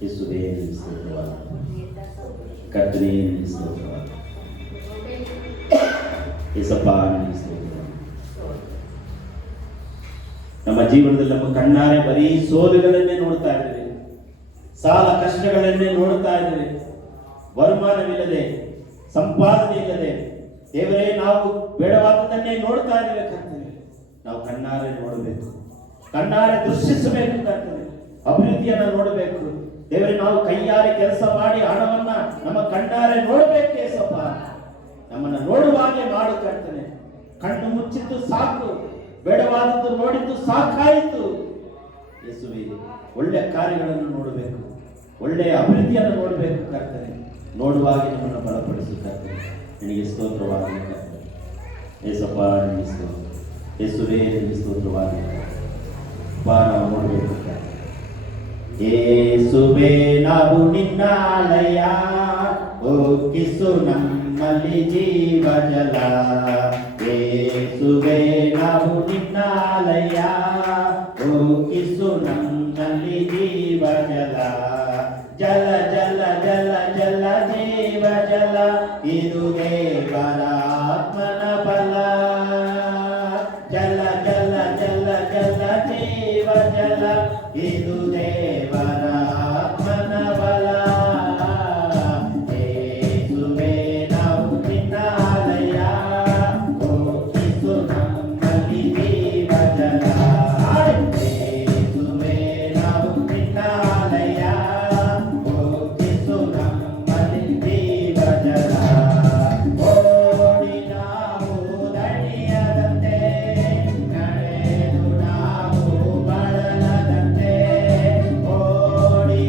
ಯೇಸುವೇ ನಿನ್ನ ಸ್ತೋತ್ರವಾಗಲಿ. ಕರ್ತನೇ ನಿನ್ನ ಸ್ತೋತ್ರವಾಗಲಿ. ಯೇಸಪ್ಪ ನಿನ್ನ ಸ್ತೋತ್ರವಾಗಲಿ. ನಮ್ಮ ಜೀವನದಲ್ಲಿ ನಮ್ಮ ಕಣ್ಣಾರೆ ಬರೀ ಸೋಲುಗಳನ್ನೇ ನೋಡ್ತಾ ಇದ್ದೇವೆ, ಸಾಲ ಕಷ್ಟಗಳನ್ನೇ ನೋಡ್ತಾ ಇದ್ದೇವೆ, ವರಮಾನವಿಲ್ಲದೆ, ಸಂಪಾದನೆ ಇಲ್ಲದೆ. ದೇವರೇ, ನಾವು ಬೇಡವಾದದನ್ನೇ ನೋಡ್ತಾ ಇದ್ದೇವೆ. ಕರ್ತನೆ, ನಾವು ಕಣ್ಣಾರೆ ನೋಡಬೇಕು, ಕಣ್ಣಾರೆ ದೃಶ್ಯಿಸಬೇಕು. ಕರ್ತನೆ, ಅಭಿವೃದ್ಧಿಯನ್ನ ನೋಡಬೇಕು. ದೇವರೇ, ನಾವು ಕೈಯಾರೆ ಕೆಲಸ ಮಾಡಿ ಹಣವನ್ನ ನಮ್ಮ ಕಣ್ಣಾರೆ ನೋಡಬೇಕು. ಯೇಸಪ್ಪ, ನಮ್ಮನ್ನ ನೋಡುವಾಗೆ ಮಾಡು. ಕರ್ತನೆ, ಕಣ್ಣು ಮುಚ್ಚಿದ್ದು ಸಾಕು, ಬೇಡವಾದದ್ದು ನೋಡಿದ್ದು ಸಾಕಾಯಿತು. ಯೇಸುವೇ, ಒಳ್ಳೆಯ ಕಾರ್ಯಗಳನ್ನು ನೋಡಬೇಕು, ಒಳ್ಳೆಯ ಅಭಿವೃದ್ಧಿಯನ್ನು ನೋಡಬೇಕು. ಕರ್ತನೆ, ನೋಡುವಾಗೆ ನಮ್ಮನ್ನು ಬಲಪಡಿಸು. ಕರ್ತನೆ, ನಿನಗೆ ಸ್ತೋತ್ರವಾಗಲಿ. ಕರ್ತನೆ, ಯೇಸಪ್ಪ ನಿನಗೆ ಸ್ತೋತ್ರ. ಯೇಸುವೇ ನಿನಗೆ ಸ್ತೋತ್ರವಾಗಲಿ. ನಾವು ನೋಡಬೇಕು. ಯೇಸುವೇ, ನಾವು ನಿನ್ನಾಲಯ, ಓಕಿಸು ನಮ್ಮಲ್ಲಿ ಜೀವ ಜಲ. ಯೇಸುವೇ, ನಾವು ನಿನ್ನಾಲಯ, ಓಕಿಸು ನಮ್ಮಲ್ಲಿ ಜೀವ ಜಲ. ಜಲ ಜಲ ಜಲ ಜಲ ಜೀವ ಜಲ, ಇದು ದೇವರ ಆತ್ಮನ ಬಲ. ಜಲ ಜಲ ಜಲ ಜಲ ಜೀವ ಜಲ, ಇದು ದೇವರ ಆತ್ಮನ ಬಲ. ಯೇಸುವೇ, ನಾವು ನಿನ್ನಾಲಯ, ಓಕಿಸು ನಮ್ಮಲ್ಲಿ ಜೀವ ಜಲ. ಯೇಸುವೇ, ನಾವು ನಿನ್ನಾಲಯ, ಓಕಿಸು ನಮ್ಮಲ್ಲಿ ಜೀವ ಜಲ. ಓಡಿ ನಾವು ದಣಿಯದಂತೆ, ನಡೆದು ನಾವು ಬಳಲದಂತೆ. ಓಡಿ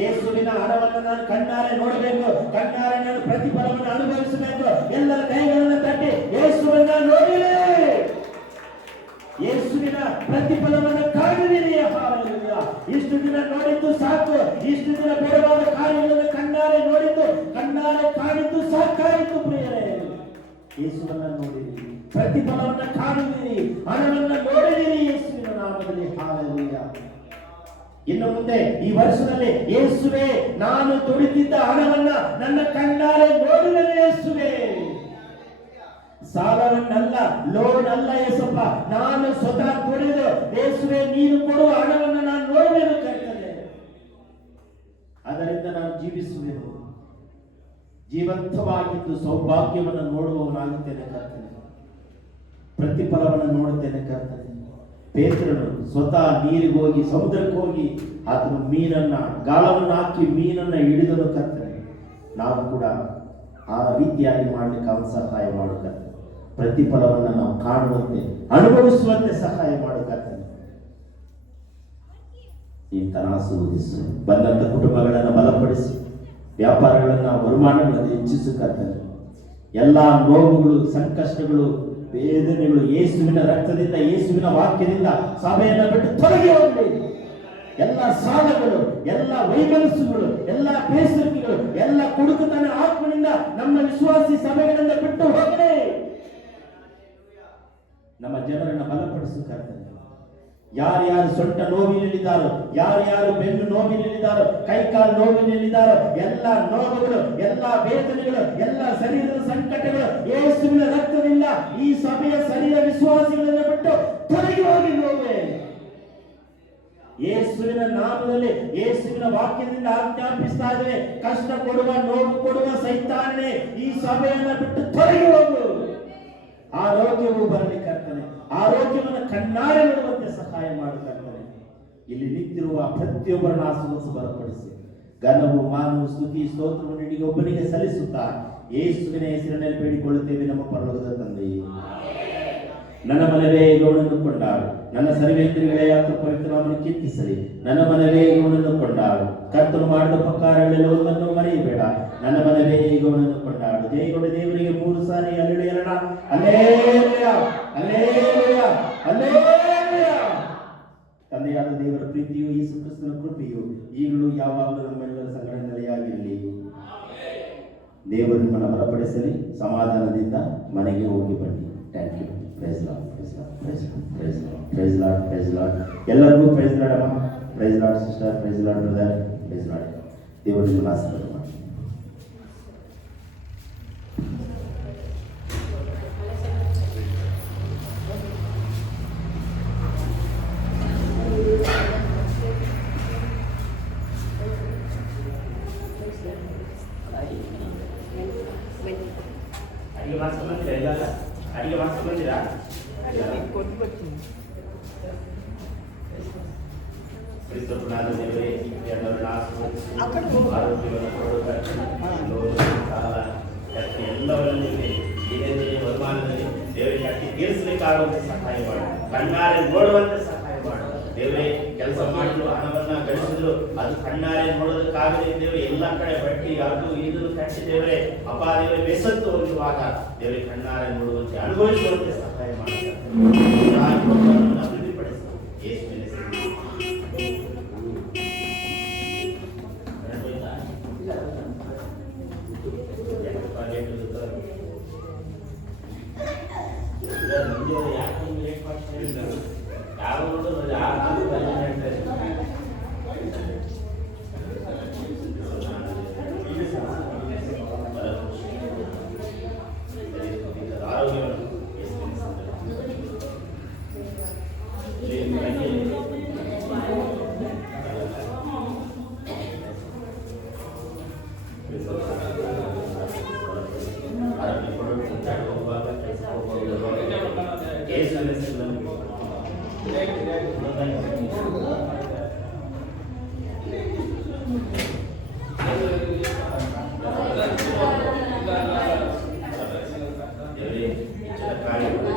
ಯೇಸುವಿನ ಹಣವನ್ನು ನಾನು ಕಣ್ಣಾರೆ ನೋಡಬೇಕು, ಕಣ್ಣಾರೆ ನಾನು ಪ್ರತಿಫಲವನ್ನು ಅನುಭವಿಸಬೇಕು. ಎಲ್ಲರ ಕೈಗಳನ್ನು ತಟ್ಟಿ ಯೇಸುವನ್ನ ನೋಡಿರಿ, ಯೇಸುವಿನ ಪ್ರತಿಫಲವನ್ನು ಕಾಣುವಿರಿ. ಹಾಲೆಲೂಯಾ. ಇಷ್ಟು ದಿನ ನೋಡಿದ್ದು ಸಾಕು, ಇಷ್ಟು ದಿನ ಬೇಡವಾದ ಕಾರ್ಯಗಳನ್ನು ಕಣ್ಣಾರೆ ನೋಡಿದ್ದು, ಕಣ್ಣಾರೆ ಕಾಣಿದ್ದು ಸಾಕಾಯಿತು ಪ್ರಿಯರೇ. ಯೇಸುವನ್ನ ನೋಡಿರಿ, ಪ್ರತಿಫಲವನ್ನು ಕಾಣುವಿರಿ, ಹಣವನ್ನು ನೋಡಿದಿರಿ ಯೇಸುವಿನ ನಾಮದಲ್ಲಿ. ಹಾಲೆಲೂಯಾ. ಇನ್ನು ಮುಂದೆ ಈ ವರ್ಷದಲ್ಲಿ ಯೇಸುವೆ, ನಾನು ದುಡಿದಿದ್ದ ಹಣವನ್ನ ನನ್ನ ಕಣ್ಣಾರೆ ನೋಡುವೆನು ಯೇಸುವೆ. ಸಾಲವನ್ನಲ್ಲ, ಲೋನ್ ಅಲ್ಲ ಯೇಸಪ್ಪ, ನಾನು ಸ್ವತಃ ದುಡಿದು ಯೇಸುವೆ ನೀನು ಕೊಡುವ ಹಣವನ್ನು ನಾನು ನೋಡುವೆನು ಕರ್ತನೆ. ಅದರಿಂದ ನಾನು ಜೀವಿಸುವೆನು, ಜೀವಂತವಾಗಿದ್ದು ಸೌಭಾಗ್ಯವನ್ನು ನೋಡುವವನಾಗುತ್ತೇನೆ ಕರ್ತನೆ. ಪ್ರತಿಫಲವನ್ನು ನೋಡುತ್ತೇನೆ ಕರ್ತನೆ. ಪೇತ್ರನು ಸ್ವತಃ ನೀರಿಗೆ ಹೋಗಿ, ಸಮುದ್ರಕ್ಕೆ ಹೋಗಿ ಆತನು ಮೀನನ್ನ, ಗಾಳವನ್ನು ಹಾಕಿ ಮೀನನ್ನ ಹಿಡಿದನು ಕರ್ತನೆ. ನಾವು ಕೂಡ ಆ ರೀತಿಯಾಗಿ ಮಾಡಲಿಕ್ಕೆ ಅವನು ಸಹಾಯ ಮಾಡು ಕರ್ತನೆ. ಪ್ರತಿಫಲವನ್ನು ನಾವು ಕಾಣುವಂತೆ, ಅನುಭವಿಸುವಂತೆ ಸಹಾಯ ಮಾಡು ಕರ್ತನೆ. ಈ ತನಾಸು ಓದಿಸು, ಬಂದಂತ ಕುಟುಂಬಗಳನ್ನು ಬಲಪಡಿಸಿ, ವ್ಯಾಪಾರಗಳನ್ನ, ವರುಮಾನಗಳನ್ನು ಹೆಚ್ಚಿಸು ಕರ್ತನೆ. ಎಲ್ಲಾ ನೋವುಗಳು, ಸಂಕಷ್ಟಗಳು, ವೇದನೆಗಳು ಯೇಸುವಿನ ರಕ್ತದಿಂದ, ಯೇಸುವಿನ ವಾಕ್ಯದಿಂದ ಸಭೆಯನ್ನು ಬಿಟ್ಟು ತೊಲಗಿ ಹೋಗಲಿ. ಎಲ್ಲ ಸಾಲಗಳು, ಎಲ್ಲ ವೈಮನಸ್ಸುಗಳು, ಎಲ್ಲ ಬೇಸರಿಕೆಗಳು, ಎಲ್ಲ ಕುಡುಕತನ ಆತ್ಮನಿಂದ ನಮ್ಮ ವಿಶ್ವಾಸಿ ಸಭೆಗಳಿಂದ ಬಿಟ್ಟು ಹೋಗಲಿ. ನಮ್ಮ ಜನರನ್ನು ಬಲಪಡಿಸು ಕರ್ತನೆ. ಯಾರ್ಯಾರು ಸೊಂಟ ನೋವಿನಲ್ಲಿದ್ದಾರೋ, ಯಾರ್ಯಾರು ಬೆನ್ನು ನೋವಿನಲ್ಲಿದ್ದಾರೋ, ಕೈಕಾಲು ನೋವಿನಲ್ಲಿದ್ದಾರೋ, ಎಲ್ಲ ನೋವುಗಳು, ಎಲ್ಲ ವೇದನೆಗಳು, ಎಲ್ಲ ಶರೀರದ ಸಂಕಟಗಳು ಯೇಸುವಿನ ರಕ್ತದಿಂದ ಈ ಸಭೆಯ ಶರೀರ ವಿಶ್ವಾಸಿಗಳನ್ನು ಬಿಟ್ಟು ತೊಲಗಿ ಹೋಗಿ ನೋವೇ. ಯೇಸುವಿನ ನಾಮದಲ್ಲಿ, ಯೇಸುವಿನ ವಾಕ್ಯದಿಂದ ಆಜ್ಞಾಪಿಸ್ತಾ ಇದ್ದೇವೆ. ಕಷ್ಟ ಕೊಡುವ, ನೋವು ಕೊಡುವ ಸೈತಾನನೇ ಈ ಸಭೆಯನ್ನು ಬಿಟ್ಟು ತೊಲಗಿ ಹೋಗು. ಆರೋಗ್ಯವು ಬರಲಿ ಕರ್ತನೆ. ಆರೋಗ್ಯವನ್ನು ಕಣ್ಣಾರೆ ನೋಡುವಂತೆ ಸಹಾಯ ಮಾಡು ಕರ್ತನೆ. ಇಲ್ಲಿ ನಿಂತಿರುವ ಪ್ರತಿಯೊಬ್ಬರನ್ನು ಆಶೀರ್ವದಿಸಿ ಬಲಪಡಿಸಿ, ಘನವು, ಮಾನವು, ಸ್ತುತಿ, ಸ್ತೋತ್ರವನ್ನು ನಿನಗೆ ಒಬ್ಬನಿಗೆ ಸಲ್ಲಿಸುತ್ತಾ ಯೇಸುವಿನ ಹೆಸರಿನಲ್ಲಿ ಬೇಡಿಕೊಳ್ಳುತ್ತೇವೆ ನಮ್ಮ ಪರಲೋಕದ ತಂದೆಯೇ. ನನ್ನ ಮನವೇ ಗೌಡನ್ನು ಕೊಂಡಾಡು, ನನ್ನ ಸರ್ವೇಂದ್ರಿಗಳೇ ಆತ ಪವಿತ್ರನಾಮವನ್ನು ಕೀರ್ತಿಸಲಿ. ನನ್ನ ಮನವೇ ಗೌಡನ್ನು ಕೊಂಡಾಡು, ಕರ್ತನು ಮಾಡಿದ ಉಪಕಾರಗಳೆಲ್ಲ ಒಂದನ್ನು ಮರೆಯಬೇಡ. ನನ್ನ ಮನವೇ ಗೌಡನ್ನು ಕೊಂಡಾಡು. ಜಯಗೊಂಡ ದೇವರಿಗೆ 3 ಸಾರಿ ಹಲ್ಲೆಲೂಯಾ, ಹಲ್ಲೆಲೂಯಾ, ಹಲ್ಲೆಲೂಯಾ, ಹಲ್ಲೆಲೂಯಾ. ತಂದೆಯಾದ ದೇವರ ಪ್ರೀತಿಯು, ಯೇಸು ಕ್ರಿಸ್ತನ ಕೃಪೆಯು ಈಗಲೂ ಯಾವಾಗಲೂ ನಮ್ಮೆಲ್ಲರ ಸಂಗಡ ನೆಲೆಯಾಗಿರಲಿ. ದೇವರು ನಿಮ್ಮನ್ನು ಬಲಪಡಿಸಲಿ. ಸಮಾಧಾನದಿಂದ ಮನೆಗೆ ಹೋಗಿ ಬನ್ನಿ. Thank you. Praise Lord, praise Lord, praise Lord, praise Lord, praise Lord, praise Lord. ಎಲ್ಲರಿಗೂ ಪ್ರೈಸ್ ಲಾರ್ಡ್ ಅಮ್ಮ, praise Lord sister, praise Lord brother, praise Lord. ದೇವರು ನಿಮ್ಮನ್ನು ಆಶೀರ್ವಾದ ಮಾಡಿ. ಅಡಿಗೆ ಮಾಡ್ಕೊಂಡು ಬಂದಿರಾ? ಇಲ್ಲ, ಅಡಿಗೆ ಮಾಡ್ಕೊಂಡು ಬಂದಿರಾ? ಕ್ರಿಸ್ತನಾದ ದೇವರೇ, ಎಲ್ಲರನ್ನು ಆಶೀರ್ವದಿಸಿ, ಆರೋಗ್ಯವನ್ನು ಕೊಡು ಕರ್ತನೆ. ಲೋನ, ಸಾಲ, ಕಟ್ಟಿ ಎಲ್ಲವರನ್ನು ಇದೇ ವರಮಾನದಲ್ಲಿ ದೇವರಿಗೆ ಕಟ್ಟಿ ತೀರಿಸಲಿಕ್ಕಾಗುವಂತೆ ಸಹಾಯ ಮಾಡು. ಕಣ್ಣಾರೆ ನೋಡುವಂತೆ ಸಹಾಯ ಮಾಡು ದೇವರೇ. ಕೆಲಸ ಮಾಡಲು ಹಣವನ್ನ ಗಳಿಸಿದ್ರು ಅದು ಕಣ್ಣಾರೆ ನೋಡೋದಕ್ಕಾಗದೆ ದೇವರೇ, ಎಲ್ಲ ಕಡೆ ಬಟ್ಟಿ ಅದು ಇದನ್ನು ಕಟ್ಟಿ ದೇವರೇ, ಅಪ್ಪ ದೇವರೇ ಬೇಸತ್ತು ಹೋಗಿರುವಾಗ ದೇವರೇ ಕಣ್ಣಾರೆ ನೋಡುವಂತೆ, ಅನುಭವಿಸುವಂತೆ ಸಹಾಯ ಮಾಡುತ್ತಾರೆ. ಅಭಿವೃದ್ಧಿಪಡಿಸಿ ಯೇಸುವಿನ ಯಾವ ನೋಡೋದು ಕಾರ್ಯ